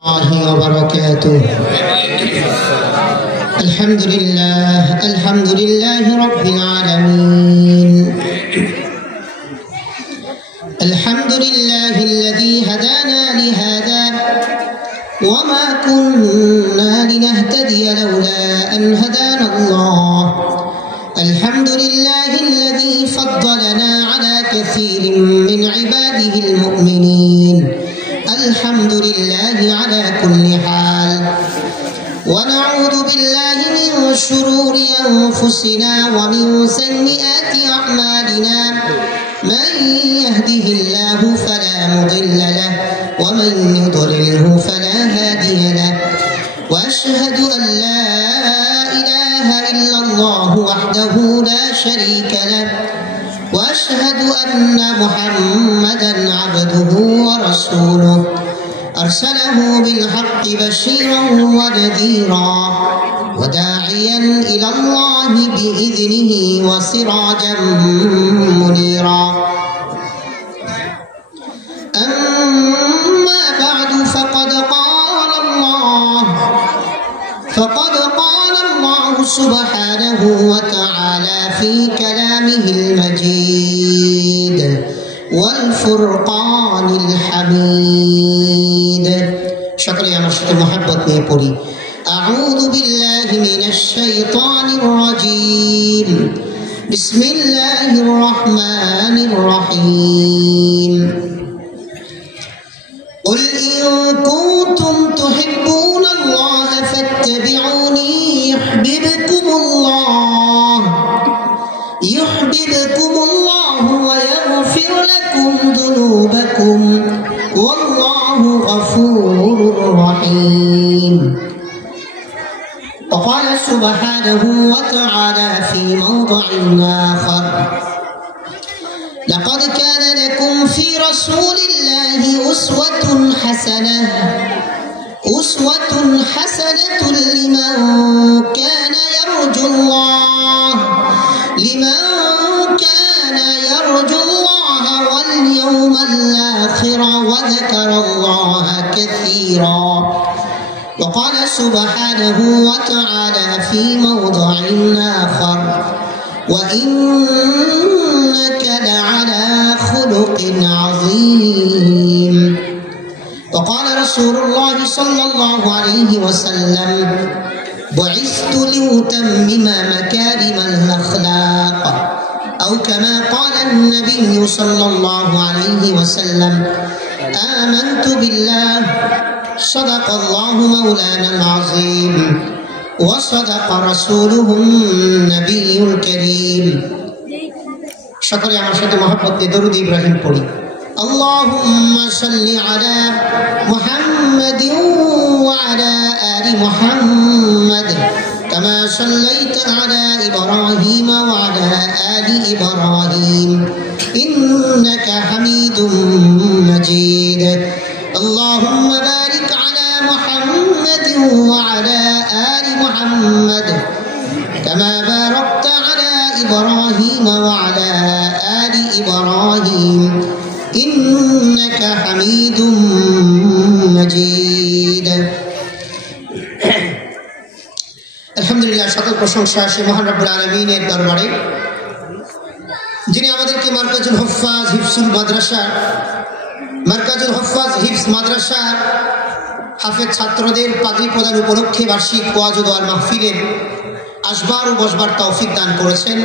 الله وبركاته. الحمد لله رب العالمين. الحمد لله الذي هدانا لهذا وما كنا لنهتدي لولا أن هدانا الله. الحمد لله الذي فضلنا على كثير من عباده المؤمنين. الحمد لله على كل حال، ونعوذ بالله من شرور أنفسنا ومن سيئات أعمالنا. من يهده الله فلا مضل له ومن يضلله فلا هادي له، وأشهد أن لا إله إلا الله وحده لا شريك له، وأشهد أن محمدًا عبده ورسوله أرسله بالحق بشيرًا ونذيرًا وداعيًا إلى الله بإذنه وسراجًا منيرًا. أما بعد فقد قال الله سبحانه وتعالى في كلامه المجيد والفرقان الحميد. شكرا مرشد محبت میں پوری. أعوذ بالله من الشيطان الرجيم. بسم الله الرحمن الرحيم. قل إن كنتم تحبون الله فاتبعوني يحببكم الله ويغفر لكم ذنوبكم والله غفور رحيم. وقال سبحانه وتعالى في موضع آخر: لقد كان لكم في رسول الله أسوة حسنة لمن كان يرجو الله واليوم الآخر وذكر الله كثيرا. وقال سبحانه وتعالى في موضع آخر: وإنك لعلى خلق عظيم. وقال رسول الله صلى الله عليه وسلم: بعثت لأتمم مكارم الأخلاق، أو كما قال النبي صلى الله عليه وسلم: آمنت بالله صدق الله مولانا العظيم وصدق رسوله النبي الكريم. شكرا يا مرشد محبت درود إبراهيم پوری. اللهم صل على محمد وعلى آل محمد كما صليت على إبراهيم وعلى آل إبراهيم إنك حميد مجيد. اللهم بارك على محمد وعلى آل محمد كما باركت على إبراهيم وعلى آل إبراهيم إنك حميد مجيد. আলহামদুলিল্লাহ, সকল প্রশংসা সেই মহান রব্বুল আলামিনের দরবারে, যিনি আমাদেরকে মারকাজুল হুফাজ হিফজ মাদ্রাসা হাফেজ ছাত্রদের পাগড়ি প্রদান উপলক্ষে বার্ষিক ওয়াজ ও দোয়ার মাহফিলের আসবার ও বসবার তৌফিক দান করেছেন।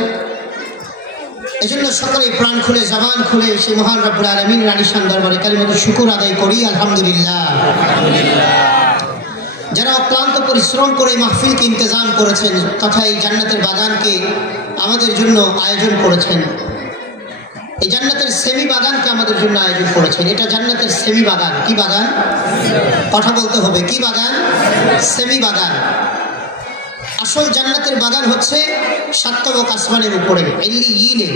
এজন্য সকলে প্রাণ খুলে জবান খুলে সেই মহান রব্বুল আলামিনের আলিশান দরবারে কালিমাতুশ শুকর আদায় করি আলহামদুলিল্লাহ। যারা অক্লান্ত পরিশ্রম করে মাহফিলকে ইন্তজাম করেছেন তথা এই জান্নাতের বাগানকে আমাদের জন্য আয়োজন করেছেন, এই জান্নাতের সেমি বাগানকে আমাদের জন্য আয়োজন করেছেন। এটা জান্নাতের সেমি বাগান। কি বাগান? কথা বলতে হবে। কি বাগান? সেমি বাগান। আসল জান্নাতের বাগান হচ্ছে সাতবক আসমানের উপরে ইল্লিয়িনে।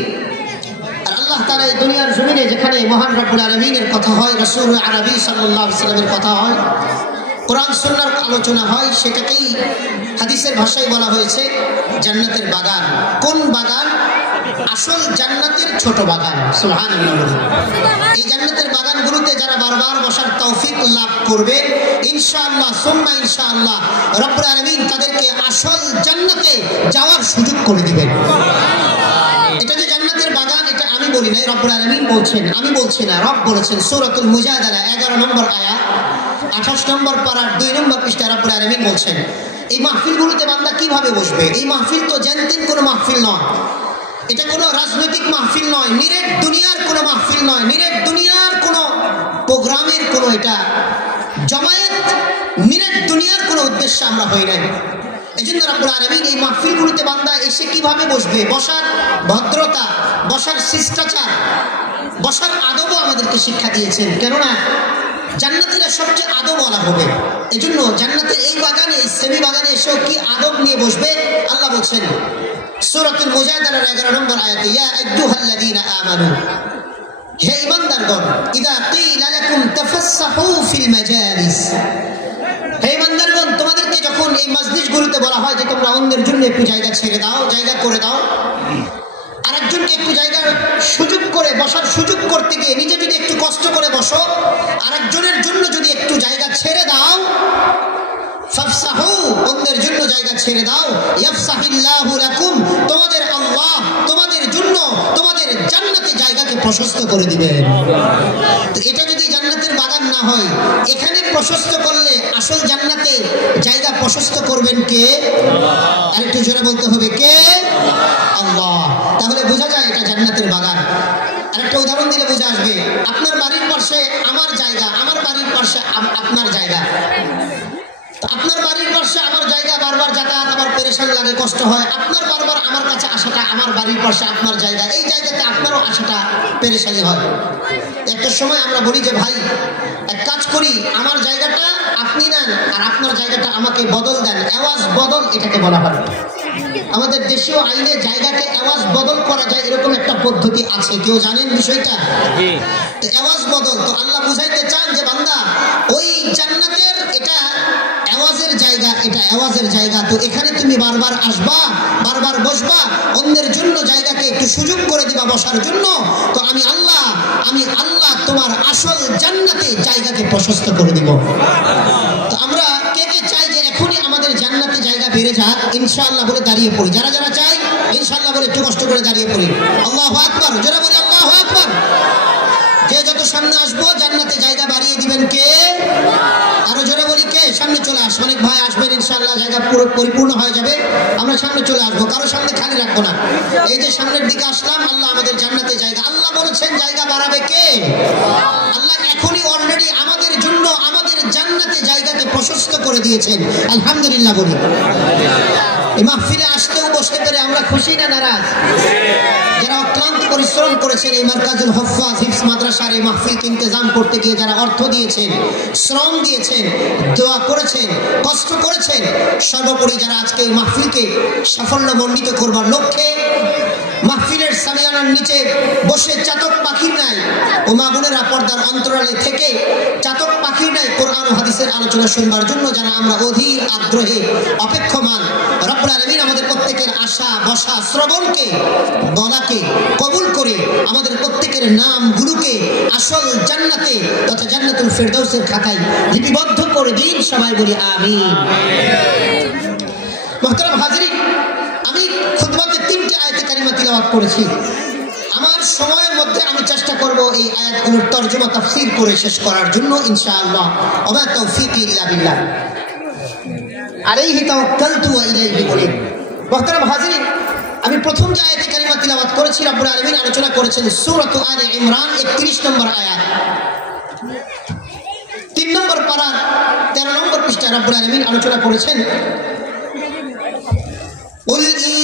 আর আল্লাহ তাআলা এই দুনিয়ার জমিনে যেখানে মহান রব্বুল আলামিনের কথা হয়, রাসূল আরবি সাল্লাল্লাহু আলাইহি ওয়াসাল্লামের কথা হয়, কোরআন সুন্নাহর আলোচনা হয়, সেটাকেই হাদিসের ভাষায় বলা হয়েছে জান্নাতের বাগান। কোন বাগান? আসল জান্নাতের ছোট বাগান। সুবহানাল্লাহ। এই জান্নাতের বাগানগুলোতে যারা বারবার বসার তৌফিক লাভ করবে ইনশাআল্লাহ সুম্মা ইনশাআল্লাহ রব্বুল আলামিন তাদেরকে আসল জান্নাতে যাওয়ার সুযোগ করে দিবেন। এটা যে জান্নাতের বাগান এটা আমি বলি নাই, রব্বুল আলামিন বলছেন, আমি বলছি না, রব বলেছেন। সূরাতুল মুজাদালা 11 নম্বর আয়াত 28 নম্বর পারার 2 নম্বর পৃষ্ঠা রব্বুল আলামিন বলছেন এই মাহফিলগুলোতে বান্দা কিভাবে বসবে। এই মাহফিল তো জানতেন কোনো মাহফিল নয়, এটা কোনো রাজনৈতিক মাহফিল নয়, নিরেট দুনিয়ার কোনো মাহফিল নয়, নিরেট দুনিয়ার কোনো প্রোগ্রামের কোনো এটা জমায়েত, নিরেট দুনিয়ার কোনো উদ্দেশ্যে আমরা হই নাই। এই জন্য রব্বুল আলামিন এই মাহফিলগুলোতে বান্দা এসে কিভাবে বসবে, বসার ভদ্রতা, বসার শিষ্টাচার, বসার আদবও আমাদেরকে শিক্ষা দিয়েছেন। কেননা জান্নাতীরা সবচেয়ে আদব ওয়ালা হবে। এই জন্য জান্নাতের এই বাগানে, এই সেমি বাগানে এসেও কি আদব নিয়ে বসবে আল্লাহ বলছেন সূরাতুল মুজাদালার 11 নম্বর আয়াতে, ইয়া আইয়ুহাল্লাযীনা আমানু, হে ঈমানদারগণ, ইযা ক্বিলা লাকুম তাফাসসাহু ফিল মাজালিস, হে ঈমানদারগণ তোমাদেরকে যখন এই মজলিসগুলোতে বলা হয় যে তোমরা অন্যের জন্য একটু জায়গা ছেড়ে দাও, জায়গা করে দাও, আরেকজনকে একটু জায়গার সুযোগ করে বসার সুযোগ করতে গিয়ে নিজে যদি একটু কষ্ট করে বসো, আরেকজনের জন্য যদি একটু জায়গা ছেড়ে দাও, ফাফসাহু, অন্যের জন্য জায়গা ছেড়ে দাও, ইয়াফসাহিল্লাহু লাকুম, তোমাদের আল্লাহ তোমাদের জন্য তোমাদের জান্নাতে জায়গাকে প্রশস্ত করে দিবেন। তো এটা যদি জান্নাতের বাগান না হয়, এখানে প্রশস্ত করলে আসল জান্নাতে জায়গা প্রশস্ত করবেন কে? আরেকটু জোরে বলতে হবে, কে? আল্লাহ। তাহলে বোঝা যায় এটা জান্নাতের বাগান। আরেকটা উদাহরণ দিলে বোঝা আসবে, আপনার বাড়ির পাশে আমার জায়গা, আমার বাড়ির পাশে আপনার জায়গা। আপনার বাড়ির পাশে আমার জায়গা, বারবার যাতায়াত আমার পেরেশান লাগে, কষ্ট হয়। আপনার বারবার আমার কাছে আসাটা, আমার বাড়ির পাশে আপনার জায়গা, এই জায়গাতে আপনারও আসাটা পেরেশানি হয়। একটা সময় আমরা বলি যে ভাই এক কাজ করি, আমার জায়গাটা আপনি নেন আর আপনার জায়গাটা আমাকে বদল দেন, এওয়াজ বদল এটাকে বলা হয়। আমাদের দেশীয় আইনে জায়গাকে এওয়াজ বদল করা যায় এরকম একটা পদ্ধতি আছে, কেউ জানেন বিষয়টা? তো এওয়াজ বদল, তো আল্লাহ বুঝাইতে চান যে বান্দা ওই জান্নাতের এটা এওয়াজের জায়গা, এটা এওয়াজের জায়গা, তো এখানে তুমি বারবার আসবা, বারবার বসবা, অন্যের জন্য জায়গাকে একটু সুযোগ করে দিবা বসার জন্য, তো আমি আল্লাহ তোমার আসল জান্নাতে জায়গাকে প্রশস্ত করে দিব। তো আমরা কে কে চাই যে এখনই আমাদের জান্নাতে জায়গা বেড়ে যাক? ইনশাআল্লাহ বলে দাঁড়িয়ে পড়ি। যারা যারা চাই ইনশাআল্লাহ বলে একটু কষ্ট করে দাঁড়িয়ে পড়ি। আল্লাহু আকবার, যারা বলে আল্লাহু আকবার। যে যত সামনে আসবো জান্নাতে জায়গা বাড়িয়ে দিবেন কে? আরো জোরে বলি কে? সামনে চলে আস, অনেক ভাই আসবেন ইনশাআল্লাহ, জায়গা পুরো পরিপূর্ণ হয়ে যাবে, আমরা সামনে চলে আসবো, কারো সামনে খালি রাখবো না। এই যে সামনের দিকে আসলাম, আল্লাহ আমাদের জান্নাতে জায়গা, আল্লাহ বলেছেন জায়গা বাড়াবে কে? আল্লাহ এখনই অলরেডি আমাদের জন্য আমাদের জান্নাতে জায়গাকে প্রশস্ত করে দিয়েছেন, আলহামদুলিল্লাহ বলি। এই মাহফিলে আসতেও বসতে পেরে আমরা খুশি না নারাজ? যারা অক্লান্ত পরিশ্রম করেছেন এই মারকাজুল হুফাজ হিফজ মাদ্রাসার এই মাহফিলকে ইন্তজাম করতে গিয়ে, যারা অর্থ দিয়েছেন, শ্রম দিয়েছেন, দোয়া করেছেন, কষ্ট করেছেন, সর্বোপরি যারা আজকে এই মাহফিলকে সাফল্যমণ্ডিত করবার লক্ষ্যে মাহফিলের সামিয়ানার নিচে বসে চাতক পাখির নাই ও মা বোনেরা পর্দার অন্তরালে থেকে চাতক পাখির নাই কোরআন ও হাদিসের আলোচনা শুনবার জন্য যারা আমরা অধীর আগ্রহে অপেক্ষমান, রব্বুল আলামিন আমাদের প্রত্যেকের আশা বসা শ্রবণকে বলাকে কবুল করে আমাদের প্রত্যেকের নামগুলোকে আসল জান্নাতে তথা জান্নাতুল ফেরদাউসের খাতায় লিপিবদ্ধ করে দিন, সবাই বলি আমিন। মুহতারাম হাজিরিন, আমি খুতবাতে 3টি আয়াতে কারিমা তিলাওয়াত করেছি। আমার সময়ের মধ্যে আমি চেষ্টা করব এই আয়াতগুলোর তরজমা তাফসীর করে শেষ করার জন্য ইনশাআল্লাহ। ওয়া তাওফীকি ইল্লা বিল্লাহ, আলাইহি তাওয়াক্কালতু ওয়া ইলাইহি উনীব। মুহতারাম হাজিরিন, আমি প্রথম যে আয়াতে কারিমা তিলাওয়াত করেছি রব্বুল আলামিন আলোচনা করেছেন সূরা আলে ইমরান 31 নম্বর আয়াত, 3 নম্বর পারার 13 নম্বর পৃষ্ঠায় রব্বুল আলামিন আলোচনা করেছেন قل إن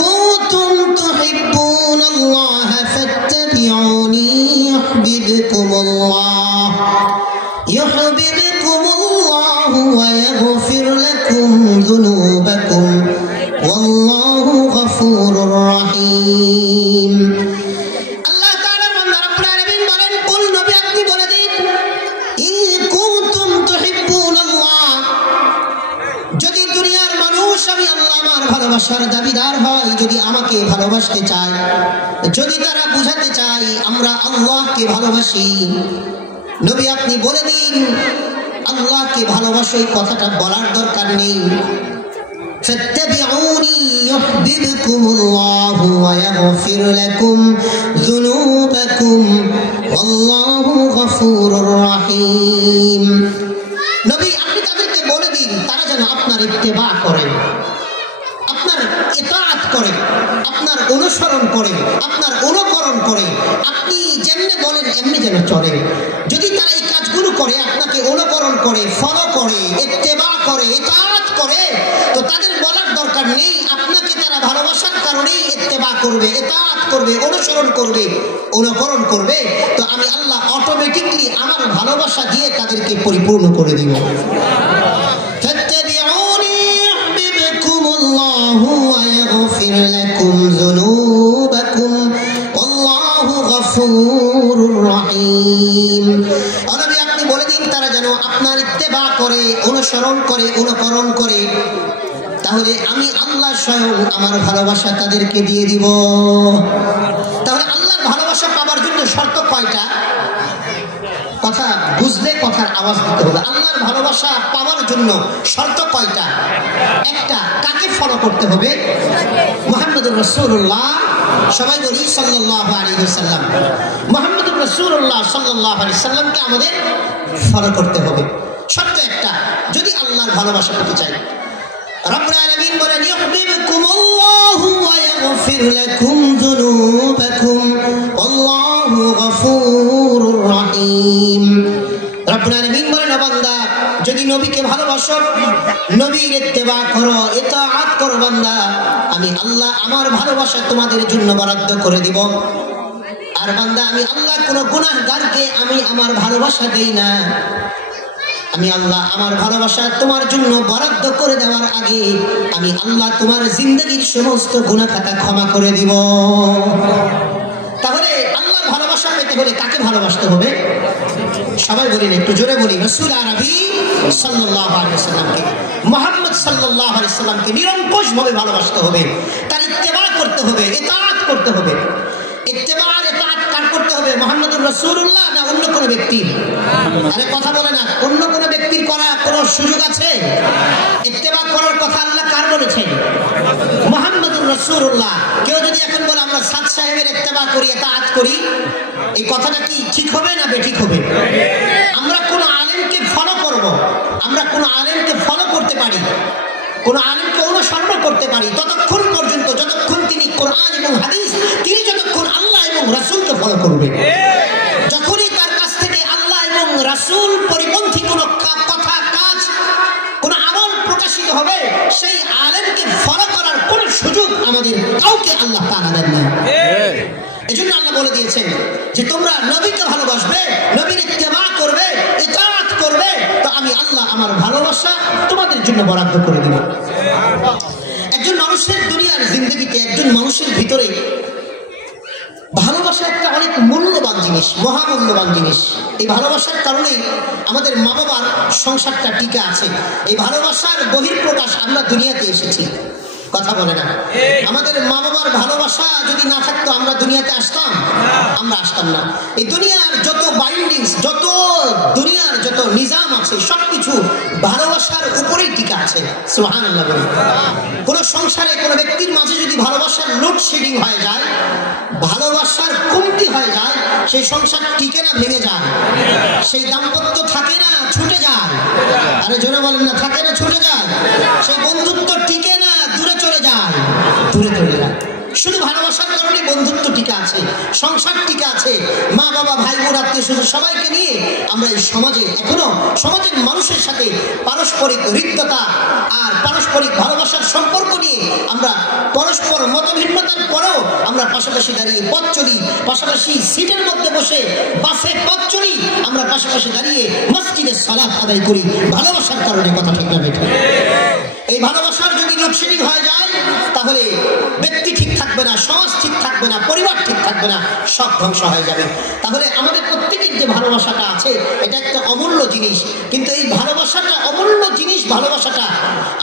كنتم تحبون الله فاتبعوني يحببكم الله ويغفر لكم ذنوبكم والله غفور رحيم। আল্লাহ তাআলার বান্দা রব্বুল আলামিন বলেন, কুল নবী আপনি বলে দিন, ইন কুনতুম তুহিব্বুনাল্লাহ, যদি দুনিয়ার মানুষ আমি আল্লাহ আমার ভালোবাসা ভালোবাসার দাবিদার হয়, যদি আমাকে ভালোবাসতে চায়, যদি তারা বুঝাতে চায় আমরা আল্লাহকে ভালোবাসি, নবী আপনি বলে দিন আল্লাহকে ভালোবাসো, এই কথাটা বলার দরকার নেই। فاتبعوني يحببكم الله ويغفر لكم ذنوبكم والله غفور رحيم। নবী আপনি তাদেরকে বলে দিন তারা যেন আপনার ইত্তেবা করে, আপনার ইতাআত করে, আপনার অনুসরণ করে, আপনার অনুকরণ করে, আপনি যেমনি বলেন এমনি যেন চলে। যদি তারা এই কাজগুলো করে, আপনাকে অনুকরণ করে, ফলো করে, ইত্তেবা করে, ইতাআত করে, তো তাদের বলার দরকার নেই আপনাকে তারা ভালোবাসার কারণেই ইত্তেবা করবে, ইতাআত করবে, অনুসরণ করবে, অনুকরণ করবে। তো আমি আল্লাহ অটোমেটিকলি আমার ভালোবাসা দিয়ে তাদেরকে পরিপূর্ণ করে দিব। আপনি বলে দিন তারা যেন আপনার ইত্তেবা করে, অনুসরণ করে, অনুকরণ করে, তাহলে আমি আল্লাহ স্বয়ং আমার ভালোবাসা তাদেরকে দিয়ে দিব। তাহলে আল্লাহর ভালোবাসা পাওয়ার জন্য শর্ত কয়টা? কথা বুঝলে কথার আওয়াজ দিতে হবে। আল্লাহর ভালোবাসা পাওয়ার জন্য শর্ত কয়টা? একটা, কাকে ফলো করতে হবে? মুহাম্মদুর রাসূলুল্লাহ, সবাই বলি সাল্লাল্লাহু আলাইহি ওয়াসাল্লাম। মুহাম্মদুর রাসূলুল্লাহ সাল্লাল্লাহু আলাইহি ওয়াসাল্লামকে আমাদের ফলো করতে হবে। শর্ত একটা, যদি আল্লাহর ভালোবাসা পেতে চাই। রব্বুল আলামিন বলেন ইউহিব্বুকুমুল্লাহু ওয়া ইয়াগফির লাকুম যুনুবাকুম আল্লাহু গফুরুর রহিম। রব্বুল আলামিন বলেন বান্দা যদি নবীকে ভালোবাসো, নবীর ইত্তেবা করো, ইতাআত করো বান্দা, আমি আল্লাহ আমার ভালোবাসা তোমাদের জন্য বরাদ্দ করে দিব। আর বান্দা আমি আল্লাহ কোন গুনাহগারকে আমি আমার ভালোবাসা দেই না। আমি আল্লাহ আমার ভালোবাসা তোমার জন্য বরাদ্দ করে দেওয়ার আগে আমি আল্লাহ তোমার জিন্দগির সমস্ত গুনাহ খাতা ক্ষমা করে দিব। তাহলে আল্লাহর ভালোবাসা পেতে হলে কাকে ভালোবাসতে হবে? সবাই বলেন, একটু জোরে বলি, রাসূল আরবি সাল্লাল্লাহু আলাইহি ওয়াসাল্লামকে, মুহাম্মদ সাল্লাল্লাহু আলাইহি ওয়াসাল্লামকে নিরঙ্কুশভাবে ভালোবাসতে হবে, তার ইত্তেবা করতে হবে, ইতাআত করতে হবে। ইত্তেবা আর ইতাআত কার করতে হবে? মুহাম্মদুর রাসূলুল্লাহ না অন্য কোনো ব্যক্তি? আরে কথা বলে না, অন্য কোনো ব্যক্তির করা কোনো সুযোগ আছে? ইত্তেবা করার কথা আল্লাহ কার বলেছেন? মুহাম্মদুর রাসূলুল্লাহ। কেউ যদি এখন বলে আমরা সাদ সাহেবের ইত্তেবা করি, ইতাআত করি, এই কথাটা কি ঠিক হবে না বেঠিক হবে? আমরা কোন আলেমকে ফলো করব, আমরা কোন আলেমকে ফলো করতে পারি, কোন আলেমকে অনুসরণ করতে পারি ততক্ষণ পর্যন্ত যতক্ষণ তিনি কোরআন এবং হাদিস, তিনি যতক্ষণ আল্লাহ এবং রাসূলকে ফলো করবে। যখনই তার কাছ থেকে আল্লাহ এবং রাসূল পরিপন্থী কোন কথা, কাজ, কোন আমল প্রকাশিত হবে, সেই আলেমকে ফলো করার কোন সুযোগ আমাদের কাউকে আল্লাহ তাআলা দেন না। এজন্য আল্লাহ বলে দিয়েছেন যে তোমরা নবীকে ভালোবাসবে, নবীর ইত্তেবা করবে, ইতাআত করবে, তো আমি আল্লাহ আমার ভালোবাসা তোমাদের জন্য বরাদ্দ করে দিব। একজন মানুষের দুনিয়ার জিন্দগিতে, একজন মানুষের ভিতরে ভালোবাসা একটা অনেক মূল্যবান জিনিস, মহামূল্যবান জিনিস। এই ভালোবাসার কারণেই আমাদের মা বাবার সংসারটা টিকে আছে। এই ভালোবাসার বহিঃপ্রকাশ আমরা দুনিয়াতে এসেছি। কথা বলে না, আমাদের মা বাবার ভালোবাসা যদি না থাকতো আমরা দুনিয়াতে আসতাম? আমরা আসতাম না। এই দুনিয়ার যত বাইন্ডিংস, যত দুনিয়ার যত নিজাম আছে, সবকিছু ভালোবাসার উপরেই টিকে আছে। সুবহানাল্লাহ। কোন সংসারে কোন ব্যক্তির মাঝে যদি ভালোবাসার লোডশেডিং হয়ে যায়, ভালোবাসার কমতি হয়ে যায়, সেই সংসার টিকে না, ভেঙে যায়। সেই দাম্পত্য থাকে না, ছুটে যায়। আরে জোরে বলেন না, থাকে না, ছুটে যায়। সেই বন্ধুত্ব টিকে না, দূরে চলে যায়, দূরে চলে যায়। শুধু ভালোবাসার কারণে বন্ধুত্ব টিকে আছে, সংসার টিকে আছে। মা বাবা, ভাই বোন, আত্মীয় স্বজন সবাইকে নিয়ে আমরা এই সমাজে এখনো সমাজের মানুষের সাথে পারস্পরিক হৃদ্যতা আর পারস্পরিক ভালোবাসার সম্পর্ক নিয়ে আমরা পরস্পর মতভিন্নতার পরেও আমরা পাশাপাশি দাঁড়িয়ে পথ চলি, পাশাপাশি সিটের মধ্যে বসে বাসে পথ চলি, আমরা পাশাপাশি দাঁড়িয়ে মসজিদে সালাত আদায় করি ভালোবাসার কারণে। কথা ঠিক না বেঠিক? এই ভালোবাসার যদি লোডশেডিং হয়ে যায় তাহলে ব্যক্তি ঠিক থাকবে না, সমাজ ঠিক থাকবে না, পরিবার ঠিক থাকবে না, সব ধ্বংস হয়ে যাবে। তাহলে আমাদের প্রত্যেকের যে ভালোবাসাটা আছে এটা একটা অমূল্য জিনিস, কিন্তু এই ভালোবাসাটা অমূল্য জিনিস ভালোবাসাটা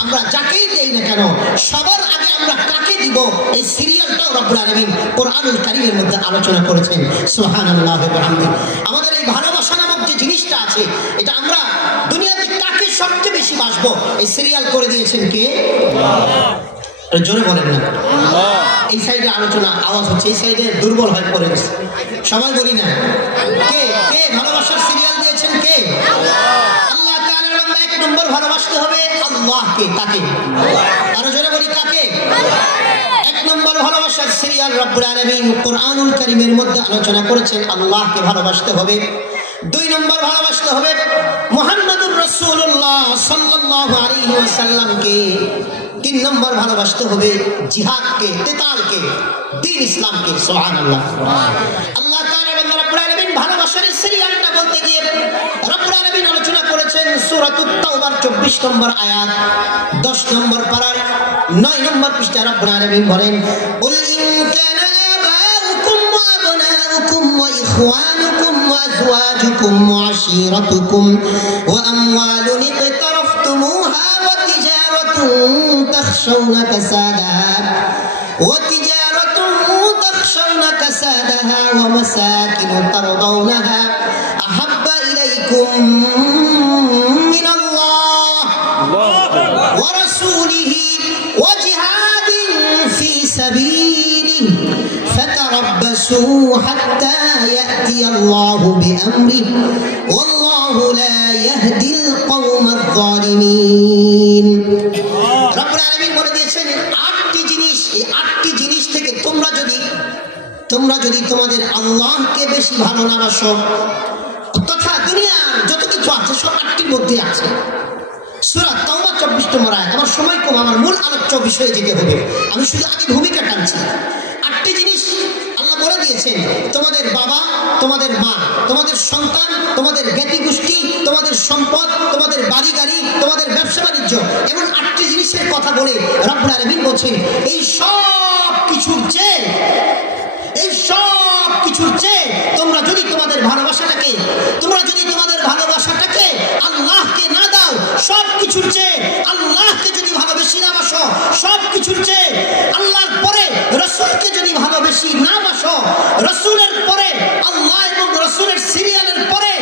আমরা যাকেই দেই না কেন সবার আগে আমরা কাকে দিব, এই সিরিয়ালটাও রব্বুল আলামিন কোরআনুল কারীমের মধ্যে আলোচনা করেছেন। সুবহানাল্লাহ ওয়া বিহামদিহি। আমাদের এই ভালোবাসা নামক যে জিনিসটা আছে, এটা আমরা দুনিয়াতে কাকে সবচেয়ে বেশি বাসবো, এই সিরিয়াল করে দিয়েছেন কে? জোরে বলেন না। এই সাইডে আলোচনা আওয়াজ হচ্ছে, এই সাইডে দুর্বল হয়ে পড়ে গেছে, সবাই বলি না। কে কে ভালোবাসার সিরিয়াল দিয়েছেন? কে? আল্লাহ তাআলার বান্দা এক নম্বর ভালোবাসতে হবে আল্লাহকে। কাকে? আরো জোরে বলি কাকে? এক নম্বর ভালোবাসার সিরিয়াল রব্বুল আলামিন কোরআনুল কারীমের মধ্যে আলোচনা করেছেন, আল্লাহকে ভালোবাসতে হবে। দুই নম্বর ভালোবাসতে হবে মুহাম্মদুর রাসূলুল্লাহ সাল্লাল্লাহু আলাইহি ওয়াসাল্লামকে। তিন নম্বর ভালোবাসতে হবে জিহাদকে, কিতালকে, দ্বীন ইসলামকে। সুবহানাল্লাহ। আল্লাহ তাআলা রব্বুল আলামিন ভালোবাসার সিরিয়ালটা বলতে গিয়ে রব্বুল আলামিন আলোচনা করেছেন সূরাতুত তাওবার 24 নম্বর আয়াত, 10 নম্বর পারার 9 নম্বর পৃষ্ঠা। রব্বুল আলামিন বলেন, কুল ইন কানা আবাউকুম ওয়া আবনাউকুম ওয়া ইখওয়ানুকুম ওয়া আজওয়াজুকুম ওয়া আশীরাতুকুম ওয়া আমওয়ালুন ইqtaraftumuha ওয়া তিজারাতুন تخشون كسادها ومساكن ترضونها أحب إليكم من الله ورسوله وجهاد في سبيله فتربصوا حتى يأتي الله بأمره والله لا يهدي القوم الظالمين। রব্বুল আলামিন বলে দিয়েছেন আটটি জিনিস, এই আটটি জিনিস থেকে তোমরা যদি তোমাদের আল্লাহকে বেশি ভালো না বাসো, তথা দুনিয়ার যত কিছু আছে সব আটটির মধ্যে আছে। সূরা তাওবা 24 নম্বর আয়াত। আমার সময় কম, আমার মূল আলোচ্য বিষয়ে যেতে হবে, আমি শুধু আগে ভূমিকা টানছি। আটটি জিনিস আল্লাহ বলে দিয়েছেন, তোমাদের বাবা, তোমাদের মা, তোমাদের সন্তান, তোমাদের জ্ঞাতি গোষ্ঠী, তোমাদের সম্পদ, তোমাদের বাড়ি গাড়ি, তোমাদের ব্যবসা বাণিজ্য, এমন আটটি জিনিসের কথা বলে রব্বুল আলামিন বলছেন এই সব কিছুর চেয়ে তোমরা যদি তোমাদের ভালোবাসাটাকে আল্লাহকে না দাও, সব কিছুর চেয়ে আল্লাহকে যদি ভালোবেসি না বাসো, সব কিছুর চেয়ে আল্লাহর পরে রাসূলকে যদি ভালোবেসি না বাসো, রাসূলের পরে আল্লাহ এবং রাসূলের সিরিয়ালের পরে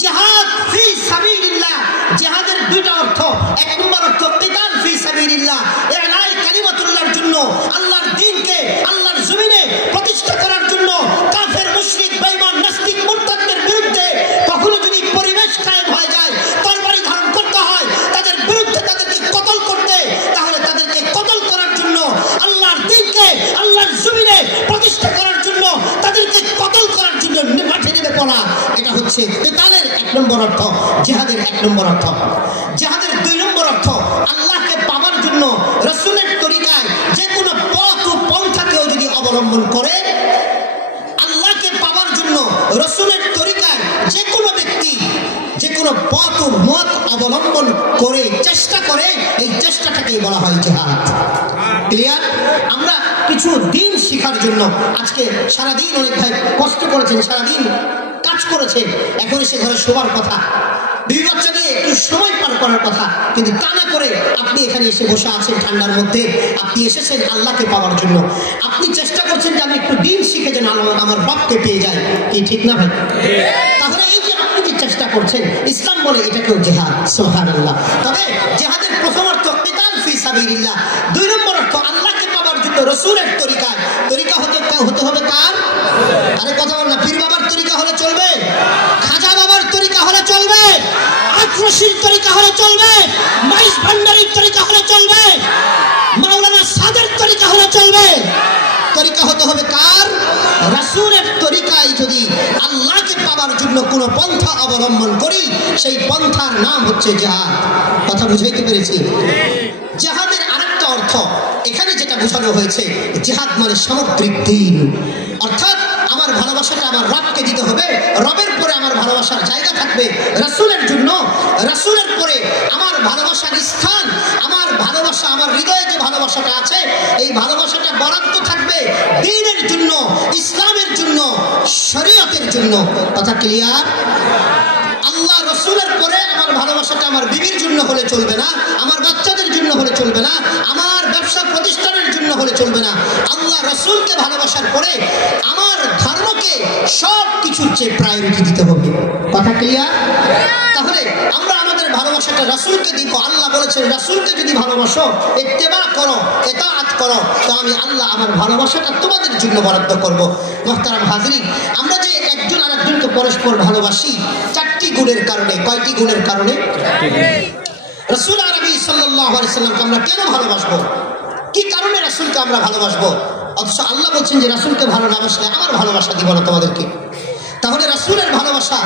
জিহাদ ফি সাবিলিল্লাহ। জিহাদের দুইটা অর্থ। এক নম্বর অর্থ কিতাল ফি সাবিলিল্লাহ, ইলাহি কালিমাতুল্লাহর জন্য, আল্লাহর দ্বীনকে আল্লাহর জমিনে প্রতিষ্ঠা করার জন্য কাফের, মুশরিক, বেঈমান, নাস্তিক, মুরতাদদের বিরুদ্ধে কখনো যদি পরিবেশ কায়েম হয়ে যায়, তরবারি ধারণ করতে হয় তাদের বিরুদ্ধে, তাদেরকে কতল করতে, তাহলে তাদেরকে কতল করার জন্য, আল্লাহর দ্বীনকে আল্লাহর জমিনে প্রতিষ্ঠা করার জন্য, তাদেরকে কতল করার জন্য মাঠে নেমে পড়া, এটা হচ্ছে কিতালের এক নম্বর অর্থ, জিহাদের এক নম্বর অর্থ। জিহাদের দুই নম্বর অর্থ আল্লাহকে পাওয়ার জন্য রাসূলের তরিকায় যে কোনো পথ ও পন্থাকেও যদি অবলম্বন করে, আল্লাহকে পাওয়ার জন্য রাসূলের তরিকায় যে কোনো ব্যক্তি যে কোনো পথ ও মত অবলম্বন করে চেষ্টা করে, এই চেষ্টাটাকেই বলা হয় জিহাদ। ক্লিয়ার? আমরা কিছু দিন শেখার জন্য আজকে সারাদিন অনেক ভাই কষ্ট করেছেন, সারাদিন কাজ করেছেন, এখন এসে ঘরে শোবার কথা, দুই বাচ্চা নিয়ে একটু সময় পার করার কথা, কিন্তু তা না করে আপনি এখানে এসে বসে আছেন ঠান্ডার মধ্যে। আপনি এসেছেন আল্লাহকে পাওয়ার জন্য, আপনি চেষ্টা করছেন যে আমি একটু দিন শিখে যেন আমার বাপকে পেয়ে যাই, কি ঠিক না ভাই? তাহলে এই যে আপনি যে চেষ্টা করছেন, ইসলাম বলে এটাকেও জিহাদ। সুবহানাল্লাহ। তবে জিহাদের প্রথম অর্থ কিতাল ফি সাবিলিল্লাহ, দুই নম্বর অর্থ আল্লাহকে পাওয়ার জন্য রাসূলের তরিকা হতে হবে কার? আরে কথা বল না। পীর বাবার তরিকা হলে চলবে? খাজা বাবার তরিকা হলে চলবে? আটরশির তরিকা হলে চলবে? মাইজ ভান্ডারির তরিকা হলে চলবে? মাওলানা সাদের তরিকা হলে চলবে? তরিকা হতে হবে কার? রাসূলের তরিকায় যদি আল্লাহকে পাওয়ার জন্য কোনো পন্থা অবলম্বন করি, সেই পন্থার নাম হচ্ছে জিহাদ। কথা বুঝাইতে পেরেছি? জিহাদের আরেকটা অর্থ এখানে যেটা বোঝানো হয়েছে, জিহাদ মানে সামগ্রিক দ্বীন, অর্থাৎ আমার ভালোবাসাটা আমার রবকে দিতে হবে, রবের পরে আমার ভালোবাসার জায়গা থাকবে রাসূলের জন্য, রাসূলের পরে আমার ভালোবাসার স্থান, আমার ভালোবাসা, আমার হৃদয়ে যে ভালোবাসাটা আছে, এই ভালোবাসাটা বরাদ্দ থাকবে দ্বীনের জন্য, ইসলামের জন্য, শরীয়তের জন্য। কথা ক্লিয়ার? আল্লাহ আল্লাহ রসুলের পরে আমার ভালোবাসাটা আমার বিবির জন্য হলে চলবে না, আমার বাচ্চাদের জন্য হলে চলবে না, আমার ব্যবসা প্রতিষ্ঠানের জন্য হলে চলবে না। আল্লাহ রসুলকে ভালোবাসার পরে আমার ধর্মকে সব কিছুর চেয়ে প্রায়োরিটি দিতে হবে। কথা ক্লিয়ার? তাহলে আমরা আমাদের ভালোবাসাটা রাসূলকে দিব। আল্লাহ বলেছেন রাসূলকে যদি ভালোবাসো, ইত্তেবা করো, ইতাআত করো, তো আমি আল্লাহ আমার ভালোবাসাটা তোমাদের জন্য বরাদ্দ করব। মুহতারাম হাজরিন, আমরা যে একজন আরেকজনকে পরস্পর ভালোবাসি চারটি গুণের কারণে। কয়টি গুণের কারণে? রাসূল আরবি সাল্লাল্লাহু আলাইহি সাল্লামকে আমরা কেন ভালোবাসবো? কি কারণে রাসূলকে আমরা ভালোবাসবো? অথচ আল্লাহ বলছেন যে রাসূলকে ভালো না বাসলে আমার ভালোবাসা দিব না তোমাদেরকে। তাহলে রাসূলের ভালোবাসা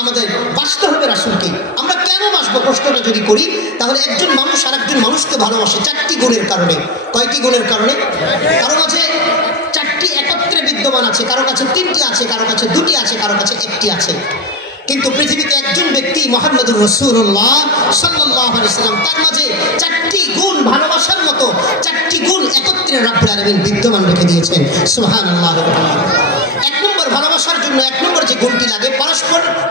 আমাদের বাসতে হবে রাসূলকে। আমরা কেন বাসবো প্রশ্নটা যদি করি, তাহলে একজন মানুষ আর একজন মানুষকে ভালোবাসে চারটি গুণের কারণে। কয়টি গুণের কারণে? কারো কাছে চারটি একত্রে বিদ্যমান আছে, কারো কাছে তিনটি আছে, কারো কাছে দুটি আছে, কারো কাছে একটি আছে। কিন্তু পৃথিবীতে একজন ব্যক্তি মুহাম্মদুর রাসূলুল্লাহ সাল্লাল্লাহু আলাইহি সাল্লাম, তার মাঝে চারটি গুণ, ভালোবাসার মতো চারটি গুণ একত্রে রব্বুল আলামিন বিদ্যমান রেখে দিয়েছেন। সুবহানাল্লাহ। এক নম্বর ভালোবাসার জন্য এক নম্বর যে গুণটি লাগে,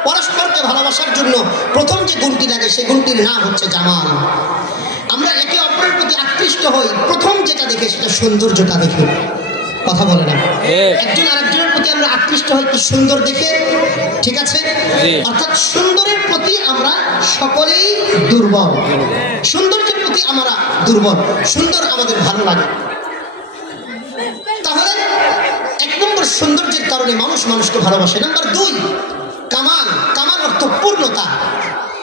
পরস্পরকে ভালোবাসার জন্য প্রথম যে গুণটি লাগে সে গুণটির নাম হচ্ছে জামাল। আমরা একে অপরের প্রতি আকৃষ্ট হই প্রথম যেটা দেখে সেটা সৌন্দর্যটা দেখে। কথা বলে না? একজন আরেকজনের প্রতি আমরা আকৃষ্ট হই কি সুন্দর দেখে, ঠিক আছে? অর্থাৎ সুন্দরের প্রতি আমরা সকলেই দুর্বল, সৌন্দর্যের প্রতি আমরা দুর্বল, সুন্দর আমাদের ভালো লাগে। তাহলে এক নম্বর সৌন্দর্যের কারণে মানুষ মানুষকে ভালোবাসে। নাম্বার দুই কামাল। কামাল অর্থ পূর্ণতা।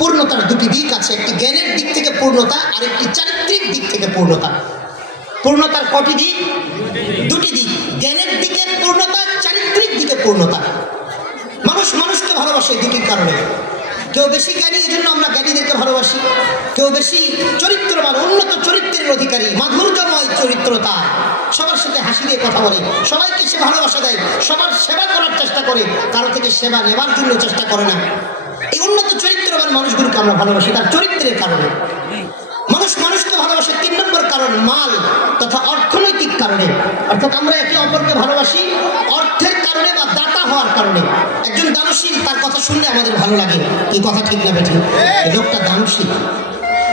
পূর্ণতার দুটি দিক আছে, একটি জ্ঞানের দিক থেকে পূর্ণতা আর একটি চারিত্রিক দিক থেকে পূর্ণতা। পূর্ণতার কটি দিক? দুটি দিক, জ্ঞানের দিকে পূর্ণতা, চারিত্রিক দিকে পূর্ণতা। মানুষ মানুষকে ভালোবাসে দুটির কারণে। কেউ বেশি জ্ঞানী, এই জন্য আমরা জ্ঞানীদেরকে ভালোবাসি। কেউ বেশি চরিত্রবান, উন্নত চরিত্রের অধিকারী, মাধুর্যময় চরিত্রতা, সবার সাথে হাসি দিয়ে কথা বলে, সবাইকে সে ভালোবাসা দেয়, সবার সেবা করার চেষ্টা করে, কারো থেকে সেবা নেবার জন্য চেষ্টা করে না। এই উন্নত চরিত্রবান মানুষগুলোকে আমরা ভালোবাসি তার চরিত্রের কারণে। মানুষ মানুষকে ভালোবাসে তিন নম্বর কারণ মাল তথা অর্থনৈতিক কারণে। অর্থাৎ আমরা একে অপরকে ভালোবাসি অর্থের কারণে বা দাতা হওয়ার কারণে। একজন দানশীল, তার কথা শুনলে আমাদের ভালো লাগে। এই কথা ঠিক না বেঠিক? লোকটা দানশীল,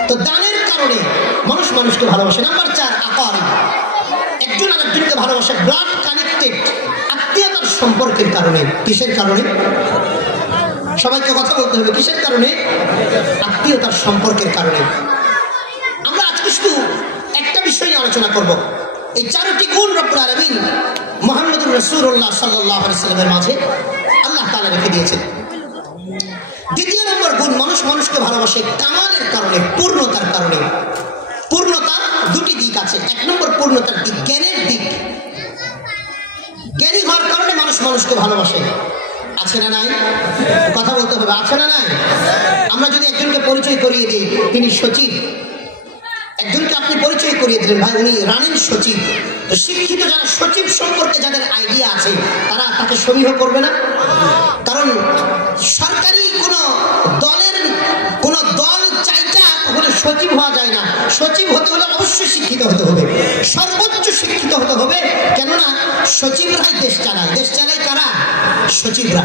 তো দানের কারণে মানুষ মানুষকে ভালোবাসে। নাম্বার চার আকার। একজন আরেকজনকে ভালোবাসে ব্লাড কানেক্টেড, আত্মীয়তার সম্পর্কের কারণে। কিসের কারণে? সবাইকে কথা বলতে হবে। কিসের কারণে? আত্মীয়তার সম্পর্কের কারণে। আমরা আজকে শুধু একটা বিষয় নিয়ে আলোচনা করব। এই চারটি গুণ রব্বুল আলামিন মুহাম্মদুর রাসূলুল্লাহ সাল্লাল্লাহু আলাইহি সাল্লামের মাঝে আল্লাহ তাআলা রেখে দিয়েছেন। দ্বিতীয় নম্বর গুণ, মানুষ মানুষকে ভালোবাসে কামালের কারণে, পূর্ণতার কারণে। পূর্ণতা দুটি দিক আছে। এক নম্বর পূর্ণতার দিক, জ্ঞানের দিক। জ্ঞানী হওয়ার কারণে মানুষ মানুষকে ভালোবাসে। আছে না নাই? কথা বলতে হবে, আছে না নাই? আমরা যদি একজনকে পরিচয় করিয়ে দিই তিনি সচিব, একজনকে আপনি পরিচয় করিয়ে দিলেন ভাই উনি রানিং সচিব, তো শিক্ষিত যারা সচিব সম্পর্কে যাদের আইডিয়া আছে তারা তাকে সমীহ করবে না? কারণ সরকারি কোন দল চাইটা কখনো সচিব হওয়া যায় না। সচিব হতে হলে অবশ্যই শিক্ষিত হতে হবে, সর্বোচ্চ শিক্ষিত হতে হবে। কেননা সচিবরাই দেশ চালায়। দেশ চালায় কারা? সচিবরা।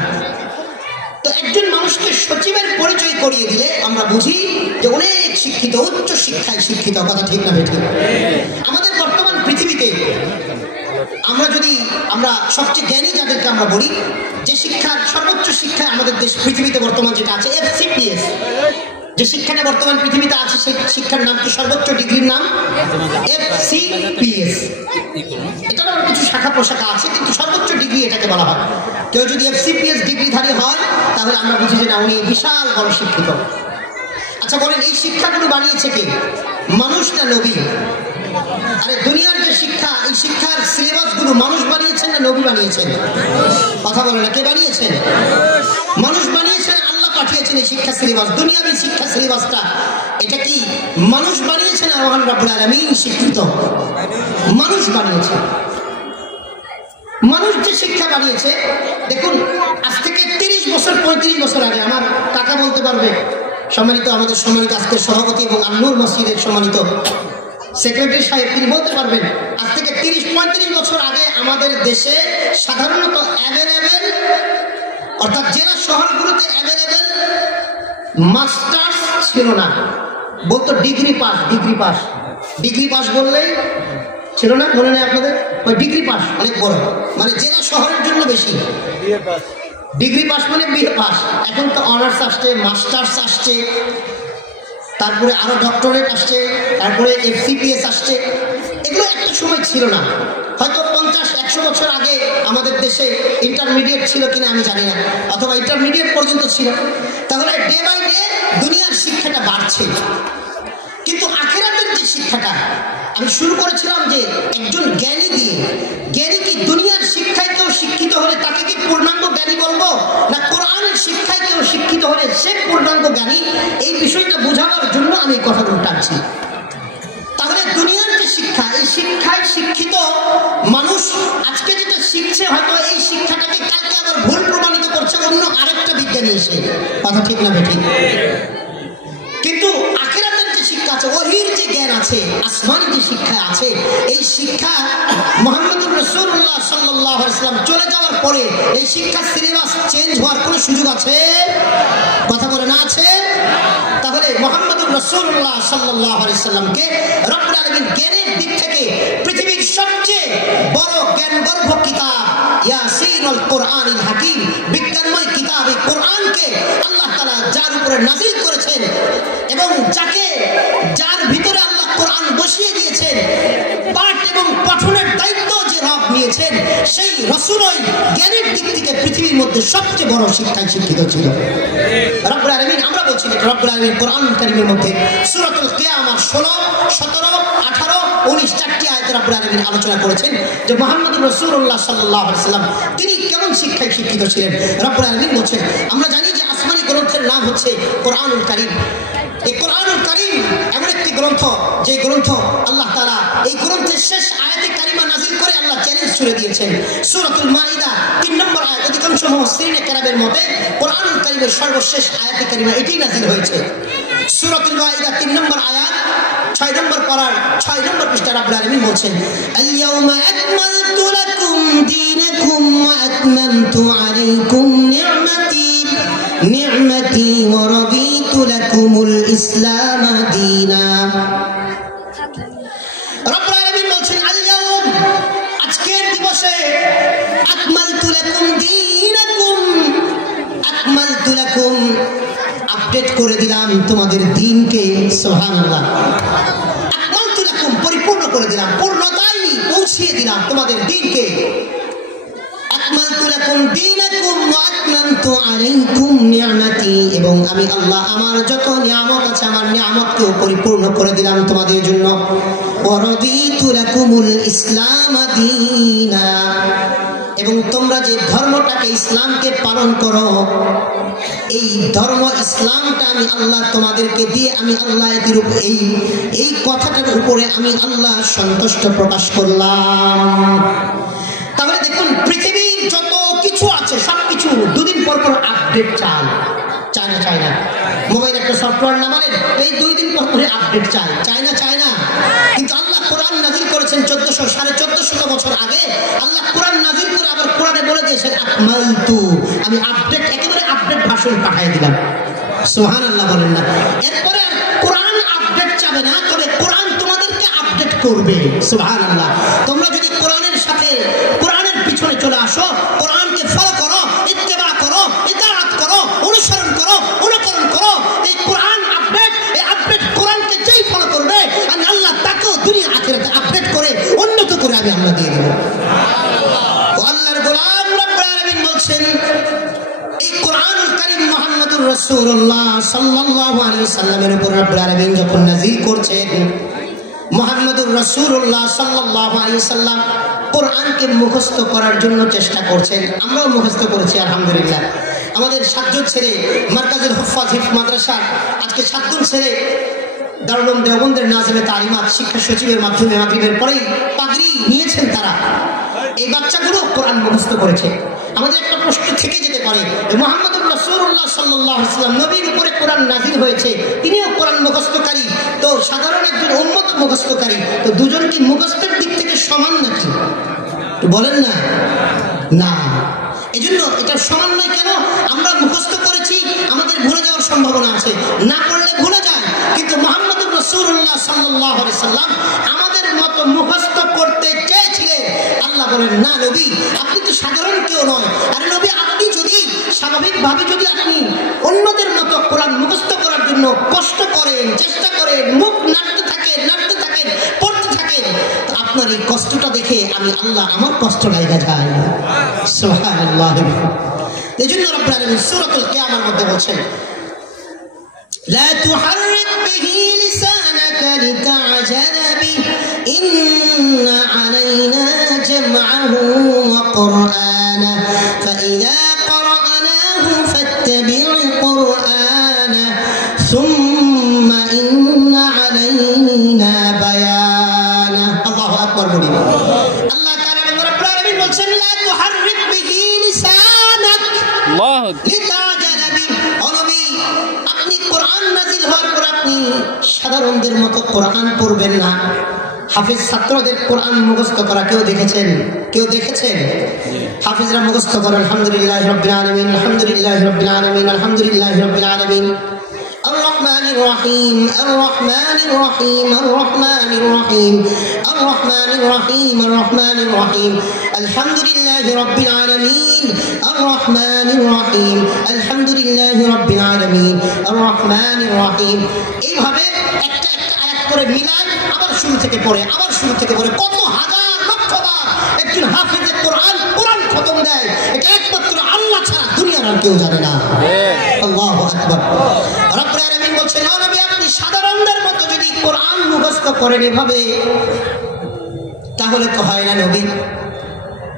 তো একজন মানুষকে সচিবের পরিচয় করিয়ে দিলে আমরা বুঝি যে অনেক শিক্ষিত, উচ্চ শিক্ষায় শিক্ষিত। কথা ঠিক না বেঠিক? আমাদের বর্তমান পৃথিবীতে আমরা সবচেয়ে জ্ঞানী যাদেরকে আমরা বলি, যে শিক্ষার সর্বোচ্চ শিক্ষায় আমাদের দেশ পৃথিবীতে বর্তমান যেটা আছে FCPS, যে শিক্ষাটা বর্তমান পৃথিবীতে আছে সেই শিক্ষার নাম কি? সর্বোচ্চ ডিগ্রির নাম FCPS। এটারও কিছু শাখা প্রশাখা আছে, কিন্তু সর্বোচ্চ ডিগ্রি এটাকে বলা হয়। কেউ যদি FCPS ডিগ্রিধারী হয় তাহলে আমরা বুঝি যে না উনি বিশাল বড় শিক্ষিত। আচ্ছা বলেন, এই শিক্ষাগুলো বানিয়েছে কে? মানুষ না নবী? আরে দুনিয়ার যে শিক্ষা, এই শিক্ষার সিলেবাস গুলো মানুষ বানিয়েছেন না নবী বানিয়েছেন? কথা বলে না, কে বানিয়েছেন? মানুষ বানিয়েছেন, আল্লাহ পাঠিয়েছেন এই শিক্ষা সিলেবাস। দুনিয়াবী শিক্ষা সিলেবাসটা এটা কি মানুষ বানিয়েছেন আর মহান রব্বুল আলামিন শিক্ষিত? মানুষ বানিয়েছে। মানুষ যে শিক্ষা বানিয়েছে, দেখুন আজ থেকে 30 বছর 35 বছর আগে, আমার কাকা বলতে পারবে, আমাদের সম্মানিত আজকের সভাপতি এবং আল্লুর মসজিদের সম্মানিত সেক্রেটারি সাহেব, তিনি বলতে পারবেন আজ থেকে 30-35 বছর আগে আমাদের দেশে সাধারণত অ্যাভেলেবেল, অর্থাৎ জেলা শহরগুলোতে অ্যাভেলেবেল মাস্টার্স ছিল না, বলতো ডিগ্রি পাস। ডিগ্রি পাস বললেই ছিল না, মনে নেই আপনাদের? ওই ডিগ্রি পাস অনেক বড়, মানে জেলা শহরের জন্য বেশি। ডিগ্রি পাস মানে বিএ পাস। এখন তো অনার্স আসছে, মাস্টার্স আসছে, তারপরে আরো ডক্টরেট আসছে, তারপরে FCPS আসছে। এগুলো একটা সময় ছিল না, হয়তো 50-100 বছর আগে আমাদের দেশে ইন্টারমিডিয়েট ছিল কিনা আমি জানি না, অথবা ইন্টারমিডিয়েট পর্যন্ত ছিল। তাহলে ডে বাই ডে দুনিয়ার শিক্ষাটা বাড়ছে, কিন্তু আখিরাতের যে শিক্ষাটা আমি শুরু করেছিলাম যে একজন জ্ঞানী দিয়ে, জ্ঞানী কি দুনিয়ার শিক্ষায় কেউ শিক্ষিত হলে তাকে কি পূর্ণাঙ্গ জ্ঞানী বলবো, না কোরআনের শিক্ষায় কেউ শিক্ষিত হলে সে পূর্ণাঙ্গ জ্ঞানী? এই বিষয়টা বোঝাবার জন্য আমি এই কথাগুলো টানছি। তাহলে দুনিয়ার যে শিক্ষা, এই শিক্ষায় শিক্ষিত মানুষ আজকে যেটা শিখছে, হয়তো এই শিক্ষাটাকে কালকে আবার ভুল প্রমাণিত করছে অন্য আরেকটা বিজ্ঞানী এসে। কথা ঠিক না বেঠিক? কিন্তু আখিরাতের যে শিক্ষা আছে, ওহীর যে জ্ঞান আছে, আসমানি যে শিক্ষা আছে, এই শিক্ষা মুহাম্মদুর রাসূলুল্লাহ সাল্লাল্লাহু আলাইহি ওয়াসাল্লাম চলে যাওয়ার পরে এই শিক্ষার সিলেবাস চেঞ্জ হওয়ার কোনো সুযোগ আছে? কথা বলে না আছে? তাহলে মুহাম্মদুর রাসূলুল্লাহ সাল্লাল্লাহু আলাইহি ওয়াসাল্লামকে রব্বুল আলামিন জ্ঞানের দিক থেকে পৃথিবীর সবচেয়ে বড় জ্ঞানগর্ভ কিতাব ইয়াসিনুল কোরআনুল হাকিম, বিজ্ঞানময় কিতাব এই কোরআনকে আল্লাহ তাআলা যার উপরে নাযিল করেছেন এবং যার ভিতরে আল্লাহ কোরআন বসিয়ে দিয়েছেন, পাঠ এবং পঠনের দায়িত্ব যে রব নিয়েছেন, সেই রাসূলই জ্ঞানের দিক থেকে পৃথিবীর মধ্যে সবচেয়ে বড় শিক্ষায় শিক্ষিত ছিল। রব্বুল আলামিন, আমরা বলছি রব্বুল আলামিন কোরআনুল কারীমের মধ্যে সূরাতুল কিয়ামার 16, 17, 18, 19 চারটি আয়াতে রব্বুল আলামিন আলোচনা করেছেন যে মুহাম্মদুর রাসূলুল্লাহ সাল্লাল্লাহু আলাইহি ওয়াসাল্লাম তিনি কেমন শিক্ষায় শিক্ষিত ছিলেন। রব্বুল আলামিন বলেন, আমরা জানি যে আসমানি গ্রন্থের নাম হচ্ছে কোরআনুল কারীম। এই কোরআনুল কারীম এমন একটি গ্রন্থ, যে গ্রন্থ আল্লাহ তাআলা এই গ্রন্থের শেষ আয়াতে কারিমা নাযিল করে আল্লাহ চ্যালেঞ্জ ছুড়ে দিয়েছেন। সূরাতুল মাইদা 3 নম্বর আয়াত, অধিকাংশ মুফাসসিরিনে কেরামের মতে কোরআনুল কারীমের সর্বশেষ আয়াতে কারিমা এটাই নাযিল হয়েছে। সূরাতুল মাইদা 3 নম্বর আয়াত 6 নম্বর পারার 6 নম্বর পৃষ্ঠা রব্বুল আলামিন বলেন, আল-ইয়াওমা আকমালতু লাকুম দীনাকুম ওয়া আতমামতু আলাইকুম নি'মাতি ওয়া রাদিতু লাকুমুল ইসলাম দীনা। রব্বুল আলামিন বলেন, আল-ইয়াওম, আজকের দিবসে, আকমালতু লাকুম দীনাকুম, আকমালতু লাকুম, আপডেট করে দিলাম তোমাদের দ্বীনকে। সুবহানাল্লাহ। আকমালতু লাকুম, পরিপূর্ণ করে দিলাম, পূর্ণতায় পৌঁছিয়ে দিলাম তোমাদের দ্বীনকে। আকমালতু লাকুম দীনাকুম ওয়া আতমামতু আলাইকুম নি'মাতি, এবং আমি আল্লাহ আমার যত নিয়ামত আছে আমার নিয়ামতকেও পরিপূর্ণ করে দিলাম তোমাদের জন্য। ওয়া রাদিতু লাকুমুল ইসলাম দীনা, এবং তোমরা যে ধর্মটাকে ইসলামকে পালন করো, এই ধর্ম ইসলামটা আমি আল্লাহ তোমাদেরকে দিয়ে আমি আল্লাহ এই কথাটার উপরে আমি আল্লাহ সন্তুষ্ট প্রকাশ করলাম। তাহলে দেখুন, পৃথিবীর যত কিছু আছে সবকিছু দুদিন পর পর আপডেট চায় না? মোবাইল একটা সফটওয়্যার নামালেন, এই 2 দিন পর পরে আপডেট চায় না? কিন্তু আল্লাহ কোরআন নাযিল করেছেন 1400 বছর আগে। আল্লাহ কোরআন নাযিল করে আবার কোরআনে বলে দিয়েছেন আকমালতু, আমি একেবারে আপডেট ভাষণ পাঠিয়ে দিলাম। সুবহানাল্লাহ বলেন না? এরপরে কোরআন আপডেট চাবে না, তবে কোরআন তোমাদেরকে আপডেট করবে। সুবহানাল্লাহ। তোমরা যদি কোরআনের সাথে, কোরআনের পিছনে চলে আসো, কোরআনকে ফলো করো, ইত্তেবা করো, ইতাআত করো, অনুসরণ করো, অনুকরণ করো, এই কোরআন আপডেট, এই আপডেট কোরআনকে যেই ফলো করবে আমি আল্লাহ তাকেও দুনিয়া আখিরাতে আপডেট করে উন্নত করে আমি আল্লাহ দিয়ে দেব। আল্লাহর গোলাম রব্বুল আলামিন বলছেন, এই কোরআনুল কারীম মুহাম্মদুর রাসূলুল্লাহ সাল্লাল্লাহু আলাইহি ওয়াসাল্লামের উপর রব্বুল আলামিন যখন নাযিল করছেন, মুহাম্মদুর রাসূলুল্লাহ সাল্লাল্লাহু আলাইহি ওয়াসাল্লাম কোরআনকে মুখস্থ করার জন্য চেষ্টা করছেন। আমরাও মুখস্থ করেছি আলহামদুলিল্লাহ। আমাদের 7 জন ছেলে মার্কাজুল হুফাজ হিফজ মাদ্রাসার আজকে 7 জন ছেলে দারুল উলুম দেওবন্দের নাজমে তালিমাত শিক্ষা সচিবের মাধ্যমে মাগরিবের পরেই পাগড়ি নিয়েছেন তারা। এই বাচ্চাগুলো কোরআন মুখস্থ করেছে। আমাদের একটা প্রশ্ন থেকে যেতে পারে, মুহাম্মদুর রাসূলুল্লাহ সাল্লাল্লাহু আলাইহি ওয়াসাল্লাম নবীর উপরে কোরআন নাযিল হয়েছে, তিনিও কোরআন মুখস্থকারী, তো সাধারণ একজন উম্মত মুখস্থকারী, তো দুজন কি মুখস্থের দিক থেকে সমান নাকি? বলেন না? না। এজন্য এটা সমান নয়। কেন? আমরা মুখস্থ করেছি, আমাদের ভুলে যাওয়ার সম্ভাবনা আছে, না পড়লে ভুলে যায়। কিন্তু মুহাম্মদুর রাসূলুল্লাহ সাল্লাল্লাহু আলাইহি সাল্লাম আমাদের মতো মুখস্থ করতে চেয়েছিলেন। আল্লাহ বলেন, না নবী, আপনি তো সাধারণ কেউ নয়। আরে নবী, আপনি যদি স্বাভাবিকভাবে যদি আপনি অন্যদের মতো কোরআন মুখস্থ করার জন্য কষ্ট করেন, চেষ্টা করেন, মুখ নাড়তে থাকেন, পড়তে থাকেন, তো আপনার এই কষ্টটা দেখে আমি আল্লাহ আমার কষ্ট লাগা যায়। সুবহানাল্লাহ। এই জন্য রব্বুল আলামিন সূরাতুল কিয়ামার মধ্যে বলছেন, লা তুহাররিক বিহি লিসানাকা লিতা'জালা বিহি ইন্না আলাইনা জামআহু ওয়া কুরআনা ফাইযা ক্বারা'নাহু ফাত্তাবি' কুরআনা সুম্মা ইন্না আলাইনা বায়ানা। আল্লাহু আকবার বলি। আল্লাহ তাআলা রব্বুল আলামিন বলছেন, লা তুহাররিক বিহি লিসানাক লিতা'জালা বিহি। ও নবী, আপনি কোরআন নাযিল হওয়ার পর আপনি সাধারণদের মতো কোরআন পড়বেন না। হাফেজ ছাত্রদের কোরআন মুখস্থ করা কেউ দেখেছেন? হাফেজরা মুখস্থ করেন, আলহামদুলিল্লাহি রাব্বিল আলামিন, আলহামদুলিল্লাহি রাব্বিল আলামিন, আলহামদুলিল্লাহি রাব্বিল আলামিন, الرحمن الرحيم الرحمن الرحيم الرحمن الرحيم الرحمن الرحيم الرحمن الرحيم الحمد لله رب العالمين الرحمن الرحيم الحمد لله رب العالمين الرحمن الرحيم। এইভাবে একটা আয়াত করে মিলায় আবার শুরু থেকে পড়ে কত হাজার লক্ষ বার একজন হাফেজে কোরআন খতম দেয়। এটা একমাত্র আল্লাহ ছাড়া দুনিয়ার আর কেউ জানে না। আল্লাহু আকবার। রব্বুল আলামিন বলছেন, ও নবী, আপনি সাধারণদের মতো যদি কোরআন মুখস্থ করেন এভাবে, তাহলে তো হয় না নবী।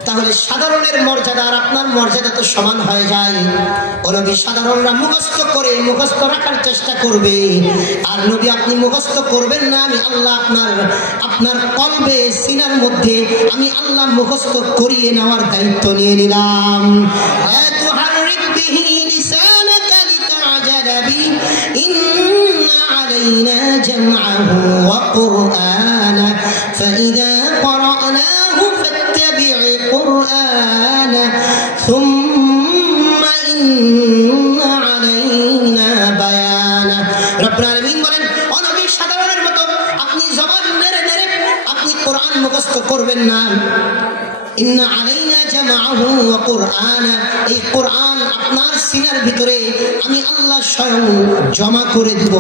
তাহলে সাধারণের মর্যাদা আর আপনার মর্যাদা তো সমান হয়ে যায়। ও নবী, সাধারণরা মুখস্থ রাখার চেষ্টা করবে, আর নবী আপনি মুখস্থ করবেন না। আমি আল্লাহ আপনার কলবে সিনার মধ্যে আমি আল্লাহ মুখস্থ করিয়ে নেওয়ার দায়িত্ব নিয়ে নিলাম। লা তুহাররিক বিহি লিসানাকা লিতা'জালা বিহি ইন্না আলাইনা জামআহু ওয়া কুরআনা ফাইযা ক্বারা'নাহু ফাত্তাবি' কুরআনা সুম্মা ইন্না আলাইনা বায়ানা। রব্বুল আলামিন বলেন, ও নবী, সাধারণের মতো আপনি জবান নেড়ে আপনি কোরআন মুখস্থ করবেন না। ইন্না আলাইনা জামআহু ওয়া কুরআনা, এই কোরআন আপনার সিনার ভিতরে আমি আল্লাহ স্বয়ং জমা করে দিব,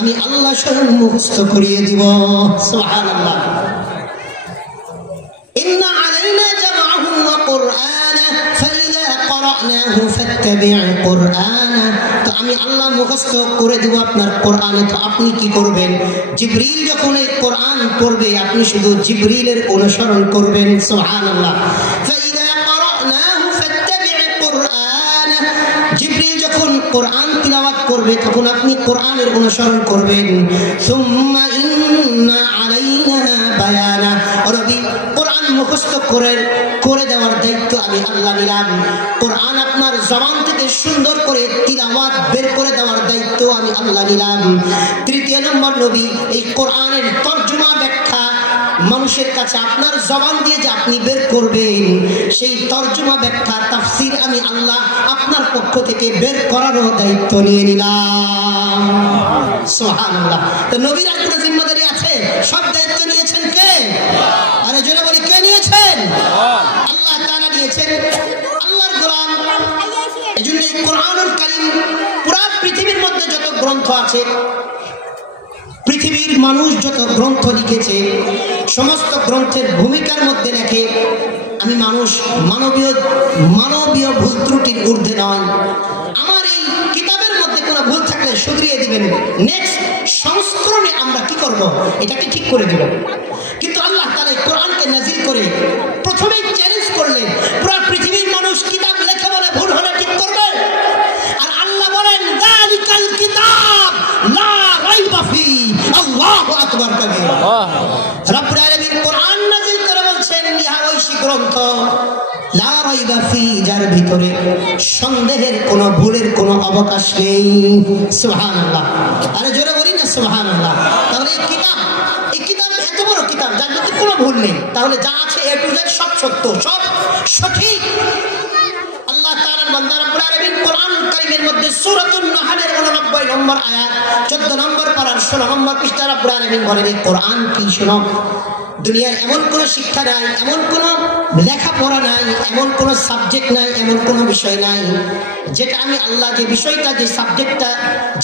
আমি আল্লাহ স্বয়ং মুখস্থ করিয়ে দিব। সুবহানাল্লাহ। ইন্না আলাইনা জামআহু ওয়া কুরআনা ফাইযা ক্বারা'নাহু ফাত্তাবি' কুরআনা, তো আমি আল্লাহ মুখস্থ করে দিব আপনার কোরআনে। তো আপনি কি করবেন? জিবরিল যখন এই কোরআন পড়বে আপনি শুধু জিবরিলের অনুসরণ করবেন। সুবহানাল্লাহ। ফাইযা ক্বারা'নাহু ফাত্তাবি' কুরআনা, জিবরিল যখন কোরআন তিলাওয়াত করবে তখন আপনি কোরআনের অনুসরণ করবেন। সুম্মা ইন্না আলাইনা বায়ানা, নবী কোরআন মুখস্থ করে দেওয়ার দায়িত্ব আমি আল্লাহ নিলাম। কোরআন আপনার জবান থেকে সুন্দর করে তিলাওয়াত বের করে দেওয়ার দায়িত্ব আমি আল্লাহ নিলাম। তৃতীয় নম্বর, নবী এই কোরআনের তরজমা ব্যাখ্যা মানুষের কাছে আপনার জবান দিয়ে যে আপনি বের করবেন, সেই তরজমা ব্যাখ্যা তাফসীর আমি আল্লাহ আপনার পক্ষ থেকে বের করারও দায়িত্ব নিয়ে নিলাম। সুবহানাল্লাহ। তো নবীর আর কোনো জিম্মাদারি আছে? সব দায়িত্ব নিয়েছেন কে? আরে জোরে বলি, কে নিয়েছেন? আল্লাহ তাআলা নিয়েছেন। আল্লাহর কোরআন। এজন্য এই কোরআনুল কারীম পুরো পৃথিবীর মধ্যে যত গ্রন্থ আছে, পৃথিবীর মানুষ যত গ্রন্থ লিখেছে, সমস্ত গ্রন্থের ভূমিকার মধ্যে লেখে আমি মানুষ, মানবীয় ভুল ত্রুটির ঊর্ধ্বে নয়। আমার এই কিতাবের মধ্যে কোনো ভুল থাকলে শুধরিয়ে দিবেন, নেক্সট সংস্করণে আমরা কি করব এটাকে ঠিক করে দিব। কিন্তু আল্লাহ তাআলা কোরআনকে নাযিল করে প্রথমেই চ্যালেঞ্জ করলেন, পুরো পৃথিবীর মানুষ কিতাব লেখে বলে ভুল হলে ঠিক করবে, আর আল্লাহ বলেন যালিকাল কিতাব লা রাইবা ফি। আল্লাহু আকবার কাবীরা। রব্বুল আলামিন কোরআন নাযিল করে বলছেন, ইহা ঐশী গ্রন্থ লা রাইবা ফি, যার ভিতরে সন্দেহের কোনো ভুলের কোনো অবকাশ নেই। সুবহানাল্লাহ। আরে জোরে বলি না সুবহানাল্লাহ। তাহলে এই কিতাব এত বড় কিতাব যার মধ্যে কোনো ভুল নেই, তাহলে যা আছে এ টু জেড সব সত্য, সব সঠিক। আল্লাহ আল্লাহ তাআলার বান্দা রব্বুল আলামিন কোরআন কারীমের মধ্যে সূরাতুন নাহলের 89 নম্বর আয়াত 14 নম্বর পারার 16 নম্বর পৃষ্ঠা রব্বুল আলামিন বলেন এই কোরআন কি শোনো দুনিয়ার এমন কোনো শিক্ষা নাই, এমন কোনো লেখাপড়া নাই, এমন কোনো সাবজেক্ট নাই, এমন কোনো বিষয় নাই যেটা আমি আল্লাহ যে বিষয়টা যে সাবজেক্টটা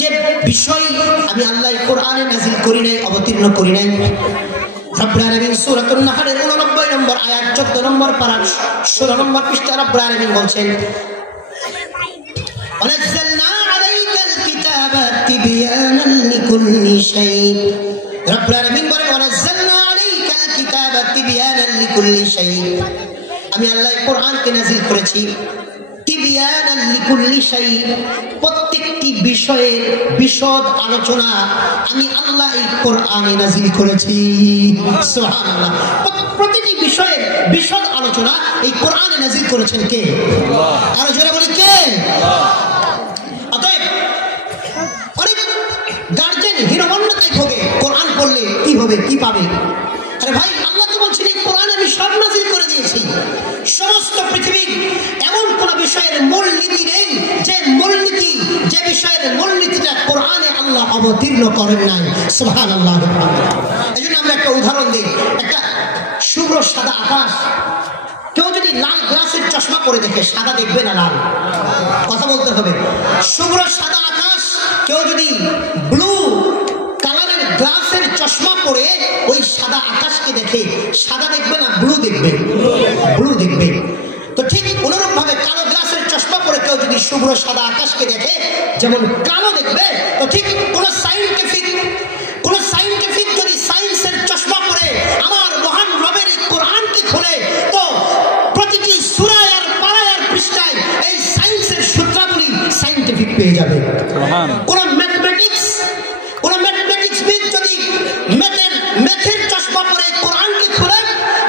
যে বিষয় আমি আল্লাহ কোরআনে নাযিল করি নাই, অবতীর্ণ করি নাই। রব্বুল আলামিন সূরাতুন নাহলের 89 নম্বর আয়াত 14 নম্বর পারা 16 নম্বর পৃষ্ঠা রব্বুল আলামিন বলছেন ওয়ানাজ্জালনা আলাইকাল কিতাবা তিবয়ানান লিকুল্লি শাই। রব্বুল আলামিন বলেন ওয়ানাজ্জালনা আলাইকাল কিতাবা তিবয়ানান লিকুল্লি শাই। আমি আল্লাহ কোরআনকে নাযিল করেছি তিবয়ানান লিকুল্লি শাই, প্রত্যেকটি বিষয়ের বিশদ আলোচনা আমি আল্লাহ এই কোরআনে নাযিল করেছি। সুবহানাল্লাহ। প্রতিটি বিষয়ের বিশদ আলোচনা এই কোরআনে নাযিল করেছেন কে? আল্লাহ। আর জোরে বলি কে? আল্লাহ। অতএব অনেক গার্জেন হীনমন্যতায় ভোগে কোরআন পড়লে কি হবে, কি পাবে? আরে ভাই, আল্লাহ তো বলছেন এই কোরআনে আমি সব নাযিল করে দিয়েছি। সমস্ত পৃথিবীর এমন কোন বিষয়ের মূলনীতি নেই যে মূলনীতি, যে বিষয়ের মূলনীতিটা কোরআনে আল্লাহ অবতীর্ণ করেন নাই। সুবহানাল্লাহ। এই জন্য আমরা একটা উদাহরণ দিই। একটা শুভ্র সাদা আকাশ, কেউ যদি লাল গ্লাসের চশমা পরে দেখে সাদা দেখবে না লাল? কথা বলতে হবে। শুভ্র সাদা আকাশ কেউ যদি ব্লু কালারের গ্লাসের চশমা পরে ওই সাদা আকাশকে দেখে সাদা দেখবে না ব্লু দেখবে? ব্লু দেখবে। তো ঠিক অনুরূপ ভাবে কালো গ্লাসের চশমা পরে কেউ যদি শুভ্র সাদা আকাশকে দেখে যেমন কালো দেখবে, তো ঠিক কোন সায়েন্টিফিক যদি সায়েন্সের চশমা পরে আমার মহান রবের এই কোরআনকে খোলে, তো প্রতিটি সূরায় আর পারায় আর পৃষ্ঠায় এই সায়েন্সের সূত্রাবলী সায়েন্টিফিক পেয়ে যাবে। কোন ম্যাথমেটিক্সবিদ যদি ম্যাথের চশমা পরে কোরআনকে খোলে,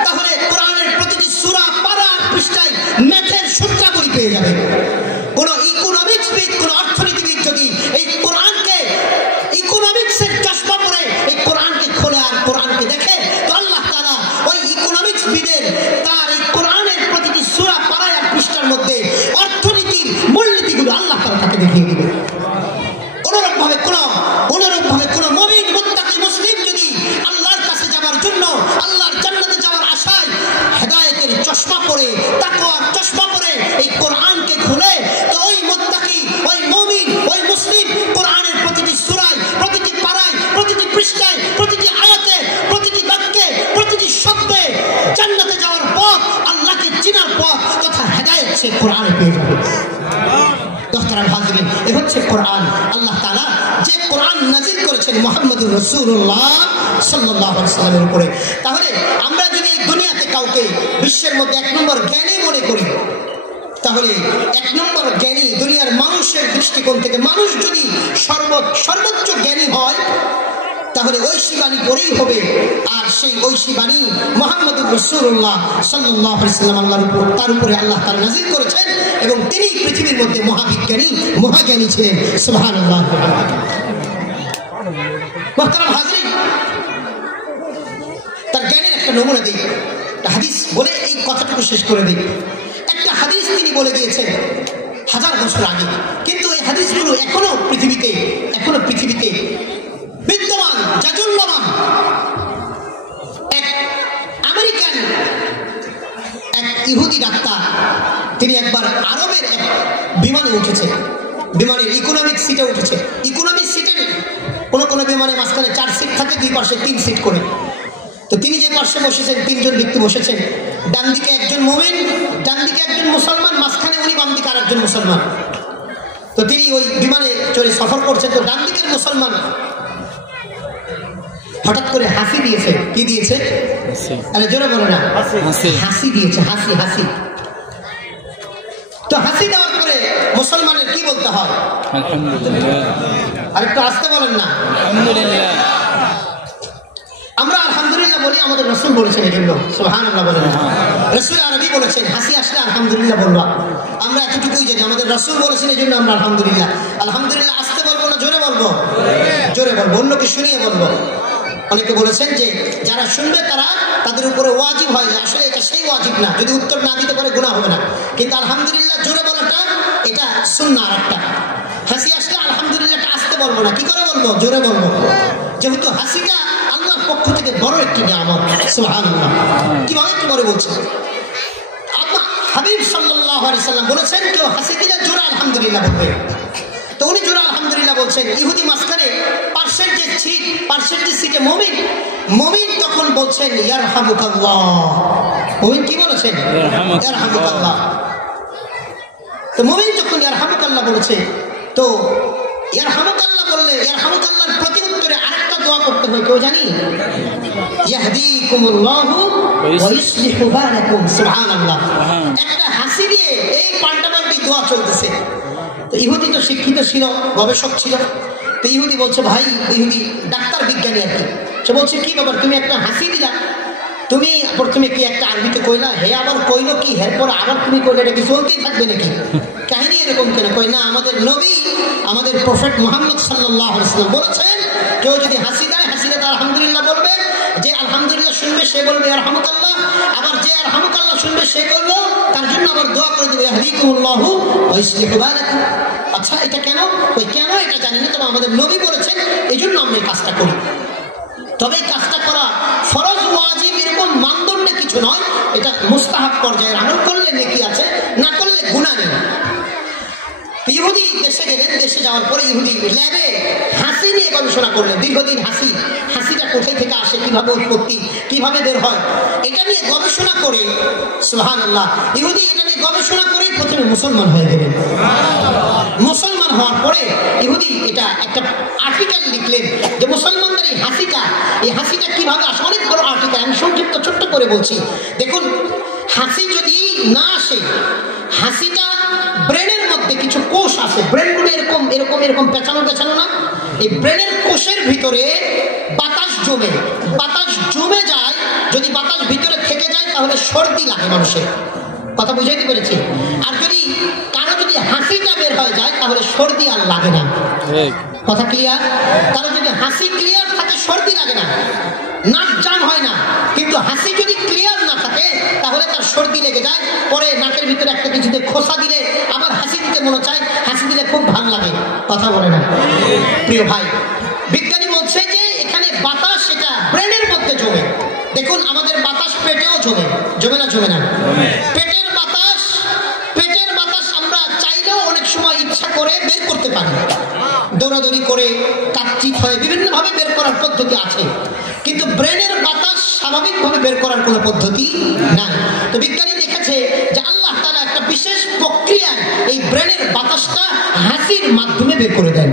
তাহলে কোরআনের প্রতিটি সূরা পারা আর পৃষ্ঠায় ম্যাথের সূত্রাবলী পেয়ে যাবে। কোন ইকোনমিক্সবিদ, কোন অর্থনীতিবিদ যদি এই কোরআনকে ইকোনমিক্সের চশমা পরে এই কোরআনকে খোলে আর কোরআনকে দেখে, তো আল্লাহ তাআলা ওই ইকোনমিক্সবিদের তার এই কোরআনের প্রতিটি সূরা পারায় আর পৃষ্ঠার মধ্যে অর্থনীতির মূলনীতিগুলো আল্লাহ তাআলা তাকে দেখিয়ে দিবে। অনুরূপভাবে কোন মুমিন মুত্তাকি মুসলিম যদি আল্লাহর কাছে যাওয়ার জন্য, আল্লাহর জান্নাতে যাওয়ার আশায় হেদায়েতের চশমা পরে, তাকওয়ার চশমা পরে এই কোরআনকে খুলে, তো ওই মুত্তাকি, ওই মুমিন, ওই মুসলিম কোরআনের প্রতিটি সূরায়, প্রতিটি পারায়, প্রতিটি পৃষ্ঠায়, প্রতিটি আয়াতে, প্রতিটি বাক্যে, প্রতিটি শব্দে জান্নাতে যাওয়ার পথ, আল্লাহকে চিনার পথ তথা হেদায়েত সে কোরআনে পেয়ে যাবে। দোস্তরা হাজিরিন, এ হচ্ছে কোরআন। আল্লাহ তাআলা যে কোরআন নাযিল করেছেন মুহাম্মদুর রাসূলুল্লাহ সাল্লাল্লাহু আলাইহি ওয়াসাল্লামের উপরে। তাহলে আমরা যদি এই দুনিয়াতে কাউকে বিশ্বের মধ্যে এক নম্বর জ্ঞানী মনে করি, তাহলে এক নম্বর জ্ঞানী দুনিয়ার মানুষের দৃষ্টিকোণ থেকে মানুষ যদি সর্বোচ্চ জ্ঞানী হয়, তাহলে ঐশী বাণী পড়েই হবে। আর সেই ঐশী বাণী মুহাম্মদুর রাসূলুল্লাহ সাল্লাল্লাহু আলাইহি ওয়াসাল্লাম তার উপরে আল্লাহ তাআলা নাযিল করেছেন এবং তিনি পৃথিবীর মধ্যে মহাবিজ্ঞানী, মহাজ্ঞানী ছিলেন। সুবহানাল্লাহ। মুহতারাম হাজিরিন, তার জ্ঞানের একটা নমুনা দিই, একটা হাদিস বলে এই কথাটুকু শেষ করে দিই। একটা হাদিস তিনি বলে গিয়েছেন 1000 বছর আগে, কিন্তু এই হাদিসগুলো এখনো পৃথিবীতে বিদ্যমান, জাজুল্যমান। এক আমেরিকান এক ইহুদি ডাক্তার, তিনি একবার আরবের এক বিমানে উঠেছে, বিমানের ইকোনমিক সিটে উঠেছে। ইকোনমিক সিটে কোন বিমানে মাঝখানে 4 সিট থাকে, 2 পাশে 3 সিট করে। তো তিনি যে পাশে বসেছেন, 3 জন ব্যক্তি বসেছেন। ডান দিকে একজন মুমিন, ডান দিকে একজন মুসলমান, মাঝখানে উনি, বাম দিকে আরেকজন মুসলমান। তো তিনি ওই বিমানে চড়ে সফর করছেন। তো ডান দিকের মুসলমান হঠাৎ করে হাসি দিয়েছে। কি দিয়েছে? আরে জোরে বলো না। হাসি দিয়েছে, হাসি। তো হাসি দেওয়ার পরে মুসলমানের কি বলতে হয়? আলহামদুলিল্লাহ। আরেকটু আসতে বলেন না। আলহামদুলিল্লাহ। আমরা আলহামদুলিল্লাহ বলি, আমাদের রাসূল বলেছেন এই জন্য। সুবহানাল্লাহ বলেন। রাসূল আরবি বলেছেন হাসি আসলে আলহামদুলিল্লাহ বলবা। আমরা এতটুকুই জানি, আমাদের রাসূল বলেছেন এই জন্য আমরা আলহামদুলিল্লাহ। আলহামদুলিল্লাহ আসতে বলবো না জোরে বলবো? জোরে বলবো। অন্যকে শুনিয়ে বলবো। অনেকে বলেছেন যে যারা শুনবে তাদের উপরে ওয়াজিব হয়, আসলে এটা সেই ওয়াজিব না, যদি উত্তর না দিতে পারে গুনাহ হবে না, কিন্তু আলহামদুলিল্লাহ জোরে বলাটা এটা সুন্নাহ। আরেকটা, হাসি আসলে আলহামদুলিল্লাহটা আসতে বলবো না, কি করে বলবো? জোরে বলবো, যেহেতু হাসিটা আল্লাহর পক্ষ থেকে বড় একটি নিয়ামত। সুবহানাল্লাহ, কিভাবে একটু বড় বলছে আল্লাহ হাবিব সাল্লাল্লাহু আলাইহি সাল্লাম বলেছেন, কেউ হাসি দিলে জোরে আলহামদুলিল্লাহ বলবে। তো উনি জোরে আলহামদুলিল্লাহ বলছেন। ইহুদি মাঝখানে পার্শ্বের যে সিটে মুমিন তখন বলছেন ইয়ারহামুকাল্লাহ। মুমিন কি বলেছেন? ইয়ারহামুকাল্লাহ। তো মুমিন যখন ইয়ারহামুকাল্লাহ বলেছে, তো ইয়ারহামুকাল্লাহ বললে ইয়ারহামুকাল্লাহর প্রতি উত্তরে আরেকটা দোয়া করতে হয়, কেউ জানি? ইয়াহদিকুমুল্লাহু ওয়া ইউসলিহু বালাকুম। সুবহানাল্লাহ। একটা হাসি দিয়ে এই পাল্টাপাল্টি দোয়া চলতেছে। তো ইহুদি তো শিক্ষিত ছিল, গবেষক ছিল। তো ইহুদি বলছে, ভাই, ইহুদি ডাক্তার বিজ্ঞানী আর কি, সে বলছে কি ব্যাপার, তুমি একটা হাসি দিলা, তুমি প্রথমে কি একটা আরবিতে কইলা, হে আবার কইলো কি, এরপর আবার তুমি কইলে, এটা কি চলতেই থাকবে নাকি? কাহিনী এরকম কেন? কই না, আমাদের নবী, আমাদের প্রফেট মুহাম্মদ সাল্লাল্লাহু আলাইহি ওয়াসাল্লাম বলেছেন, কেউ যদি হাসি দেয়, হাসিলে তার আলহামদুলিল্লাহ বলবে, যে আলহামদুলিল্লাহ শুনবে সে বলবে ইয়ারহামুকাল্লাহ, আবার যে ইয়ারহামুকাল্লাহ শুনবে সে বলবে, তার জন্য আবার দোয়া করে দেবে ইয়াহদিকুমুল্লাহু ওয়া ইউসলিহু বালাকুম। আচ্ছা, এটা কেন? ওই কেন এটা জানি না, তবে আমাদের নবী বলেছেন, এই জন্য আমরা এই কাজটা করি। তবে এই কাজটা করা ফরজ ওয়াজিব এরকম মানদণ্ডে কিছু নয়, এটা মুস্তাহাব পর্যায়ের, আমল করলে নেকি আছে, না করলে গুনাহ নেই। ইহুদি দেশে গেলেন, দেশে যাওয়ার পরে ইহুদি ল্যাবে হাসি নিয়ে গবেষণা করলেন। দীর্ঘদিন হাসিটা কোথায় থেকে আসে, কিভাবে উৎপত্তি, কিভাবে বের হয়, এটা নিয়ে গবেষণা করে, সুবহানাল্লাহ, ইহুদি এটা নিয়ে গবেষণা করে প্রথমে মুসলমান হয়ে গেলেন। মুসলমান হওয়ার পরে ইহুদি এটা একটা আর্টিকেল লিখলেন যে মুসলমানদের এই হাসিটা কিভাবে আসে। অনেক বড় আর্টিকেল, আমি সংক্ষিপ্ত ছোট্ট করে বলছি। দেখুন, হাসি যদি না আসে, হাসিটা ব্রেনের মধ্যে কিছু কোষ আছে, ব্রেনগুলো এরকম এরকম এরকম পেঁচানো না, এই ব্রেনের কোষের ভিতরে বাতাস জমে যায়। যদি বাতাস ভিতরে থেকে যায় তাহলে সর্দি লাগে মানুষের, কথা বুঝাইতে পেরেছি? আর যদি কারো যদি হাসিটা বের হয়ে যায় তাহলে সর্দি আর লাগে না, কথা ক্লিয়ার? কারো যদি হাসি ক্লিয়ার থাকে সর্দি লাগে না, নাক জাম হয় না। কিন্তু হাসি যদি ক্লিয়ার না থাকে তাহলে তার সর্দি লেগে যায়, পরে নাকের ভিতরে একটা কিছুতে খোসা দিলে আবার হাসি দিতে মনে চায়, হাসি দিলে খুব ভালো লাগে, কথা বলে না? প্রিয় ভাই, বিজ্ঞানী বলছে যে এখানে বাতাস এটা ব্রেনের মধ্যে জমে। দেখুন, আমাদের বাতাস পেটেও জমে না? পেটের বাতাস আমরা চাইলেও অনেক সময় ইচ্ছা করে বের করতে পারি, দৌড়াদৌড়ি করে, কাচ্চিত হয়ে বিভিন্নভাবে বের করার পদ্ধতি আছে, কিন্তু ব্রেনের বাতাস স্বাভাবিকভাবে বের করার কোনো পদ্ধতি নাই। তো বিজ্ঞানী দেখেছে যে আল্লাহ তাআলা একটা বিশেষ প্রক্রিয়ায় এই ব্রেনের বাতাসটা হাসির মাধ্যমে বের করে দেন।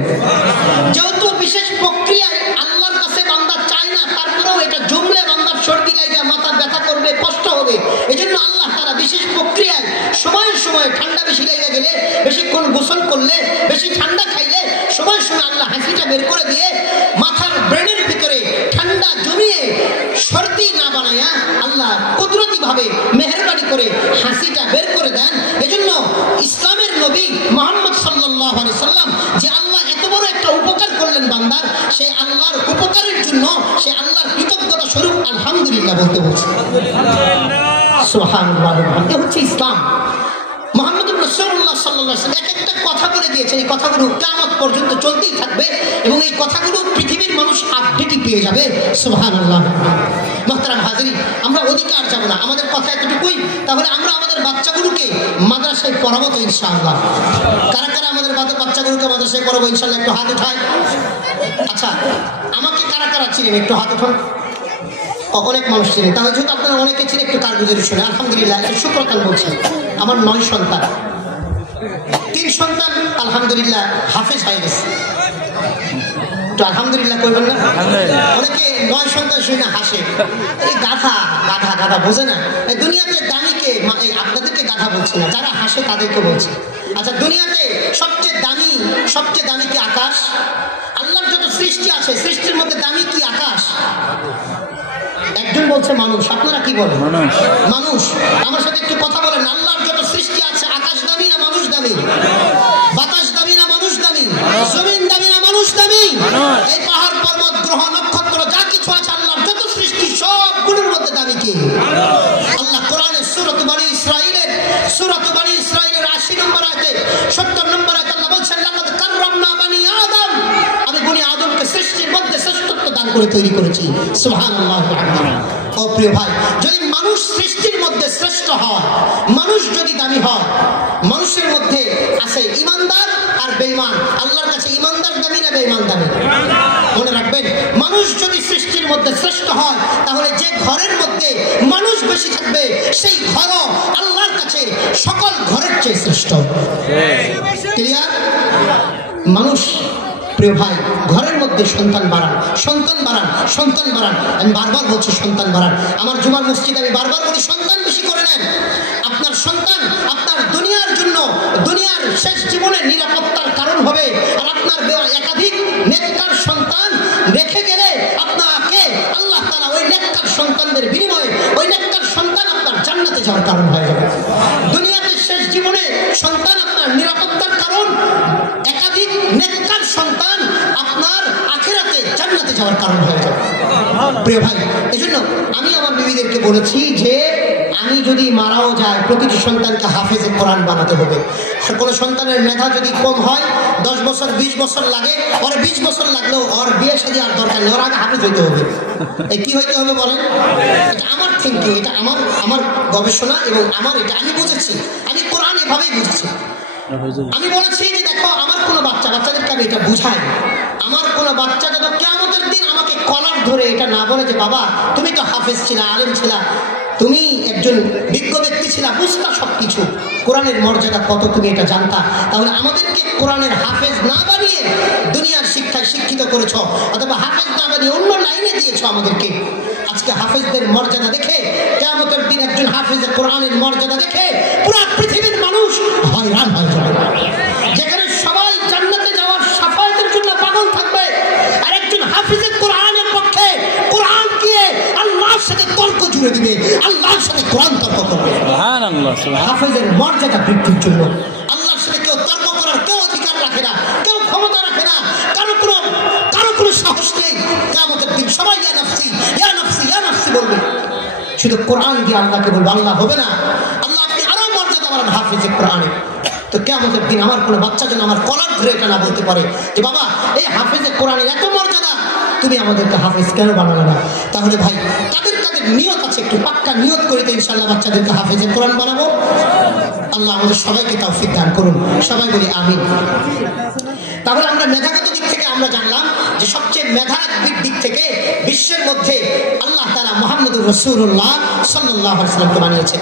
যেহেতু বিশেষ প্রক্রিয়ায় আল্লাহর কাছে বান্দা চায় না, তারপরেও এটা জমলে বান্দার সর্দি লাগবে, মাথা ব্যথা করবে, কষ্ট হবে, এই জন্য আল্লাহ তাআলা বিশেষ প্রক্রিয়ায় সময় ঠান্ডা বেশি লেগে গেলে, বেশিক্ষণ গোসল করলে, বেশি ঠান্ডা খাইলে সময় আল্লাহ হাসিটা বের করে দিয়ে মাথার ব্রেনের ভিতরে ঠান্ডা জমিয়ে সর্দি না বানায়া আল্লাহ কুদরতি ভাবে মেহেরবানি করে হাসিটা বের করে দেন। এজন্য ইসলামের নবী মুহাম্মদ সাল্লাল্লাহু আলাইহি সাল্লাম যে আল্লাহ এত বড় একটা উপকার করলেন বান্দার, সেই আল্লাহর উপকারের জন্য সে আল্লাহর কৃতজ্ঞতা স্বরূপ আলহামদুলিল্লাহ বলতে বলছে। সুবহানাল্লাহ, এটা হচ্ছে ইসলাম। মুহাম্মদ রাসূলুল্লাহ সাল্লাল্লাহু আলাইহি ওয়াসাল্লাম একটা কথা বলে দিয়েছেন, এই কথাগুলো কিয়ামত পর্যন্ত চলতেই থাকবে এবং এই কথাগুলো পৃথিবীর মানুষ আপডেটই পেয়ে যাবে। সুবহানাল্লাহ। মুহতারাম হাজিরিন, আমরা অধিকার যাব না, আমাদের কথা এতটুকুই। তাহলে আমরা আমাদের বাচ্চাগুলোকে মাদ্রাসায় পড়াবো তো ইনশাআল্লাহ। কারা কারা আমাদের বাচ্চাগুলোকে মাদ্রাসায় পড়াবো ইনশাআল্লাহ? একটু হাত উঠায়। আচ্ছা, আমাকে কারা কারা চিনেন একটু হাত উঠান। অনেক মানুষ ছিলেন, তাহলে যেহেতু আপনারা অনেকে ছিলেন একটু কারগুজারি শুনে আলহামদুলিল্লাহ। একটু শুকরাতান বলছেন। আমার 9 সন্তান, 3 সন্তান আলহামদুলিল্লাহ হাফেজ হয়ে গেছে। একটু আলহামদুলিল্লাহ করবেন না? অনেকে 9 সন্তান শুনে হাসে, এই গাধা বোঝে না। দুনিয়াতে দামিকে, আপনাদেরকে গাধা বলছি না, যারা হাসে তাদেরকে বলছে। আচ্ছা, দুনিয়াতে সবচেয়ে দামি কি আকাশ? আল্লাহর যত সৃষ্টি আছে সৃষ্টির মধ্যে দামি কি আকাশ? একজন বলছে মানুষ। আপনারা কি বলেন? মানুষ। আমার সাথে একটু কথা বলেন। আল্লাহর যত সৃষ্টি আছে আকাশ দামি না মানুষ দামি? বাতাস দামি না মানুষ দামি? জমিন দামি না মানুষ দামি? এই পাহাড় পর্বত গ্রহ নক্ষত্র যা কিছু আছে কে? আল্লাহ কোরআনে সূরাত বনী ইসরাঈলের 80 নম্বর আয়াতে 70 নম্বর আয়াতে আল্লাহ বলছেন লাকাদ কাররামনা বনী আদম, আমি বনী আদমকে সৃষ্টির মধ্যে শ্রেষ্ঠত্ব দান করে তৈরি করেছি। সুবহানাল্লাহ। ও প্রিয় ভাই, যদি মানুষ সৃষ্টির মধ্যে শ্রেষ্ঠ হয়, মানুষ যদি দামি হয়, মানুষের মধ্যে আছে ইমানদার আর বেঈমান, আল্লাহর কাছে ইমানদার দামি না বেঈমান দামি? মনে রাখবেন, মানুষ যদি সৃষ্টির মধ্যে শ্রেষ্ঠ হয়, তাহলে যে ঘরের মধ্যে মানুষ বেশি থাকবে সেই ঘরও আল্লাহর কাছে সকল ঘরের চেয়ে শ্রেষ্ঠ। ক্লিয়ার? মানুষ, প্রিয় ভাই, ঘরের মধ্যে সন্তান বাড়ান, সন্তান বাড়ান, সন্তান বাড়ান। আমি বারবার বলছি সন্তান বাড়ান। আমার জুমার মসজিদে আমি বারবার বলি সন্তান বেশি করে নেন। আপনার সন্তান আপনার দুনিয়ার জন্য, দুনিয়ার শেষ জীবনের নিরাপত্তার কারণ হবে। আর আপনার একাধিক নেককার সন্তান রেখে গেলে আপনাকে আল্লাহ তাআলা ওই নেককার সন্তানদের বিনিময়ে ওই নেককার সন্তান আপনার জান্নাতে যাওয়ার কারণ হয়ে যাবে। দুনিয়াতে শেষ জীবনে সন্তান আপনার নিরাপত্তার কারণ, একাধিক নেককার সন্তান আপনার আখিরাতে জান্নাতে যাওয়ার কারণ হয়ে যাবে। প্রিয় ভাই, এজন্য আমি আমার বিবিদেরকে বলেছি যে আমি যদি মারাও যায় প্রতিটি সন্তানকে হাফেজে কোরআন বানাতে হবে। আর কোনো সন্তানের মেধা যদি কম হয়, 10 বছর 20 বছর লাগে, ওর 20 বছর লাগলেও ওর বিয়ে শাদী আর দরকার নেই, ওর আগে হাফেজ হইতে হবে। এই কি হইতে হবে বলেন? এটা আমার থিঙ্কিং, এটা আমার গবেষণা এবং আমি বুঝেছি, আমি কোরআন এভাবেই বুঝেছি। আমি বলেছি যে দেখো, আমার কোনো বাচ্চাদেরকে আমি এটা বুঝাই, আমার কোনো বাচ্চা যেন কিয়ামতের দিন আমাকে কলার ধরে এটা না বলে যে বাবা তুমি তো হাফেজ ছিলা, আলেম ছিলা, তুমি একজন বিজ্ঞ ব্যক্তি ছিলা, বুঝতা সবকিছু, কোরআনের মর্যাদা কত তুমি এটা জানতা, তাহলে আমাদেরকে কোরআনের হাফেজ না বানিয়ে দুনিয়ার শিক্ষায় শিক্ষিত করেছ, অথবা হাফেজ না বানিয়ে অন্য লাইনে দিয়েছ আমাদেরকে। আজকে হাফেজদের মর্যাদা দেখে, কিয়ামতের দিন একজন হাফেজের কোরআনের মর্যাদা দেখে পুরো পৃথিবীর মানুষ হয়রান হয়ে যাবে। যেখানে সবাই জান্নাতে যাওয়ার শাফায়াতের জন্য পাগল থাকবে, আর একজন হাফেজের কোরআনের পক্ষে কোরআন কে আল্লাহর সাথে তর্ক জুড়ে দিবে, আল্লাহর সাথে কোরআন তর্ক করবে। সুবহানাল্লাহ। হাফেজের মর্যাদা বৃদ্ধির জন্য আল্লাহর সাথে কেউ তর্ক করার কেউ অধিকার রাখে না, কেউ ক্ষমতা রাখে না, কারো কোনো সাহস নেই। কিয়ামতের দিন সবাই ইয়া নাফসি ইয়া নাফসি ইয়া নাফসি বলবে, শুধু কোরআন দিয়ে আল্লাহকে বলবো আল্লাহ হবে না, আল্লাহ আপনি আরো মর্যাদা বাড়ান হাফেজে কোরআনে। তো কিয়ামতের দিন আমার কোনো বাচ্চা যেন আমার কলার ধরে এটা না বলতে পারে যে বাবা এই হাফেজে কোরআনের এত মর্যাদা, তুমি আমাদেরকে হাফেজ কেন বানালে না? তাহলে ভাই, তাদের নিয়ত আছে, একটু পাক্কা নিয়ত করে তো ইনশাআল্লাহ বাচ্চাদেরকে হাফেজে কোরআন বানাবো। আল্লাহ আমাদের সবাইকে তৌফিক দান করুন, সবাই বলি আমিন। তাহলে আমরা মেধাগত দিক থেকে আমরা জানলাম যে সবচেয়ে মেধাবী দিক থেকে বিশ্বের মধ্যে আল্লাহ তাআলা মুহাম্মদুর রাসূলুল্লাহ সাল্লাল্লাহু আলাইহি ওয়াসাল্লামকে বানিয়েছেন।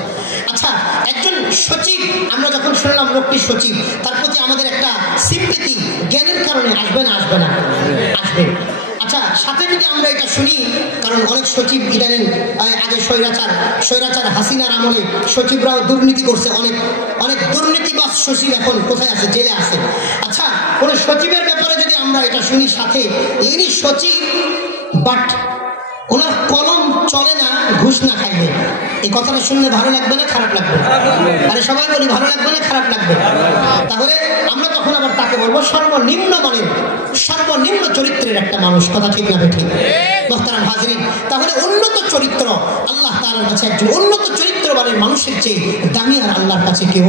আচ্ছা, একজন সচিব, আমরা যখন শুনলাম লোকটি সচিব, তার প্রতি আমাদের একটা সিম্পেথি জ্ঞানের কারণে আসবে না? আসবে। আচ্ছা, সাথে যদি আমরা এটা শুনি, কারণ অনেক সচিব ইদানিং, আগে স্বৈরাচার হাসিনার আমলে সচিবরাও দুর্নীতি করছে, অনেক দুর্নীতিবাজ সচিব এখন কোথায় আছে? জেলে আছে। আচ্ছা, কোন সচিবের ব্যাপারে যদি আমরা এটা শুনি, সাথে ইনি সচিব বাট ওনার কলম চলে না ঘুষ না খাইলে, এই কথাটা শুনলে ভালো লাগবে না খারাপ লাগবে? আরে সবাই বলি ভালো লাগবে না খারাপ লাগবে? তাহলে আমরা তখন আবার তাকে বলবো সর্বনিম্ন মানের, সর্বনিম্ন চরিত্রের একটা মানুষ। কথা ঠিক না ঠিক? মুহতারাম হাজরিন, তাহলে উন্নত চরিত্র আল্লাহ তাআলার কাছে, একজন উন্নত চরিত্রবানের মানুষের চেয়ে দামি আর আল্লাহর কাছে কেউ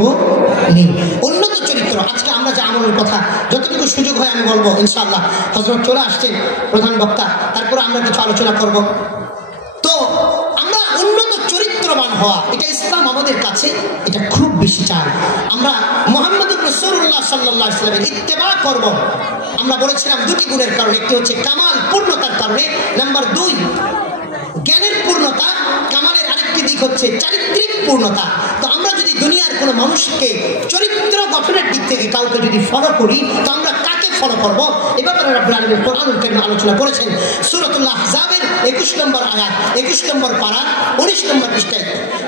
নেই। উন্নত চরিত্র, আজকে আমরা যে আমলের কথা যতটুকু সুযোগ হয় আমি বলবো ইনশাআল্লাহ। হযরত চলে আসছেন প্রধান বক্তা, তারপরে আমরা কিছু আলোচনা করব। তো আমরা উন্নত চরিত্রবান হওয়া, এটা ইসলাম আমাদের কাছে এটা খুব বেশি চায়। আমরা মুহাম্মদুর রাসূলুল্লাহ সাল্লাল্লাহু আলাইহি ওয়াসাল্লামের ইত্তেবা করব। আমরা বলেছিলাম দুটি গুণের কারণে, একটি হচ্ছে কামাল, পূর্ণতার কারণে, নাম্বার 2 জ্ঞানের পূর্ণতা, কামালের আরেকটি দিক হচ্ছে চারিত্রিক পূর্ণতা। তো আমরা যদি দুনিয়ার কোনো মানুষকে চরিত্র গঠনের দিক থেকে কাউকে যদি ফলো করি, তো আমরা কাকে ফলো করব? এ ব্যাপারে রব্বুল আলামিন কোরআনুল কারীমে আলোচনা করেছেন। সূরাতুল আহজাবের 21 নম্বর আয়াত, 21 নম্বর পারা 19 নম্বর পৃষ্ঠায়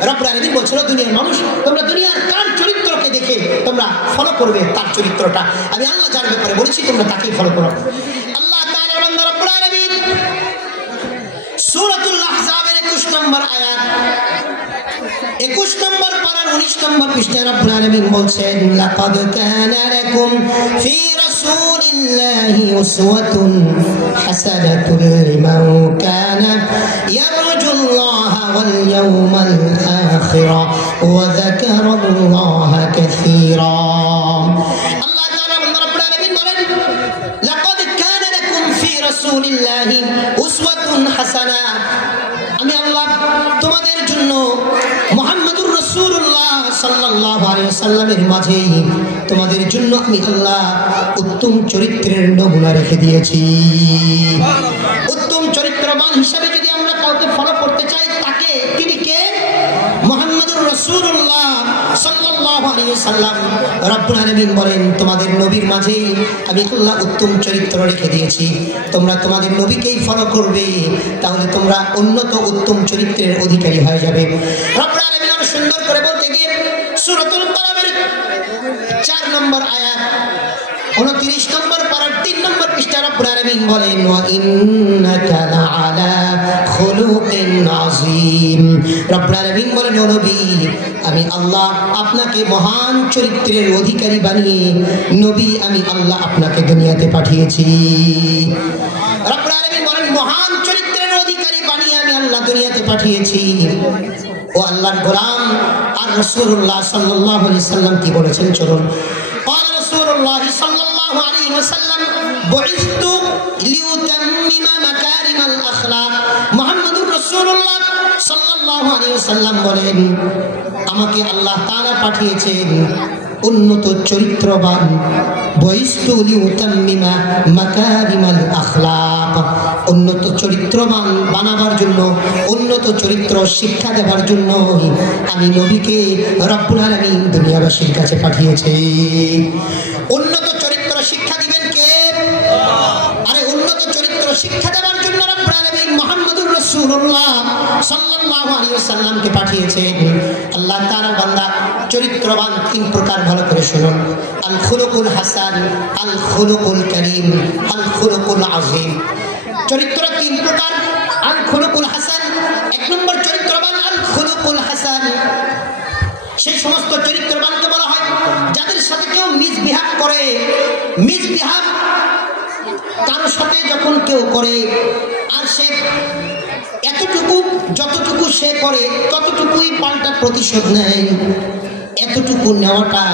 রব্বুল আলামিন বলছিল, দুনিয়ার মানুষ, তোমরা দুনিয়ার কার চরিত্রকে দেখে তোমরা ফলো করবে তার চরিত্রটা। আমি আল্লাহ যার ব্যাপারে বলেছি তোমরা তাকেই ফলো করো। আল্লাহ তাআলার বান্দা রব্বুল আলামিন সূরাতুল আহজাবের 21 নম্বর আয়াত, 21 নম্বর পারা 19 নম্বর পৃষ্ঠায় রব্বুল আলামিন বলছেন, লাকাদ কানা লাকুম ফি রাসূলিল্লাহি উসওয়াতুন হাসানাতুন লিমান কানা ইয়ারজুল্লাহা ওয়াল বান্দারা, আমি আল্লাহ তোমাদের জন্য মুহাম্মদুর রাসূলুল্লাহ সাল্লাল্লাহু আলাইহি ওয়াসাল্লামের মাঝে তোমাদের জন্য আমি আল্লাহ উত্তম চরিত্রের নমুনা রেখে দিয়েছি। উত্তম চরিত্রবান হিসাবে যদি আমরা কাউকে ফলো করতে চাই, তাকে তিনি কে? মুহাম্মদুর রাসূলুল্লাহ সাল্লাল্লাহু আলাইহি ওয়াসাল্লাম। রব্বুল আলামিন বলেন, তোমাদের নবীর মাঝে আমি আল্লাহ উত্তম চরিত্র রেখে দিয়েছি, তোমরা তোমাদের নবীকেই ফলো করবে, তাহলে তোমরা উন্নত উত্তম চরিত্রের অধিকারী হয়ে যাবে। রব্বুল আলামিন আরো সুন্দর করে বলতে গিয়ে সূরাতুল কালামের 4 নম্বর আয়াত 29 নম্বর পারার 3 নম্বর পৃষ্ঠা রব্বুল আলামিন বলেন, ওয়া ইন্নাকা লাআলা খুলুকিন আযীম। রব্বুল আলামিন বলেন, ও নবী, আমি আল্লাহ আপনাকে মহান চরিত্রের অধিকারী বানিয়ে নবী আমি আল্লাহ আপনাকে দুনিয়াতে পাঠিয়েছি। রব্বুল আলামিন বলেন, মহান চরিত্রের অধিকারী বানিয়ে আমি আল্লাহ দুনিয়াতে পাঠিয়েছি। ও আল্লাহর গোলাম আর রাসূলুল্লাহ সাল্লাল্লাহু আলাইহি সাল্লাম কি বলেছেন চলুন। قال رسول الله صلى الله عليه وسلم بعثت لأتمم مكارم الأخلاق। মুহাম্মদুর রাসূলুল্লাহ সাল্লাল্লাহু আলাইহি ওয়াসাল্লাম বলেন, আমাকে আল্লাহ তাআলা পাঠিয়েছেন উন্নত চরিত্রবান, বয়স্তু লিউতাম্মিমা মাকারিমাল আখলাক, উন্নত চরিত্রবান বানাবার জন্য, উন্নত চরিত্র শিক্ষা দেওয়ার জন্য আমি নবীকে রব্বুল আলামিন দুনিয়াবাসীর কাছে পাঠিয়েছি। উন্নত চরিত্র শিক্ষা দিবেন কে? আরে উন্নত চরিত্র শিক্ষা দেওয়ার জন্য রব্বুল আলামিন মুহাম্মদুর রাসূলুল্লাহ সাল্লাল্লাহু আলাইহি ওয়াসাল্লামকে পাঠিয়েছেন। আল্লাহ তাআলার বান্দা চরিত্রবান 3 প্রকার, ভালো করে শুনুন। আল খুলুকুল হাসান, আল খুলুকুল কারীম, আল খুলুকুল আযীম। চরিত্র 3 প্রকার। আল খুলুকুল হাসান, 1 নম্বর চরিত্রবান আল খুলুকুল হাসান। সেই সমস্ত চরিত্রবানকে বলা হয় যাদের সাথে কেউ মিসবিহেভ করে। মিসবিহেভ কারোর সাথে যখন কেউ করে, আর সে এতটুকু যতটুকু সে করে ততটুকুই পাল্টা প্রতিশোধ নেয়, এতটুকু নেওয়াটা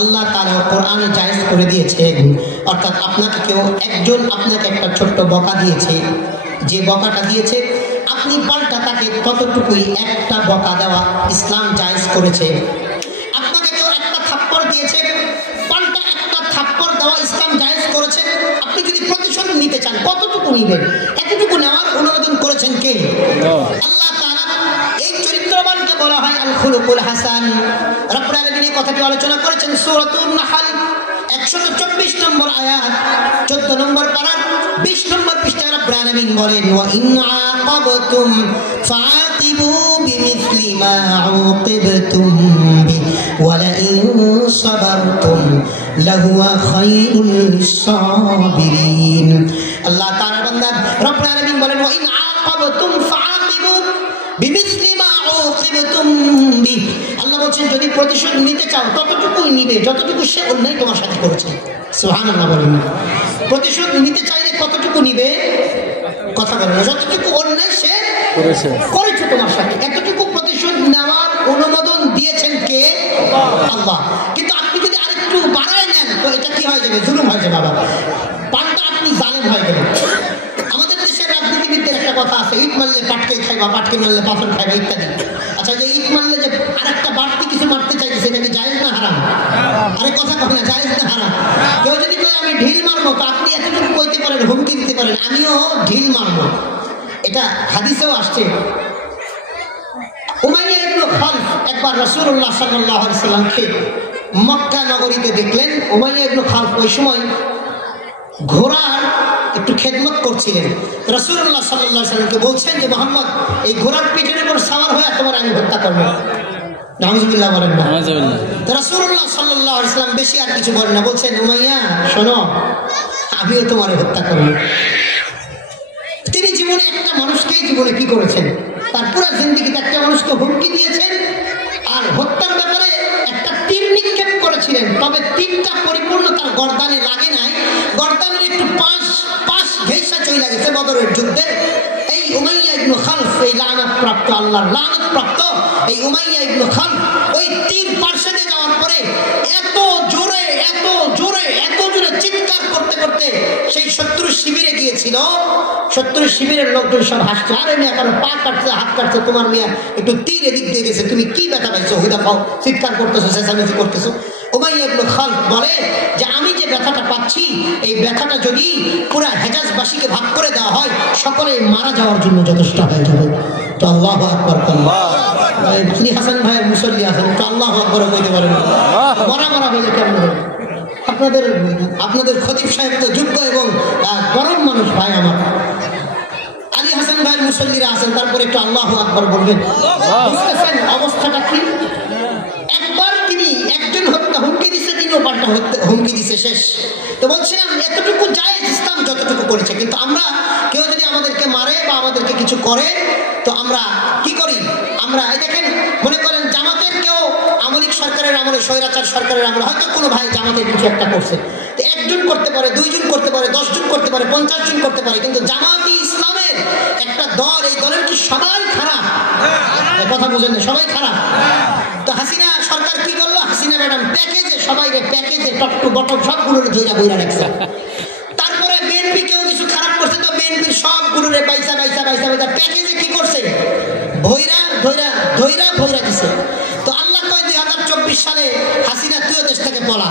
আল্লাহ তাআলা কোরআনে জায়েজ করে দিয়েছেন। অর্থাৎ আপনাকে কেউ একজন আপনাকে একটা ছোট্ট বকা দিয়েছে, যে বকাটা দিয়েছে আপনি পাল্টা তাকে ততটুকুই একটা বকা দেওয়া ইসলাম জায়েজ করেছে। আপনাকে কেউ একটা থাপ্পড় দিয়েছে, পাল্টা একটা থাপ্পড় দেওয়া ইসলাম জায়েজ করেছে। আপনি যদি প্রতিশোধ নিতে চান কতটুকু নেবেন, এতটুকু নেওয়ার অনুমোদন করেছেন কে? আল্লাহ তাআলা। এই চরিত্রবানকে বলা হয় আল খুলুকুল হাসান। রব্বুল আলামিন এই কথাটি আলোচনা করেছেন সূরাতুন নাহল 124 নম্বর আয়াত 14 নম্বর পারা 20 নম্বর পৃষ্ঠায় রব্বুল আলামিন বলেন, ওয়া ইন আকাবতুম ফাআতিবু বিমিসলি মা উকিবতুম বি ওয়া লা ইন সাবারতুম লাহুয়া খায়রুল লিস-সাবিরিন। আল্লাহ তাআলা বান্দা রব্বুল আলামিন বলেন, ওয়া ইন আকাবতুম ফাআতিবু বিমিসলি মা উকিবতুম বি। আল্লাহ বলেন, যদি প্রতিশোধ নিতে চাও ততটুকুই নিবে যতটুকু সে অন্যায় তোমার সাথে করেছে। সুবহানাল্লাহ বলেন। প্রতিশোধ নিতে চাইলে কতটুকু নিবে? কথা বলেন। যতটুকু অন্যায় সে করেছে তোমার সাথে, এতটুকু প্রতিশোধ নেওয়ার অনুমোদন দিয়েছেন কে? আল্লাহ। কিন্তু আপনি যদি আরেকটু বাড়ায় নেন তো এটা কি হয়ে যাবে? জুলুম হয়ে যাবে। বাবা পাল্টা আপনি জালেম হয়ে গেলেন। আমাদের দেশের রাজনীতিবিদদের একটা কথা আছে, ইট মারলে পাটকে খাইবা, পাটকে মারলে পাথর খাইবা ইত্যাদি। আচ্ছা, যে ইট মারলে যে আরেকটা বাড়তি কিছু মারতে চাইছে সেটা কি জায়েজ না হারাম? আরে কথা কয় না, জায়েজ না হারাম? কেউ যদি কয় আমি ঢিল মারবো, তো আপনি এতটুকু কইতে পারেন, হুমকি দিতে পারেন আমিও ঢিল মারবো। এটা হাদিসেও আসছে। উমাইয়া ইবনে খালফ একবার রাসূলুল্লাহ সাল্লাল্লাহু আলাইহি সাল্লামকে মক্কা নগরীতে দেখলেন। উমাইয়া ইবনে খালফ ওই সময় ঘোড়ার একটু খেদমত করছিলেন। রাসূলুল্লাহ সাল্লাল্লাহু আলাইহি সাল্লামকে বলছেন যে মুহাম্মদ, এই ঘোড়ার পিঠের উপর সাওয়ার হয়ে তোমার আমি হত্যা করব। নাউযুবিল্লাহ বলেন না। রাসূলুল্লাহ সাল্লাল্লাহু আলাইহি সাল্লাম বেশি আর কিছু বলেন না, বলছেন উমাইয়া শোনো, আমিও তোমার হত্যা করব। তিনি জীবনে একটা মানুষকেই জীবনে কি করেছেন? তার পুরো জিন্দেগিতে একটা মানুষকে হুমকি দিয়েছেন আর হত্যার ব্যাপারে একটা তীর নিক্ষেপ করেছিলেন। তবে তীরটা পরিপূর্ণ তার গর্দানে লাগে নাই, গর্দানের একটু পাশ ঘেঁষা চলে গেছে বদরের যুদ্ধে। এই উমাইয়া ইবনে খালফ এই লানত প্রাপ্ত, আল্লাহর লানত প্রাপ্ত এই উমাইয়া ইবনে খালদ ওই তীর পার্শ্বে যাওয়ার পরে এত জোরে চিৎকার করতে করতে সেই শত্রু শিবিরে গিয়েছিল। শত্রু শিবিরের লোকজন সব হাসছে, আরে মেয়ে কারণ পা কাটছে, হাত কাটছে, তোমার মেয়ে একটু তীর এদিক দিয়ে গেছে, তুমি কি ব্যথা পাইছো, হুদা খাও, চিৎকার করতেছো, চেঁচামেচি করতেছো। উমাইয়া ইবনে খালদ বলে যে আমি যে ব্যথাটা পাচ্ছি এই ব্যথাটা যদি পুরা হেজাজবাসীকে ভাগ করে দেওয়া হয় সকলে মারা যাওয়ার জন্য যথেষ্ট হয়ে যাবে। তো আল্লাহু আকবার, আলী হাসান ভাইয়ের মুসল্লি আছেন, তো আল্লাহু আকবার বলতে পারেন, মরা হইলে কেমন হবে? আপনাদের খতিব সাহেব তো যোগ্য এবং গরম মানুষ ভাই আমার। আলী হাসান ভাইয়ের মুসল্লিরা আছেন, তারপরে একটু আল্লাহু আকবার বলবেন। বুঝতেছেন অবস্থাটা কি? একবার তিনি একজন হত্যা হুমকি দিচ্ছে, তিনিও পাল্টা হুমকি দিচ্ছে, শেষ। তো বলছিলাম এতটুকু জায়েজ ইসলাম যতটুকু করেছে, কিন্তু আমরা কেউ যদি আমাদেরকে মারে বা আমাদেরকে কিছু করে তো আমরা কি করি? আমরা এই দেখেন, মনে করেন জামাতের কেউ আমলিক সরকারের আমলে, স্বৈরাচার সরকারের আমলে হয়তো কোনো ভাই জামাতের কিছু একটা করছে, তো একজন করতে পারে, দুইজন করতে পারে, 10 জন করতে পারে, 50 জন করতে পারে, কিন্তু জামাতি ইসলামের একটা দল, এই দলের কি সবাই খারাপ? কথা বুঝেন না, সবাই খারাপ। তো হাসিনা সরকার কি করলো? হাসিনা ম্যাডাম প্যাকেজে সবাইকে প্যাকেজে টপ টু বটম সবগুলোরে ধইরা বইরা রাখছে। তারপরে বিএনপি কেউ কিছু খারাপ করছে তো বিএনপির সবগুলোরে বাইসা প্যাকেজে কি করছে? ভইরা দিছে। তো আল্লাহ কয় 2024 সালে হাসিনা তুইও দেশ থেকে পলা,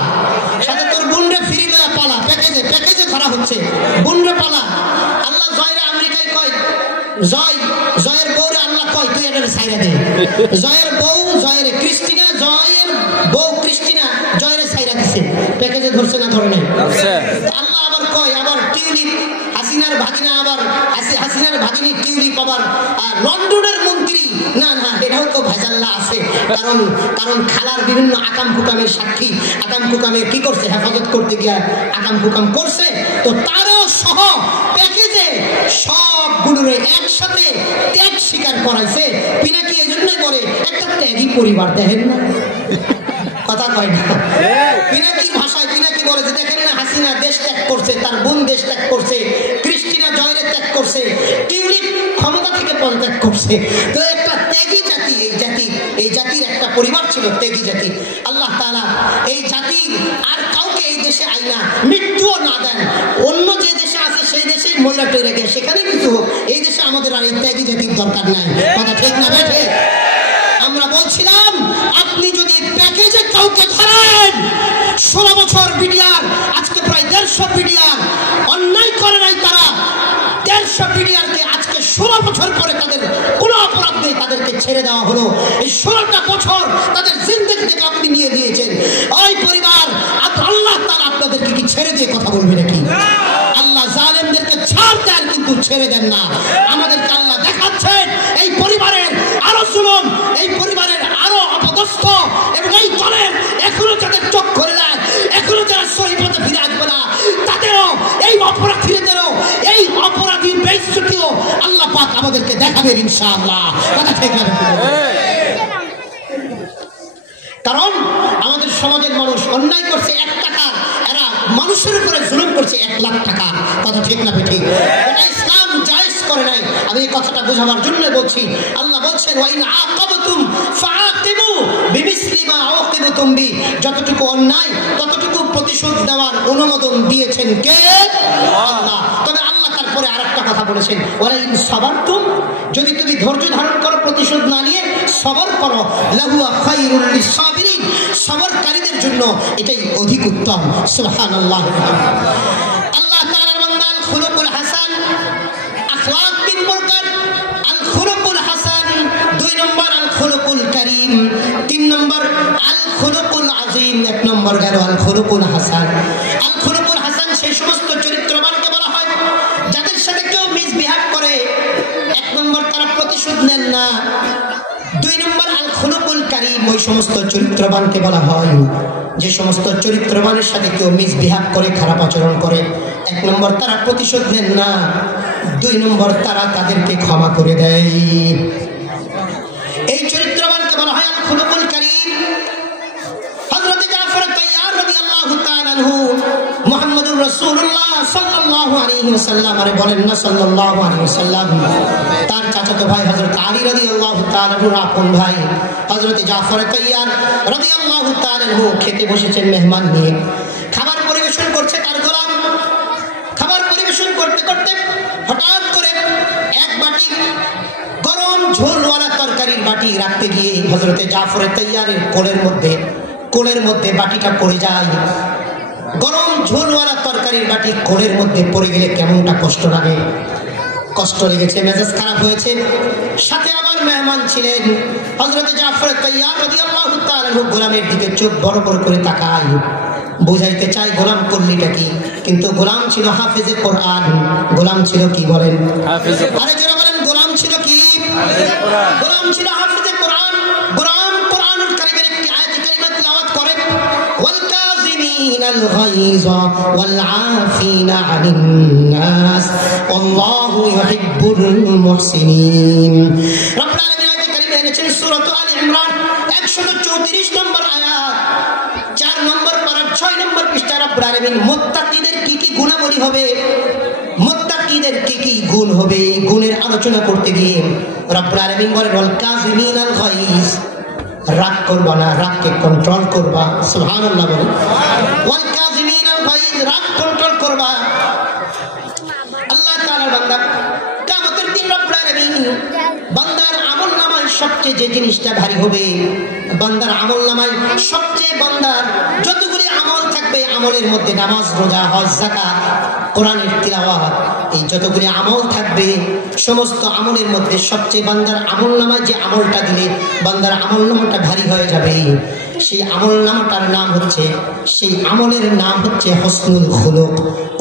সাথে তোর বোনরে ফিরি লয়া পলা, প্যাকেজে ধরা হচ্ছে, বোনরে পলা। আল্লাহ জয়রে আমেরিকায় কয়, জয়ের বউরে আল্লাহ কয় তুই এটা ছাইরা দে। জয়ের ক্রিস্টিনা জয়ের ছাইরা দিছে, প্যাকেজে ধরছে না ধরে নাই? আল্লাহ আবার কয়, আবার টিউলিপ হাসিনার ভাগিনা, আবার হাসিনার ভাগিনী টিউলিপ আবার লন্ডনের মন্ত্রী, না এটাও তো ভেজাল্লা আছে। কারণ খালার বিভিন্ন আকাম কুকামের সাক্ষী, আকাম কুকামের কি করছে, হেফাজত করতে গিয়া আকাম কুকাম করছে, তো তারও সহ প্যাকেজে সবগুলোরে একসাথে ত্যাগ স্বীকার করাইছে। পিনাকি এই জন্যই করে একটা ত্যাগী পরিবার, দেখেন না, কথা কয় না। পিনাকির ভাষায় পিনাকি বলে যে দেখেন না, হাসিনা দেশ ত্যাগ করছে, তার বোন দেশ ত্যাগ করছে, ক্রিস্টিনা জয়রে ত্যাগ করছে, টিউলিপ ক্ষমতা থেকে পদত্যাগ করছে। তো একটা ত্যাগী জাতি, এই জাতির একটা পরিবার ছিল ত্যাগী জাতি। আল্লাহ তাআলা এই জাতির আর কাউকে এই দেশে আইনা মৃত্যুও না দেন, অন্য যে দেশে আছে সেই দেশে মহিলা টইরা গিয়ে সেখানে কিছু হোক, এই দেশে আমাদের আর এই ত্যাগী জাতির দরকার নাই। কথা ঠিক না বেঠে? আমরা বলছিলাম আপনি যদি প্যাকেজে কাউকে ধরেন, 16 বছর বিডিআর, আজকে প্রায় 150 বিডিআর অন্যায় করে নাই, তারা 150 বিডিআরকে আজকে 16 বছর পরে তাদের কোনো অপরাধ নেই, তাদেরকে ছেড়ে দেওয়া হলো। এই 16টা বছর তাদের জিন্দেগি থেকে আপনি নিয়ে দিয়েছেন। ওই পরিবার আল্লাহ তাআলা আপনাদেরকে কি ছেড়ে দিয়ে কথা বলবে নাকি? আল্লাহ জালেমদেরকে ছাড় দেন কিন্তু ছেড়ে দেন না। আমাদেরকে আল্লাহ দেখাচ্ছেন এই পরিবারের আরো জুলুম, এই পরিবারের আরো অপদস্থ, এবং এই দলের এখনো যাদের চোখ করে দেয়, এখনো যারা সহি পথে ফিরে আসবে না, তাদেরও এই অপরাধীদেরও এই অপরাধীর বেইজ্জতিও আল্লাহ পাক আমাদেরকে দেখাবেন ইনশাআল্লাহ। কথা ঠিক না? কারণ আমাদের সমাজের মানুষ অন্যায় করছে 1 টাকার, এরা মানুষের উপরে জুলুম করছে 1 লাখ টাকা। কথা ঠিক না বেঠিক? এটা ইসলাম জায়েজ করে নাই। আমি এই কথাটা বোঝাবার জন্য বলছি। আল্লাহ বলছেন ওয়া ইন আকাবাতুম ফাআকিবু বিমিসলি মা আকিবতুম বি, যতটুকু অন্যায় ততটুকু প্রতিশোধ দেওয়ার অনুমোদন দিয়েছেন কে? আল্লাহ। তবে আল্লাহ তারপরে আরেকটা কথা বলেছেন, ওয়ালা ইন সাবারতুম, যদি তুমি ধৈর্য ধারণ করো, প্রতিশোধ না নিয়ে সবর করো, লাহুয়া খায়রুল লিসাবিরিন, সবরকারীদের জন্য এটাই অধিক উত্তম। সুবহানাল্লাহ। আল্লাহ তাআলার বান্দা আল খুলুকুল হাসান, আখলাক 3 প্রকার, আল খুলুকুল হাসান 2 নম্বর, আল খুলুকুল কারীম 3 নম্বর, আল খুলুকুল আযীম 1 নম্বর গেল আল খুলুকুল হাসান। আল খুলুকুল হাসান সেই সমস্ত চরিত্রবানকে বলা হয় যাদের সাথে কেউ মিসবিহেভ করে, 1 নম্বর তারা প্রতিশোধ নেন না, 2 নম্বর আল খুলুকুল কারীম ওই সমস্ত চরিত্রবানকে বলা হয় যে সমস্ত চরিত্রবানের সাথে কেউ মিসবিহেভ করে, খারাপ আচরণ করে। 1 নম্বর তারা প্রতিশোধ নেন না, 2 নম্বর তারা তাদেরকে ক্ষমা করে দেয়। এই চরিত্রবানকে বলা হয় আল খুলুকুল কারীম। হযরত জাফর তাইয়ার রাদিয়াল্লাহু তাআলা আনহু মুহাম্মদুর রাসূলুল্লাহ সাল্লাল্লাহু আলাইহি ওয়াসাল্লাম, আরে বলেন না সাল্লাল্লাহু আলাইহি ওয়াসাল্লাম, তার চাচা চাচাতো ভাই হযরত আলী রাদিয়াল্লাহু তাআলা আনহুর আপন ভাই হযরত জাফর তাইয়ার রাদিয়াল্লাহু তাআলা আনহু খেতে বসেছেন মেহমান নিয়ে। খাবার পরিবেশন করছে তার গোলাম। খাবার পরিবেশন করতে করতে হঠাৎ করে এক বাটি গরম ঝোলওয়ালা তরকারির বাটি রাখতে গিয়ে হযরতে জাফর তাইয়ারের কোলের মধ্যে বাটিটা পড়ে যায়। গরম ঝোলওয়ালা তরকারির বাটি কোলের মধ্যে পড়ে গেলে কেমনটা কষ্ট লাগে। কষ্ট লেগেছে, মেজাজ খারাপ হয়েছে। সাথে আমার মেহমান ছিলেন হযরত জাফর তাইয়ার রাদিয়াল্লাহু তাআলা আনহু গোলামের দিকে চোখ বড় বড় করে তাকায়, বুঝাইতে চাই গোলাম করলিটা কি, কিন্তু গোলাম ছিল হাফেজে কোরআন। গোলাম ছিল কি বলেন? আরে যারা বলেন গোলাম ছিল কি? গোলাম ছিল হাফেজে কোরআন। গোলাম কোরআনুল কারীমের একটি আয়াত কারিমা তিলাওয়াত করে, ওয়াল কাযিমিনাল গায়যা ওয়াল আফিনা আনিন নাস আল্লাহু ইউহিব্বুল মুহসিনিন। রব্বুল আলামিন আয়াত কারিমা এনেছেন সূরা আলে ইমরান 134 নম্বর আয়াত, 4 নম্বর পারা 6 নম্বর পৃষ্ঠা। রব্বুল আলামিন মুত্তাকিদের কি কি গুণাবলী হবে, মুত্তাকিদের কি কি গুণ হবে, গুণের আলোচনা করতে গিয়ে রব্বুল আলামিন বলেন ওয়াল কাযিমিনাল গায়জ, রাগ করবা না, রাগকে কন্ট্রোল করবা। সুবহানাল্লাহ বলেন। ওয়াল কাযিমিনাল গায়জ, রাগ কন্ট্রোল করবা। আল্লাহ তাআলার বান্দা কিয়ামতের দিন রব্বুল আলামিন বান্দার আমলনামায় সবচেয়ে যে জিনিসটা ভারী হবে, বান্দার আমলনামায় সবচেয়ে বান্দার যতগুলি আমল থাকবে, আমলের মধ্যে নামাজ, রোজা, হজ, যাকাত, কোরআনের তিলাওয়াত, এই যতগুলি আমল থাকবে সমস্ত আমলের মধ্যে সবচেয়ে বান্দার আমলনামায় যে আমলটা দিলে বান্দার আমলনামাটা ভারী হয়ে যাবে, সেই আমলনামাটার নাম হচ্ছে, সেই আমলের নাম হচ্ছে হসনুল খুলুক,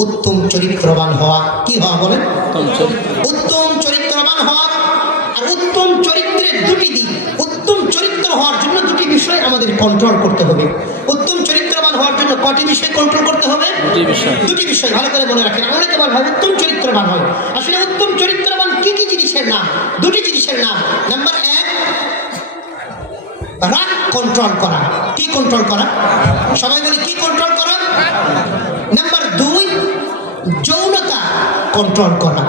উত্তম চরিত্রবান হওয়া। কি হওয়া বলেন? উত্তম চরিত্রবান হওয়া। আর উত্তম চরিত্রের দুটি দিক, উত্তম চরিত্র হওয়ার জন্য দুটি বিষয় আমাদের কন্ট্রোল করতে হবে। উত্তম চরিত্রবান হওয়ার জন্য কয়টি বিষয় কন্ট্রোল করতে হবে? দুটি বিষয় ভালো করে মনে রাখেন। অনেকে বলে ভাই উত্তম চরিত্রবান হয়, আসলে উত্তম চরিত্রবান কি কি জিনিসের নাম? দুটি জিনিসের নাম। নাম্বার 1, রাগ কন্ট্রোল করা। কি কন্ট্রোল করা? সবাই বলি কি কন্ট্রোল করা? নাম্বার 2, যৌনতা কন্ট্রোল করা।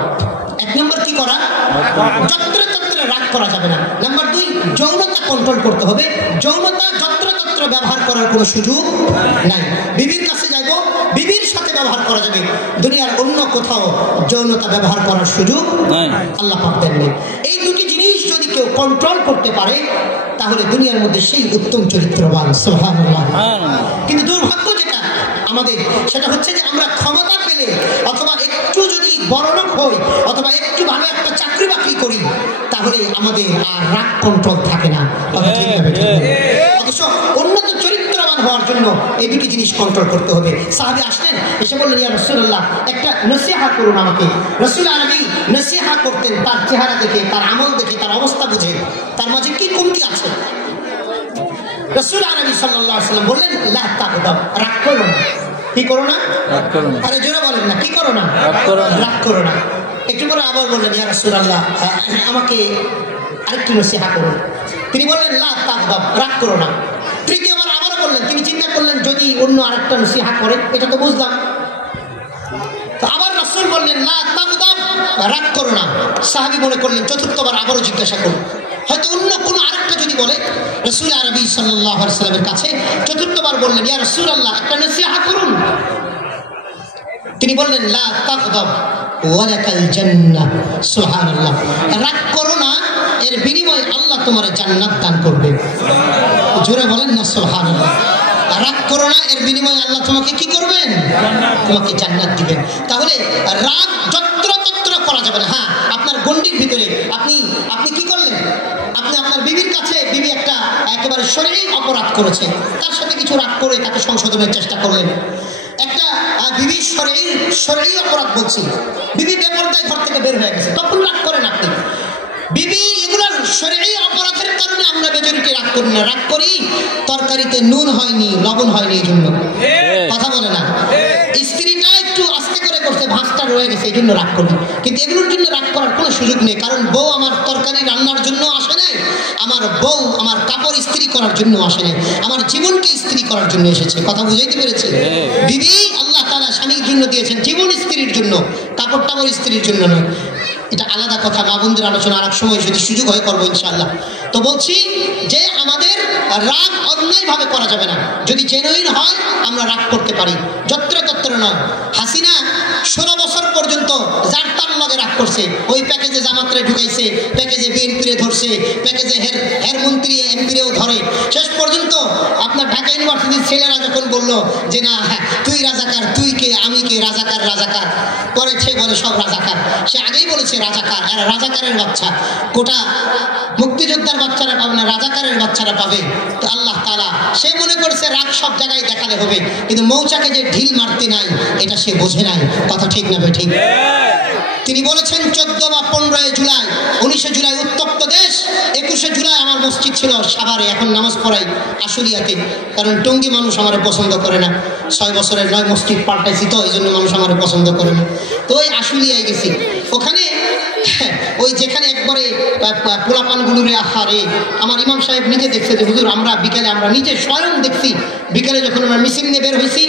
1 নম্বর কি করা? যত্রতত্র রাগ করা যাবে না। নাম্বার 2, যৌনতা কন্ট্রোল করতে হবে। যৌনতা যত্রতত্র ব্যবহার করার কোনো সুযোগ নাই। বিবির কাছে যাইব, বিবির সাথে ব্যবহার করা যাবে, দুনিয়ার অন্য কোথাও যৌনতা ব্যবহার করার সুযোগ আল্লাহ পাক দেননি। এই দুটি জিনিস যদি কেউ কন্ট্রোল করতে পারে তাহলে দুনিয়ার মধ্যে সেই উত্তম চরিত্রবান। সুবহানাল্লাহ। কিন্তু দুর্ভাগ্য যেটা আমাদের, সেটা হচ্ছে যে আমরা ক্ষমতা পেলে অথবা একটু যদি বড়লোক হই অথবা একটু ভালো একটা চাকরি বাকরি করি তাহলে আমাদের আর রাগ কন্ট্রোল থাকে না। অথচ উন্নত চরিত্রবান হওয়ার জন্য এই দুটি জিনিস কন্ট্রোল করতে হবে। সাহাবী আসলেন, এসে বললেন ইয়া রাসূলুল্লাহ, একটা নসিহা করুন আমাকে। রাসূল আরবি নসিহা করতেন তার চেহারা দেখে, তার আমল দেখে, তার অবস্থা বুঝে, তার মাঝে কি কমতি আছে। রাসূল আরবি সাল্লাল্লাহু আলাইহি ওয়াসাল্লাম বললেন লা তাগদাব, রাগ করো না। কি করো না? রাগ করো না। আরে জোরে বলেন না, কি করো না? রাগ করো না। রাগ করো না। একটু পরে আবার বললেন ইয়া রাসূলুল্লাহ, আমাকে আরেকটু নসিহা করুন। তিনি বললেন লা তাগদাব, রাগ করো না। তৃতীয়বার আবারও বললেন, তিনি চিন্তা করলেন যদি অন্য আরেকটা নসিহা করে, এটা তো বুঝলাম। তো আবার রাসূল বললেন লা তাগদাব, রাগ করো না। সাহাবী মনে করলেন চতুর্থবার আবারও জিজ্ঞাসা করুন, হয়তো অন্য কোনো আরেকটা যদি বলে। রাসূল আরবি সাল্লাল্লাহু আলাইহি ওয়াসাল্লামের কাছে চতুর্থবার বললেন ইয়া রাসূলুল্লাহ, একটা নসিহা করুন। তিনি বললেন লা তাগদাব ওয়ালাকাল জান্নাহ। সুবহানাল্লাহ। রাগ করো না, এর বিনিময়ে আল্লাহ তোমার জান্নাত দান করবে। জোরে বলেন না সুবহানাল্লাহ। রাগ করো না, এর বিনিময়ে আল্লাহ তোমাকে কি করবেন? তোমাকে জান্নাত দিবেন। তাহলে রাগ যত্রতত্র করা যাবে না। হ্যাঁ, আপনার গণ্ডির ভিতরে আপনি কি করলেন? আপনি আপনার বিবির কাছে, বিবি একটা একেবারে শরীরী অপরাধ করেছে, তার সাথে কিছু রাগ করে তাকে সংশোধনের চেষ্টা করলেন। একটা বিবি শরীরী অপরাধ বলছি, বিবি বেপরদায় ঘর থেকে বের হয়ে গেছে, তখন রাগ করেন আপনি। বিবি এগুলোর শরীরী অপরাধের কারণে আমরা মেজরিটি রাগ করি না। রাগ করি তরকারিতে নুন হয়নি, লবণ হয়নি, এই জন্য। কথা বলে না। স্ত্রীটা একটু আস্তে করে করছে, ভাঁজটা রয়ে গেছে, এই জন্য রাগ করি। কিন্তু এগুলোর জন্য রাগ করার কোনো সুযোগ নেই, কারণ বউ আমার তরকারি রান্নার জন্য আসে নাই, আমার বউ আমার কাপড় ইস্ত্রি করার জন্য আসে নাই, আমার জীবনকে ইস্ত্রি করার জন্য এসেছে। কথা বুঝাইতে পেরেছে? বিবি আল্লাহ তাআলা স্বামীর জন্য দিয়েছেন জীবন স্ত্রীর জন্য, কাপড় টাপড় স্ত্রীর জন্য নয়। এটা আলাদা কথা, মা বোনদের আলোচনা আর এক সময় যদি সুযোগ হয় করবো ইনশাআল্লাহ। তো বলছি যে আমাদের রাগ অন্যায়ভাবে করা যাবে না, যদি জেনুইন হয় আমরা রাগ করতে পারি, যত্র তত্র নয়। হাসিনা 16 বছর পর্যন্ত যার তার লগে রাগ করছে, ওই প্যাকেজে জামাতরে ঢুকাইছে, প্যাকেজে বিএনপিরে ধরছে, প্যাকেজে হের মন্ত্রী এমপিরেও ধরে। শেষ পর্যন্ত আপনার ঢাকা ইউনিভার্সিটির ছেলেরা যখন বললো যে না তুই রাজাকার, তুই কে আমি কে, রাজাকার রাজাকার, পরে সে বলে সব রাজাকার। সে আগেই বলেছে রাজাকার, এরা রাজাকারের বাচ্চা, কোটা মুক্তিযোদ্ধার বাচ্চারা পাবে না, রাজাকারের বাচ্চারা পাবে। তো আল্লাহ তাআলা সে মনে করছে রাগ সব জায়গায় দেখালে হবে, কিন্তু মৌচাকে যে ঢিল মারতে নাই এটা সে বোঝে নাই। কথা ঠিক না ঠিক? তিনি বলেছেন 14 বা 15 জুলাই, 19 জুলাই উত্তপ্ত দেশ, 21 জুলাই আমার মসজিদ ছিল সাভারে, এখন নামাজ পড়াই আশুলিয়াতে, কারণ টঙ্গী মানুষ আমার পছন্দ করে না। 6 বছরের 9 মসজিদ পাল্টাইছি, তো এই জন্য মানুষ আমার পছন্দ করে না। তো ওই আশুলিয়ায় গেছি, ওখানে ওই যেখানে একবারে পোলাপানগুলোরে আহারে, আমার ইমাম সাহেব নিজে দেখছে যে হুজুর আমরা বিকালে, আমরা নিজে স্বয়ং দেখছি বিকালে যখন আমরা মিছিল নিয়ে বের হয়েছি,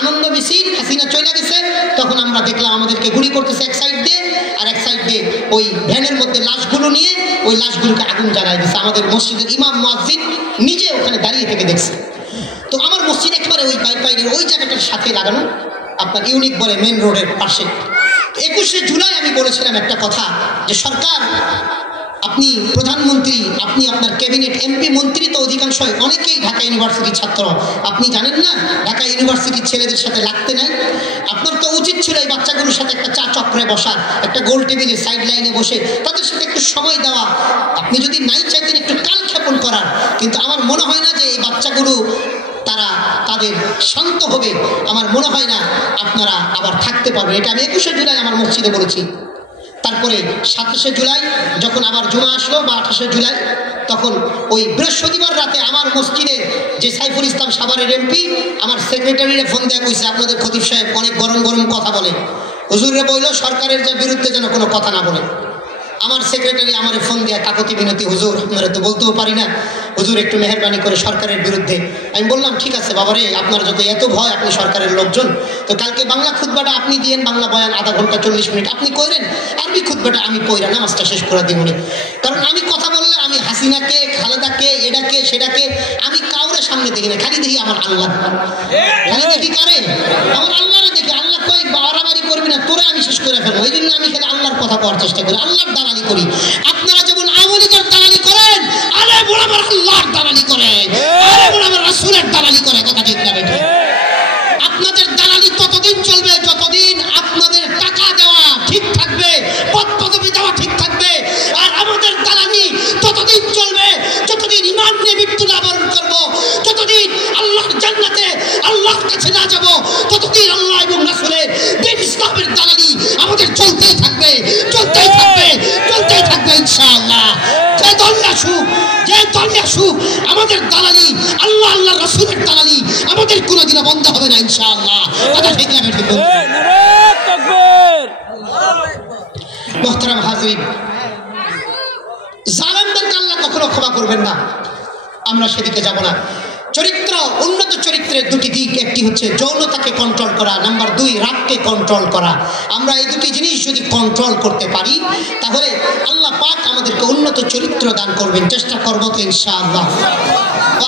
আনন্দ মিছিল, হাসিনা চলে গেছে, তখন আমরা দেখলাম আমাদেরকে গুলি করতেছে এক সাইড দিয়ে, আর এক সাইড দিয়ে ওই ভ্যানের মধ্যে লাশগুলো নিয়ে ওই লাশগুলোকে আগুন জ্বালায় দিচ্ছে। আমাদের মসজিদের ইমাম মুয়াজ্জিন নিজে ওখানে দাঁড়িয়ে থেকে দেখছে। তো আমার মসজিদ একেবারে ওই পাইপলাইনের ওই জায়গাটার সাথে লাগানো, আপনার ইউনিক বলে মেন রোডের পাশে। 21 জুলাই আমি বলেছিলাম একটা কথা, যে সরকার, আপনি প্রধানমন্ত্রী, আপনি আপনার ক্যাবিনেট এমপি মন্ত্রী তো অধিকাংশ অনেকেই ঢাকা ইউনিভার্সিটির ছাত্র, আপনি জানেন না ঢাকা ইউনিভার্সিটির ছেলেদের সাথে লাগতে নাই? আপনার তো উচিত ছিল এই বাচ্চাগুলোর সাথে একটা চা চক্রে বসার, একটা গোল টেবিলে সাইড লাইনে বসে তাদের সাথে একটু সময় দেওয়া, আপনি যদি নাই চাইতেন একটু কালক্ষেপণ করার। কিন্তু আমার মনে হয় না যে এই বাচ্চাগুলো তাদের শান্ত হবে, আমার মনে হয় না আপনারা আবার থাকতে পারবেন। এটা আমি 21 জুলাই আমার মসজিদে বলেছি। তারপরে 27 জুলাই যখন আবার জুমা আসলো, বা 28 জুলাই, তখন ওই বৃহস্পতিবার রাতে আমার মসজিদে যে সাইফুল ইসলাম সাভারের এমপি আমার সেক্রেটারিরে ফোন দেওয়া কইছে, আপনাদের খতিব সাহেব অনেক গরম গরম কথা বলে, হুজুরে বলল সরকারের যে বিরুদ্ধে যেন কোনো কথা না বলে। আমার সেক্রেটারি আমারে ফোন দেয়া কাকতি বিনতি, হুজুর আপনারা তো বলতেও পারি না, হুজুর একটু মেহরবানি করে সরকারের বিরুদ্ধে। আমি বললাম ঠিক আছে বাবারে, আপনার যত এত ভয়, আপনি সরকারের লোকজন, তো কালকে বাংলা খুতবাটা আপনি দিয়েন, বাংলা বয়ান আধা ঘন্টা 40 মিনিট আপনি কইরেন, আরবি খুতবাটা আমি কইরা নামাজটা শেষ করে দিবনি। কারণ আমি কথা বললে আমি হাসিনাকে, খালেদাকে, এটাকে সেটাকে আমি কাউরে সামনে দেখি না, খালি দেখি আমার আল্লাহ, খালি দেখি কারে, আমার আল্লাহরে দেখি। আল্লাহ কই বাড়াবাড়ি করবি না, তোরে আমি শেষ করে ফেলবো, এই জন্য আমি খালি আল্লাহর কথা করার চেষ্টা করি, আল্লাহর দালালি করি। আপনারা যেমন আওয়ামী লীগের দালালি করেন, আরে বড় আমার আল্লাহর দালালি করে, আরে বড় আমার রাসূলের দালালি করে। কথা ঠিক না বেঠিক? আপনাদের দালালি ততদিন চলবে যতদিন আপনাদের টাকা দেওয়া ঠিক থাকবে, পদ পদবি দেওয়া ঠিক থাকবে। আর আমাদের দালালি ততদিন চলবে যতদিন ঈমান নিয়ে মৃত্যুটা বরণ করব, যতদিন আল্লাহর জান্নাতে আল্লাহর কাছে না যাব, ততদিন আল্লাহ এবং রাসূলের দ্বীন ইসলামের দালালি আমাদের চলতেই থাকবে, চলতেই থাকবে, চলতেই থাকবে ইনশাআল্লাহ। যে দল আসুক, যে দল আসুক, আমাদের দালালি, আল্লাহ আল্লাহ রাসূলের দালালি আমাদের কোনোদিনও বন্ধ হবে না ইনশাআল্লাহ। কথা ঠিক না ঠিক? মুহতারাম হাজিরিন, জালেমদেরকে আল্লাহ কখনো ক্ষমা করবেন না, আমরা সেদিকে যাব না। চরিত্র, উন্নত চরিত্রের দুটি দিক, একটি হচ্ছে যৌনতাকে কন্ট্রোল করা, নাম্বার 2 রাগকে কন্ট্রোল করা। আমরা এই দুটি জিনিস যদি কন্ট্রোল করতে পারি, তাহলে আল্লাহ পাক আমাদেরকে উন্নত চরিত্র দান করবেন, চেষ্টা করব তো ইনশাআল্লাহ।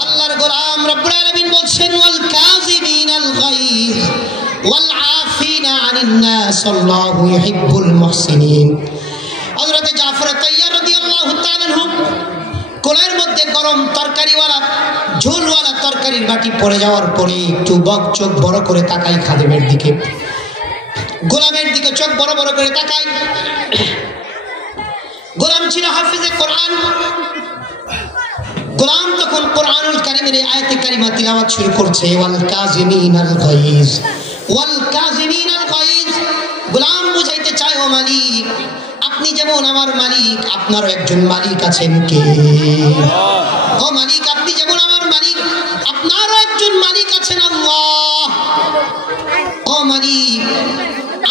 আল্লাহর গোলাম রব্বুল আলামিন বলছেন, ওয়াল কাযিমিনাল গায়জ ওয়াল আফিনা আনিন নাস আল্লাহু ইউহিব্বুল মুহসিনিন। হযরত জাফর তাইয়ার রাদিয়াল্লাহু তাআলা আনহু কোলের মধ্যে গরম তরকারিওয়ালা, ঝোলওয়ালা তরকারির বাটি পড়ে যাওয়ার পরে একটু চোখ বড় করে তাকাই খাদেমের দিকে, গোলামের দিকে চোখ বড় বড় করে তাকাই। গোলাম ছিল হাফিজে কোরআন, গোলাম তখন কোরআনুল কারীমের আয়াতে কারিমা তিলাওয়াত শুরু করছে, ওয়াল কাযিমিনাল গায়জ, ওয়াল কাযিমিনাল গায়জ। গোলাম বুঝাইতে চায়, ও মালিক, আপনি যেমন আমার মালিক, আপনারও একজন মালিক আছেন কে? ও মালিক, আপনি যেমন আমার মালিক, আপনারও একজন মালিক আছেন আল্লাহ। ও মালিক,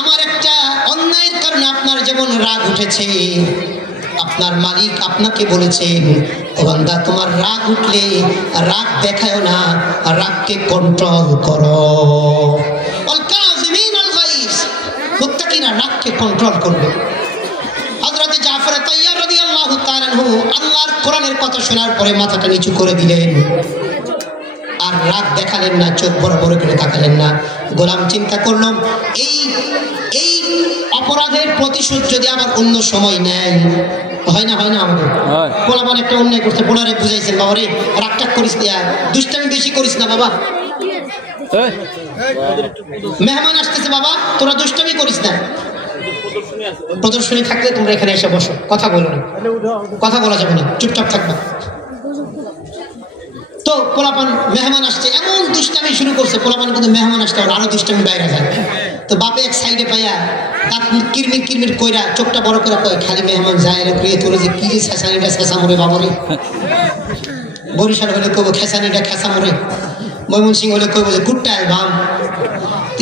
আমার একটা অন্যায়ের কারণে আপনার যেমন রাগ উঠেছে, আপনার মালিক আপনাকে বলেছেন, ও বান্দা তোমার রাগ উঠলে রাগ দেখায় না, রাগকে কন্ট্রোল করো। ওয়াল কাযিমিনাল গায়জ, মুত্তাকিনা রাগকে কন্ট্রোল করবে। আনহু আল্লাহর কোরআনের কথা শোনার পরে মাথাটা নিচু করে দিলেন, আর রাগ দেখালেন না, চোখ বড় বড় করে তাকালেন না। গোলাম চিন্তা করলাম, এই অপরাধের প্রতিশোধ যদি আবার অন্য সময় নেয়, হয় না আমাদের পোলাপান একটা অন্যায় করছে, পোলারে বুঝাইছেন, বাবা রে রাগটাগ করিস না, দুষ্টামি বেশি করিস না বাবা, মেহমান আসতেছে বাবা, তোরা দুষ্টামি করিস না। প্রদর্শনী থাকলে তোমরা এখানে এসে বসো, কথা বলো না, কথা বলা যাবে না, চুপচাপ থাকবা। তো পোলাপান মেহমান আসছে, এমন দুষ্টামি শুরু করছে, পোলাপান কিন্তু মেহমান আসতে আরো দুষ্টামি বাইরে যায়। তো বাপে এক সাইডে পাইয়া দাঁত কিরমির কইরা চোখটা বড় করে কয়, খালি মেহমান যায় এলো প্রিয় তোর যে কি যে শেষানিটা শেষা মরে বাবরে, বরিশাল হলে কইব খেসানিটা খেসা মরে, ময়মনসিংহ হলে কইব যে কুট্টা অ্যালবাম।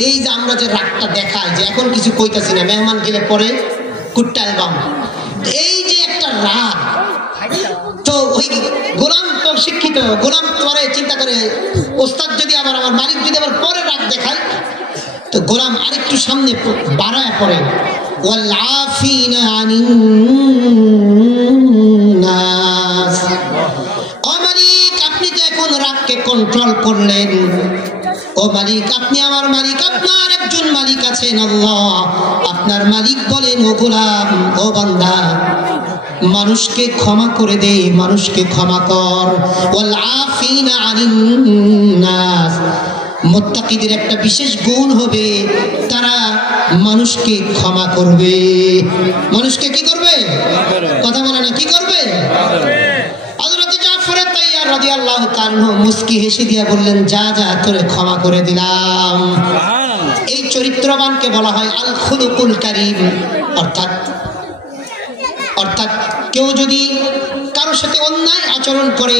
এই যে আমরা যে রাগটা দেখাই যে এখন কিছু কইতাছি না, মেহমান গেলে পরে কুট্টা অ্যালবাম, এই যে একটা রাগ। তো ওই গোলাম তো শিক্ষিত, গোলাম পরে চিন্তা করে ওস্তাদ যদি আবার আমার মালিক যদি আবার পরে রাগ দেখায়, তো গোলাম আরেকটু সামনে বাড়ায় পড়ে, ওয়াল্লাফিনা আনিন নাস। ও মালিক আপনি তো এখন রাগকে কন্ট্রোল করলেন, ও মালিক আপনি আমার মালিক, আপনার একজন মালিক আছেন আল্লাহ, আপনার মালিক বলেন, ও গোলাম ও বান্দা মানুষকে ক্ষমা করে দে, মানুষকে ক্ষমা কর। ওয়াল আফিনা আনিন নাস, মুত্তাকিদের একটা বিশেষ গুণ হবে, তারা মানুষকে ক্ষমা করবে। মানুষকে কি করবে? কথা বলে না, কি করবে? হযরত জাফর তাইয়ার রাদিয়াল্লাহু তাআলা মুস্কি হেসে দিয়া বললেন, যা যা তোরে ক্ষমা করে দিলাম। এই চরিত্রবানকে বলা হয় আল খুলুকুল কারীম, অর্থাৎ কেউ যদি কারোর সাথে অন্যায় আচরণ করে,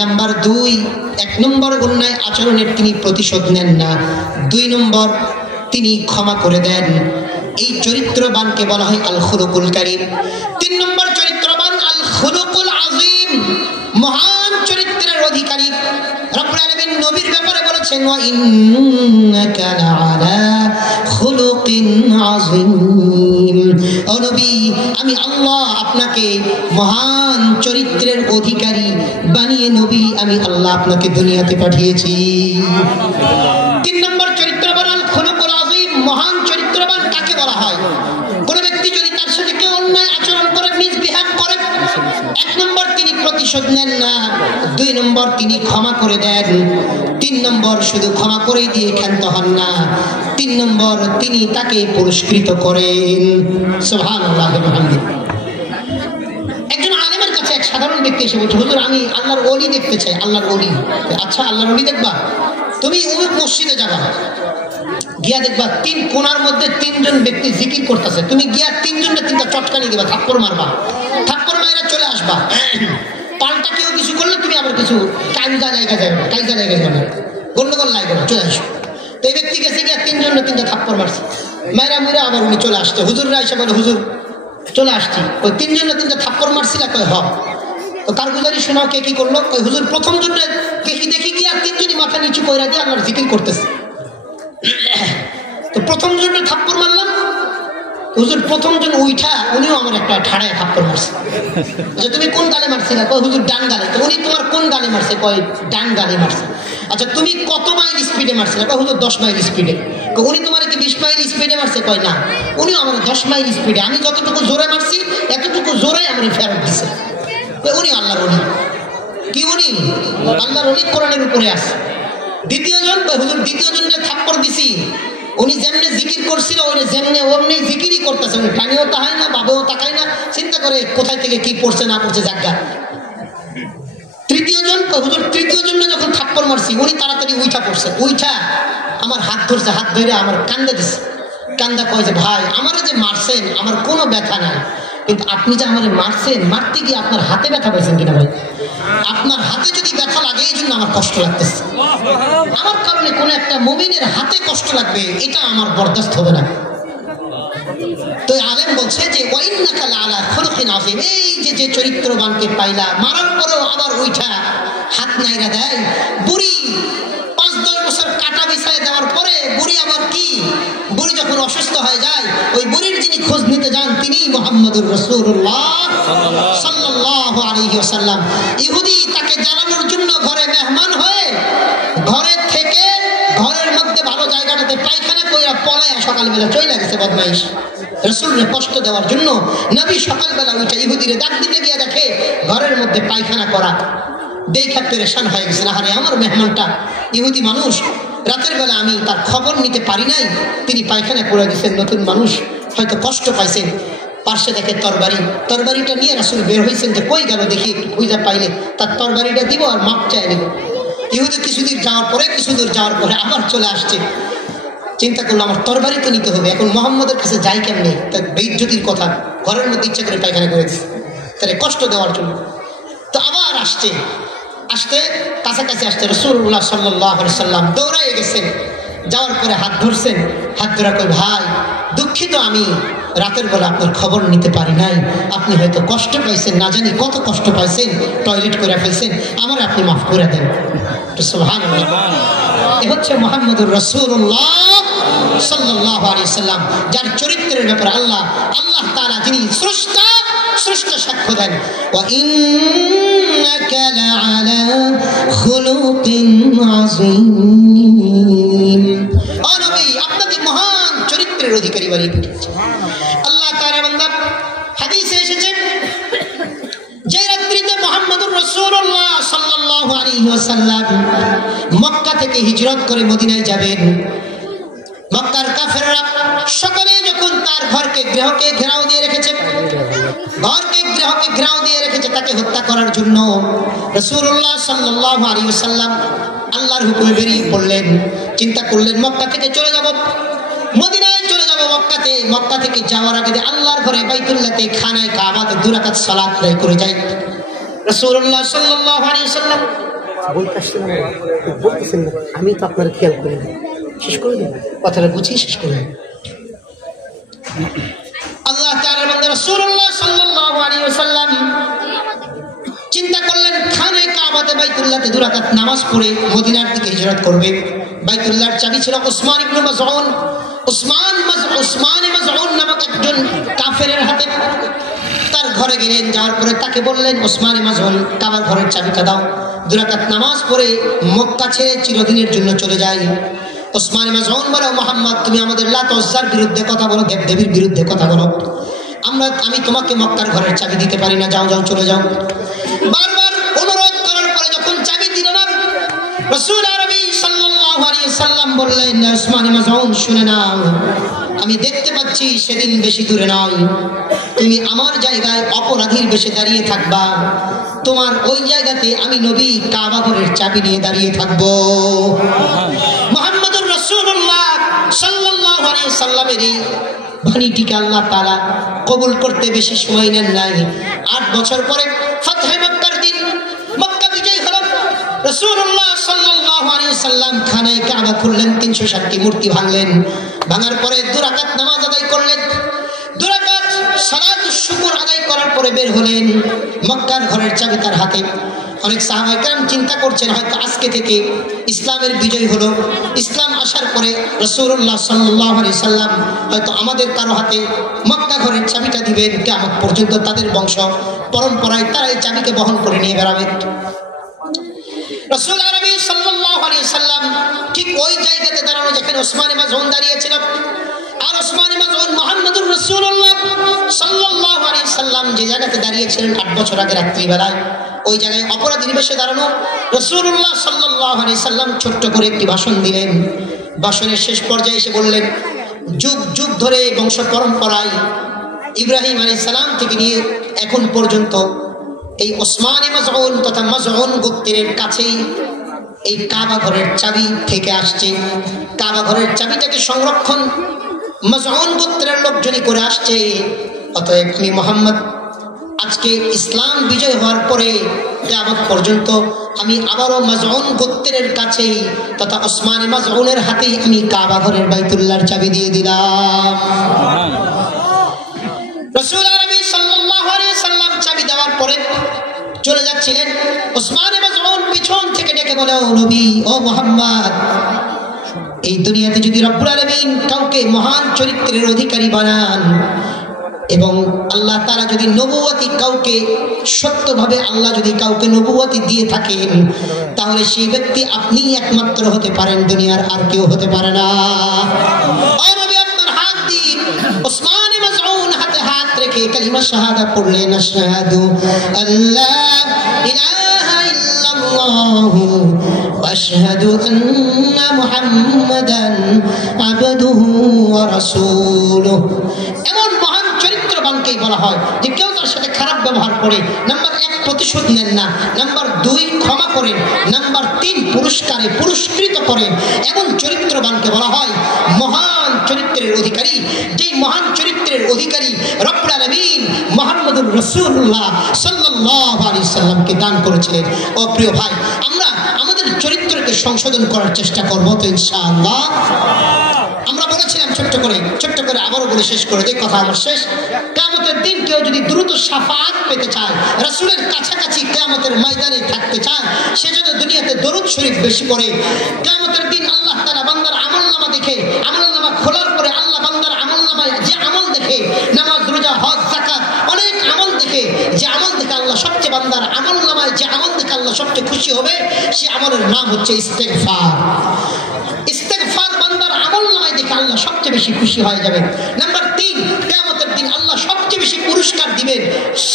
নাম্বার 2, 1 নম্বর অন্যায় আচরণের তিনি প্রতিশোধ নেন না, 2 নম্বর তিনি ক্ষমা করে দেন। এই চরিত্রবানকে বলা হয় আল খুলুকুল কারীম। 3 নম্বর চরিত্রবান আল খুলুকুল আযীম, মহান চরিত্রের অধিকারী। রব্বুল আলামিন নবীর ব্যাপারে বলেছেন, ওয়া ইন্নাকা লাআলা খুলুকিন আযীম। ও নবী আমি আল্লাহ আপনাকে মহান চরিত্রের অধিকারী বানিয়ে নবী আমি আল্লাহ আপনাকে দুনিয়াতে পাঠিয়েছি। 3 নম্বর চরিত্রবান আল খুলুকুল আযীম, মহান চরিত্রবান কাকে বলা হয়? কোন ব্যক্তি যদি তার সাথে কেউ অন্যায় আচরণ করে, মিসবিহেভ করে, 1 নম্বর তিনি প্রতিশোধ নেন না, 2 নম্বর তিনি ক্ষমা করে দেন, 3 নম্বর শুধু ক্ষমা করেই দিয়ে ক্ষান্ত হন না, 3 নম্বর তিনি তাকে পুরস্কৃত করেন। সুবহানাল্লাহ ওয়া বিহামদিহি। একজন আলেমের কাছে এক সাধারণ ব্যক্তি এসে বলছে, হুজুর আমি আল্লাহর ওলি দেখতে চাই। আল্লাহর ওলি? আচ্ছা আল্লাহর ওলি দেখবা, তুমি অমুক মসজিদে যাবা, গিয়া দেখবা 3 কোণার মধ্যে 3 জন ব্যক্তি জিকির করতেছে, তুমি গিয়া 3 জনের 3টা চটকানি দিবা, থাপ্পড় মারবা, থাপ্পড় মাইরা চলে আসবা। পাল্টা কেউ কিছু করলে তুমি আবার কিছু কায়দা জায়গা যাবে, গন্ডগোল লাগবে না, চলে আসো। তো এই ব্যক্তি গেছে গিয়া 3 জনের 3টা থাপ্পড় মারছে, মাইরা মুইরা আবার উনি চলে আসছে। হুজুররা এসে বলে, হুজুর চলে আসছি। ওই 3 জনের 3টা থাপ্পড় মারছিল, কয় হ। তো কারগুজারি শোনাও কে কি করলো? কয় হুজুর প্রথম জনটা কে কি দেখি গিয়া 3 জনই মাথা নিচু কইরা দিয়ে আল্লাহর জিকির করতেছে। তো প্রথম জনের থাপ্পড় মারলাম, হুজুর প্রথম জন উইঠা উনিও আমার একটা ঠাড়ায় থাপ্পড় মারছে। আচ্ছা তুমি কোন গালে মারছিলে? কয় হুজুর ডান গালে। তো উনি তোমার কোন গালে মারছে? কয় ডান গালে মারছে। আচ্ছা তুমি কত মাইল স্পিডে মারছিলে? কয় হুজুর 10 মাইল স্পিডে। উনি তোমার কি 20 মাইল স্পিডে মারছে? কয় না, উনিও আমার 10 মাইল স্পিডে, আমি যতটুকু জোরে মারছি এতটুকু জোরে আমার ফেরত দিচ্ছে। উনি আল্লাহর ওলি। কি উনি? আল্লাহর ওলি, কোরআনের উপরে আছে। দ্বিতীয় জন, হুজুর দ্বিতীয় জনকে থাপ্পড় দিছি, উনি যেমনি জিকির করছিল উনি যেমনি অমনি জিকিরই করতেছে, উনি টানিও তাকায় না, বাবেও তাকায় না, চিন্তা করে কোথায় থেকে কি পড়ছে না পড়ছে জায়গা। তৃতীয় জন, হুজুর তৃতীয় জন যখন থাপ্পড় মারছি উনি তাড়াতাড়ি উইঠা পড়ছে, উইঠা আমার হাত ধরছে, হাত ধরে আমার কান্দা দিছে। কান্দা কয় যে ভাই আমারে যে মারছেন আমার কোনো ব্যথা নাই, কিন্তু আপনি যে আমারে মারছেন, মারতে গিয়ে আপনার হাতে ব্যথা পাইছেন কিনা ভাই? আপনার হাতে যদি ব্যথা লাগে এই জন্য আমার কষ্ট লাগতেছে, আমার কারণে কোন একটা মুমিনের হাতে কষ্ট লাগবে এটা আমার বরদাস্ত হবে না। তো আলেম বলছে যে ওয়াইন্নাকা লাআলা খুলুকিন আযীম, এই যে চরিত্রবানকে পাইলা, মারার পরেও আবার উইঠা হাত নাইরা দেয়। বুড়ি 5-10 বছর কাটা বিছায় দেওয়ার পরে বুড়ি আবার কি, বুড়ি যখন অসুস্থ হয়ে যায় ওই বুড়ির যিনি খোঁজ নিতে যান তিনি মুহাম্মদুর রাসূলুল্লাহ আলাইহি ওয়াসাল্লাম। ইহুদি তাকে জ্বালানোর জন্য ঘরে মেহমান হয়ে ঘরে থেকে ঘরের মধ্যে ভালো জায়গাটাতে পায়খানা কইরা পলায়া সকালবেলা চলে গেছে বদমাইশ। রাসূলকে কষ্ট দেওয়ার জন্য নবী সকালবেলা ওইটা ইহুদিরে ডাক দিতে গিয়ে দেখে ঘরের মধ্যে পায়খানা করা, দেখা পেরেশান হয়ে গেছে। আরে আমার মেহমানটা ইহুদি মানুষ, রাতের বেলা আমি তার খবর নিতে পারি নাই, তিনি পায়খানা করে গেছেন, নতুন মানুষ হয়তো কষ্ট পাইছেন। পার্শ্বে দেখে তরবারিটা নিয়ে রাসূল বের হয়েছেন যে কই গেল দেখি, একটু খুঁজে পাইলে তার তরবারিটা দিব আর মাপ চাই নেব। ইহুদি কিছুদূর যাওয়ার পরে আবার চলে আসছে। চিন্তা করলো আমার তরবারি তো নিতে হবে, এখন মোহাম্মদের কাছে যাই কেমনি, তার বেইজ্জতির কথা, ঘরের মধ্যে ইচ্ছা করে পায়খানা করে দিচ্ছে তাহলে কষ্ট দেওয়ার জন্য। তো আবার আসতে কাছাকাছি আসতে রাসূলুল্লাহ সাল্লাল্লাহু আলাইহি সাল্লাম দৌড়াই গেছেন। যাওয়ার পরে হাত ধরছেন, হাত ধরা কই ভাই দুঃখিত, আমি রাতের বেলা আপনার খবর নিতে পারি নাই, আপনি হয়তো কষ্ট পাইছেন, না জানি কত কষ্ট পাইছেন, টয়লেট করে ফেলছেন, আমার আপনি মাফ করে দেন। সুবহানাল্লাহ। এ হচ্ছে মুহাম্মদুর রাসূলুল্লাহ সাল্লাল্লাহু আলাইহি সাল্লাম, যার চরিত্রের ব্যাপারে আল্লাহ তাআলা যিনি স্রষ্টা সাক্ষ্য দেন, ওয়া ইন্নাকা লাআলা খুলুকিন আযীম। ও নবী, আপনাকে মহান চরিত্রের অধিকারী বানিয়ে পেয়েছে আল্লাহ তাআলা। বান্দা হাদিসে এসেছে যে রাত্রিতে মুহাম্মদুর রাসূলুল্লাহ সাল্লাল্লাহু আলাইহি ওয়াসাল্লাম মক্কা থেকে হিজরত করে মদিনায় যাবেন, মক্কার কাফেররা সকলে যখন তার গৃহকে ঘেরাও দিয়ে রেখেছে, তাকে হত্যা করার জন্য রাসূলুল্লাহ সাল্লাল্লাহু আলাইহি ওয়াসাল্লাম আল্লাহর হুকুমে বেরিয়ে পড়লেন। চিন্তা করলেন মক্কা থেকে চলে যাব, মদিনায় চলে যাব। মক্কা থেকে যাওয়ার আগে আল্লাহর ঘরে বাইতুল্লাহতে খানায় কাবাতে 2 রাকাত সালাত আদায় করে যাই। রাসূলুল্লাহ সাল্লাল্লাহু আলাইহি ওয়াসাল্লাম বলতেছেন, আমি তো আপনার খেয়াল করি না, শেষ করে দেন কথাটা, গুছিয়ে শেষ করে দেন। আল্লাহ তাআলার বান্দা রাসূলুল্লাহ সাল্লাল্লাহু আলাইহি ওয়াসাল্লাম চিন্তা করলেন খানায় কাবাতে বাইতুল্লাহতে 2 রাকাত নামাজ পড়ে মদিনার দিকে হিজরত করবে। বাইতুল্লাহর চাবি ছিল উসমান ইবনে মাজউন। উসমান মাজউন নামক একজন কাফেরের হাতে। তার ঘরে গেলেন, যাওয়ার পরে তাকে বললেন, উসমান মাজউন কাবার ঘরের চাবিটা দাও, 2 রাকাত নামাজ পড়ে মক্কা ছেড়ে চিরদিনের জন্য চলে যাই। উসমান মাজউন বলে, মুহাম্মদ তুমি আমাদের লাত উজ্জার বিরুদ্ধে কথা বলো, দেবদেবীর বিরুদ্ধে কথা বলো, আমি তোমাকে মক্কার ঘরের চাবি দিতে পারি না, যাও চলে যাও। বারবার অনুরোধ করার পরে যখন চাবি দিল না, রাসূল আরবি সাল্লাল্লাহু আলাইহি সাল্লাম বললেন, উসমান মাজউন শুনে নাও, আমি দেখতে পাচ্ছি সেদিন বেশি দূরে নয়, তুমি আমার জায়গায় অপরাধীর বেশে দাঁড়িয়ে থাকবা, তোমার ওই জায়গাতে আমি নবী কাবা ঘরের চাবি নিয়ে দাঁড়িয়ে থাকবো। মুহাম্মদুর রাসূলুল্লাহ সাল্লাল্লাহু আলাইহি সাল্লামের এই বাণীটিকে আল্লাহ তাআলা কবুল করতে বেশি সময় নেন নাই। 8 বছর পরে ফাতহে মক্কার দিন, মক্কা বিজয় হলো। রাসূলুল্লাহ সাল্লাল্লাহু আলাইহি সাল্লাম খানায় কাবা খুললেন, 360টি মূর্তি ভাঙলেন। ভাঙার পরে 2 রাকাত নামাজ আদায় করলেন। 2 রাকাত সালাতুশ শুকর আদায় করার পরে বের হলেন। মক্কার ঘরের চাবি তার হাতে। অনেক সাহাবায়ে কেরাম চিন্তা করছেন হয়তো আজকে থেকে ইসলামের বিজয় হলো, ইসলাম আসার পরে রাসূলুল্লাহ সাল্লাল্লাহু আলাইহি সাল্লাম হয়তো আমাদের কারো হাতে মক্কা ঘরের চাবিটা দিবেন, কিয়ামত পর্যন্ত তাদের বংশ পরম্পরায় তারা এই চাবিকে বহন করে নিয়ে বেড়াবে। রাসূল আরবি সাল্লাল্লাহু আলাইহি সাল্লাম ঠিক ওই জায়গাতে দাঁড়ানো যেখানে উসমান মাজউন দাঁড়িয়েছিল। আর উসমান মাজউন মুহাম্মদুর রাসূলুল্লাহ সাল্লাল্লাহু আলাইহি সাল্লাম যে জায়গাতে দাঁড়িয়েছিলেন 8 বছর আগে রাত্রিবেলায়, ওই জায়গায় অপরাধীর বেশে দাঁড়ানো রাসূলুল্লাহ সাল্লাল্লাহু আলাইহি সাল্লাম ছোট্ট করে একটি ভাষণ দিলেন। ভাষণের শেষ পর্যায়ে এসে বললেন, যুগ যুগ ধরে বংশ পরম্পরায় ইব্রাহিম আলাইহিস সালাম থেকে নিয়ে এখন পর্যন্ত এই উসমান মাজউন তথা মাজউন গোত্রের কাছেই এই কাবা ঘরের চাবি থেকে আসছে। কাবা ঘরের চাবিটাকে সংরক্ষণ মাজউন গোত্রের লোকজনই করে আসছে। অতএব আমি মুহাম্মদ আজকে ইসলাম বিজয় হওয়ার পরে কিয়ামত পর্যন্ত আমি আবারও মাজউন গোত্রের কাছেই তথা উসমান মাজউনের হাতেই আমি কাবা ঘরের বাইতুল্লাহর চাবি দিয়ে দিলাম। রাসূল আরবি সাল্লাল্লাহু আলাইহি সাল্লাম চাবি দেওয়ার পরে চলে যাচ্ছিলেন। উসমান মাজউন পিছন থেকে ডেকে বলে, ও নবী, ও মুহাম্মদ, এই দুনিয়াতে যদি রব্বুল আলামিন কাউকে মহান চরিত্রের অধিকারী বানান, এবং আল্লাহ তাআলা যদি নবুয়তি কাউকে সত্যভাবে আল্লাহ যদি কাউকে নবুয়তি দিয়ে থাকেন তাহলে সেই ব্যক্তি আপনি একমাত্র হতে পারেন, দুনিয়ার আর কেউ হতে পারে না। আপনার হাত দিন, ওসমান মাযউন হাতে হাত রেখে কালিমা শাহাদা পড়লেন, আশহাদু আল্লাহ ইলাহা ইল্লাল্লাহু ওয়া আশহাদু আন্না মুহাম্মাদান আবদুহু ওয়া রাসূলুহু। এমন মহান চরিত্রবানকেই বলা হয় যে কেউ তার সাথে খারাপ ব্যবহার করে নাম্বার 1 প্রতিশোধ নেন না, নাম্বার 2 ক্ষমা করেন, নাম্বার 3 পুরস্কারে পুরস্কৃত করেন। এমন চরিত্রবানকে বলা হয় মহান চরিত্রের অধিকারী। যেই মহান চরিত্রের অধিকারী রব্বুল আলামিন মুহাম্মদুর রাসূলুল্লাহ সাল্লাল্লাহু আলাইহি সাল্লামকে দান করেছিলেন। ও প্রিয় ভাই, আমরা আমাদের চরিত্রকে সংশোধন করার চেষ্টা করব তো ইনশাআল্লাহ। আমরা বলেছিলাম ছোট্ট করে আবারও বলে শেষ করে দেই, কথা আমার শেষ। কিয়ামতের দিন কেউ যদি দ্রুত শাফাআত পেতে চায়, রাসূলের কাছাকাছি কিয়ামতের ময়দানে থাকতে চায়, সে যেন দুনিয়াতে দরুদ শরীফ বেশি করে। কিয়ামতের দিন আল্লাহ তাআলা বান্দার আমলনামা দেখে, আমলনামা খোলার পরে আল্লাহ বান্দার আমলনামায় যে আমল দেখে, নামাজ রোজা হজ যাকাত অনেক আমল দেখে, যে আমল দেখে আল্লাহ সবচেয়ে বান্দার আমলনামায় যে আমল দেখে আল্লাহ সবচেয়ে খুশি হবে সে আমলের নাম হচ্ছে ইস্তেগফার। ইস্তেগফার বান্দার আমলনামায় দেখে আল্লাহ সবচেয়ে বেশি খুশি হয়ে যাবে। নাম্বার 3, কিয়ামতের দিন আল্লাহ সবচেয়ে বেশি পুরস্কার দিবেন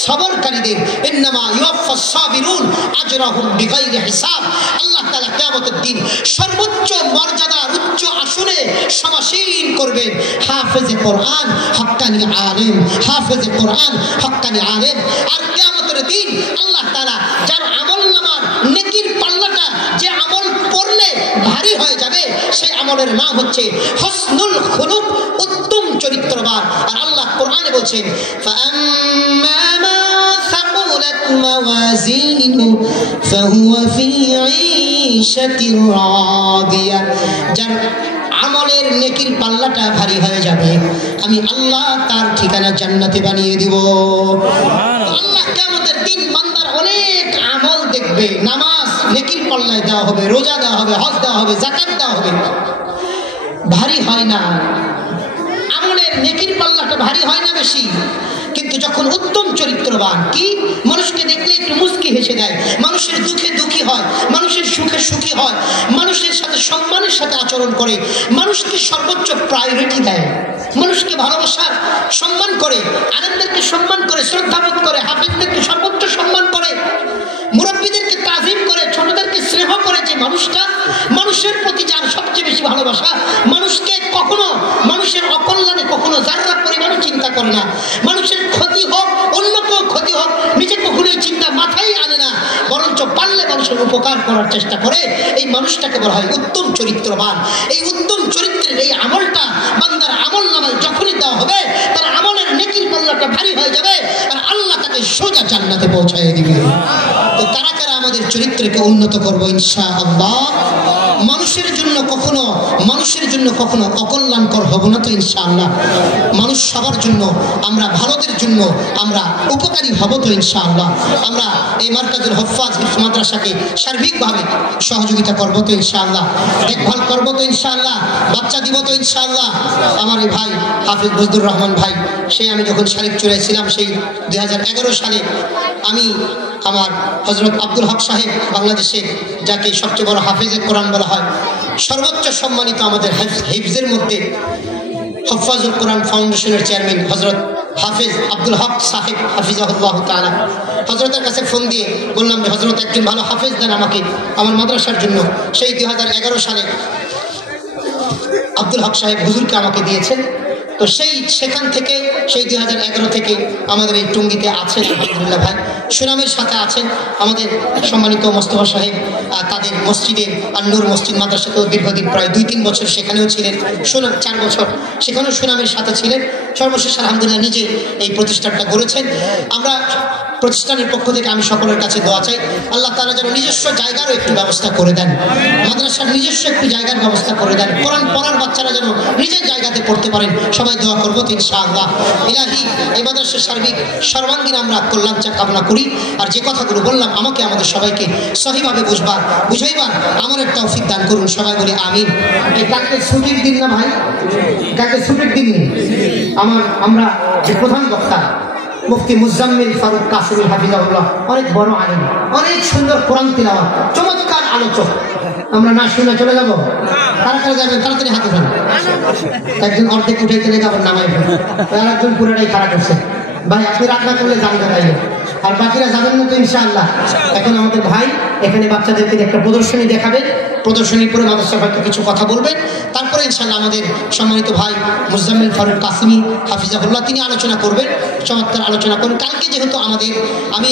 সবরকারীদের। ইন্নামা ইউওয়াফাস সাবিরুন আজরাহুম বিগাইরি হিসাব। আল্লাহ তাআলা কিয়ামতের দিন সর্বোচ্চ মর্যাদার উচ্চ আসনে সমাসীন করবেন হাফেজে কোরআন হক্কানি আলেম, হাফেজে কোরআন হক্কানি আলেম। আর কিয়ামতের দিন আল্লাহ তাআলা যার আমলনামার নেকির পাল্লাটা যে আমল পড়লে ভারী হয়ে যাবে সেই আমলের নাম হচ্ছে হুসনুল খুলুক, উত্তম চরিত্রবান। আর আল্লাহ কোরআনে বলছেন ফাআম্মা মান সাকুলাত মাওয়াজিনু ফাহুয়া ফি ঈশাতির রাদিয়া। যার আমলের নেকির পাল্লাটা ভারী হয়ে যাবে আমি আল্লাহ তার ঠিকানা জান্নাতে বানিয়ে দিব। আল্লাহ কিয়ামতের দিন বান্দার অনেক আমল দেখবে, নামাজ নেকির পাল্লায় দেওয়া হবে, রোজা দেওয়া হবে, হজ দেওয়া হবে, যাকাত দেওয়া হবে, ভারী হয় না। আমলের নেকির পাল্লাটা ভারী হয় না বেশি, কিন্তু যখন উত্তম চরিত্রবান কি মানুষকে দেখলে একটু মুস্কি হেসে দেয়, মানুষের দুঃখে দুঃখী হয়, মানুষের সুখে সুখী হয়, মানুষের সাথে সম্মানের সাথে আচরণ করে, মানুষকে সর্বোচ্চ প্রায়োরিটি দেয়, মানুষকে ভালোবাসার সম্মান করে, আলেমদেরকে সম্মান করে, শ্রদ্ধাবোধ করে, হাফেজদেরকে সর্বোচ্চ সম্মান করে, মুরব্বীদেরকে তাজিম করে, ছোটদেরকে স্নেহ করে, যে মানুষটা মানুষের প্রতি যার সবচেয়ে বেশি ভালোবাসা, মানুষকে কখনো মানুষের অকল্যাণে কখনো যারা পরিমাণও চিন্তা করে না, মানুষের ক্ষতি হোক অন্য কেউ ক্ষতি হোক নিজে কখনো এই চিন্তা মাথায় আনে না, বরঞ্চ পারলে মানুষের উপকার করার চেষ্টা করে, এই মানুষটাকে বলা হয় উত্তম চরিত্রবান। এই উত্তম চরিত্রের এই আমলটা বান্দার আমল নামায় যখনই দেওয়া হবে তার আমলের নেকির পাল্লাটা ভারী হয়ে যাবে আর আল্লাহ তাকে সোজা জান্নাতে পৌঁছায় দিবে। তো কারা কারা আমাদের চরিত্রকে উন্নত করবো ইনশাআল্লাহ? মানুষের জন্য কখনো অকল্যাণকর হব না তো ইনশাআল্লাহ। মানুষ সবার জন্য, আমরা ভালোদের জন্য আমরা উপকারী হব তো ইনশাআল্লাহ। আমরা এই মারকাজুল হুফাজ হিফজ মাদ্রাসাকে সার্বিকভাবে সহযোগিতা করব তো ইনশাআল্লাহ, দেখভাল করব তো ইনশাআল্লাহ, বাচ্চা দিব তো ইনশাআল্লাহ। আমার এই ভাই হাফিজ বজদুর রহমান ভাই, আমি যখন শারিক চূড়ায় ছিলাম সেই 2011 সালে আমি আমার হযরত আব্দুল হক সাহেব, বাংলাদেশের যাকে সবচেয়ে বড় হাফিজে কোরআন বলা হয়, সর্বোচ্চ সম্মানিত আমাদের হিফজের মধ্যে হুফাজুল কোরআন ফাউন্ডেশনের চেয়ারম্যান হযরত হাফিজ আব্দুল হক সাহেব হাফিজাহুল্লাহ তাআলা, হযরতের কাছে ফোন দিয়ে বললাম যে হযরত একজন ভালো হাফিজ দেন আমাকে আমার মাদ্রাসার জন্য। সেই 2011 সালে আব্দুল হক সাহেব হুজুরকে আমাকে দিয়েছেন। তো সেখান থেকে সেই 2011 থেকে আমাদের এই টঙ্গীতে আছেন আলহামদুলিল্লাহ ভাই, সুনামের সাথে আছেন আমাদের সম্মানিত মোস্তফা সাহেব, তাদের মসজিদে আন-নূর মসজিদ মাদ্রাসাতেও দীর্ঘদিন প্রায় 2-3 বছর সেখানেও ছিলেন, 4 বছর সেখানেও সুনামের সাথে ছিলেন। সর্বশেষ আলহামদুলিল্লাহ নিজে এই প্রতিষ্ঠানটা গড়েছেন। আমরা প্রতিষ্ঠানের পক্ষ থেকে আমি সকলের কাছে দোয়া চাই, আল্লাহ তাআলা যেন নিজস্ব জায়গারও একটু ব্যবস্থা করে দেন, মাদ্রাসার নিজস্ব একটু জায়গার ব্যবস্থা করে দেন, কোরআন পড়ার বাচ্চারা যেন নিজের জায়গাতে পড়তে পারেন। সবাই দোয়া করবো তো ইনশাআল্লাহ। ইলাহি এই মাদ্রাসার সার্বিক সর্বাঙ্গীন আমরা কল্যাণ কামনা করি। আর যে কথাগুলো বললাম আমাকে আমাদের সবাইকে সহিভাবে বুঝাইবার আমলের তৌফিক দান করুন। সবাই বলি আমিন। এই কালকে ছুটির দিন না ভাই, কালকে ছুটির দিন আমরা যে প্রধান বক্তা মুফতি মুজাম্মিল ফারুক কাসেমি হাফিজাহুল্লাহ, অনেক বড় আলেম, অনেক সুন্দর কোরআন তিলাওয়াত, চমৎকার আলোচক। আমরা না শুনে চলে যাবো? কারা কারা যাবেন তাড়াতাড়ি হাতে দেন। একজন অর্ধেক উঠাইতে লেগে আবার নামাই ফেলে, আর একজন পুরোটাই খারাপ করছে। ভাই আপনি রান্না করলে জানতে পাইলেন, আর বাকিরা যাবেন না তো ইনশাআল্লাহ। এখন আমাদের ভাই এখানে বাচ্চাদেরকে একটা প্রদর্শনী দেখাবেন, প্রদর্শনীর পরে মাদ্রাসা হয়তো কিছু কথা বলবেন, তারপরে ইনশাআল্লাহ আমাদের সম্মানিত ভাই মুজাম্মিল ফারুক কাসেমি হাফিজাহুল্লাহ তিনি আলোচনা করবেন, চমৎকার আলোচনা করবেন। কালকে যেহেতু আমি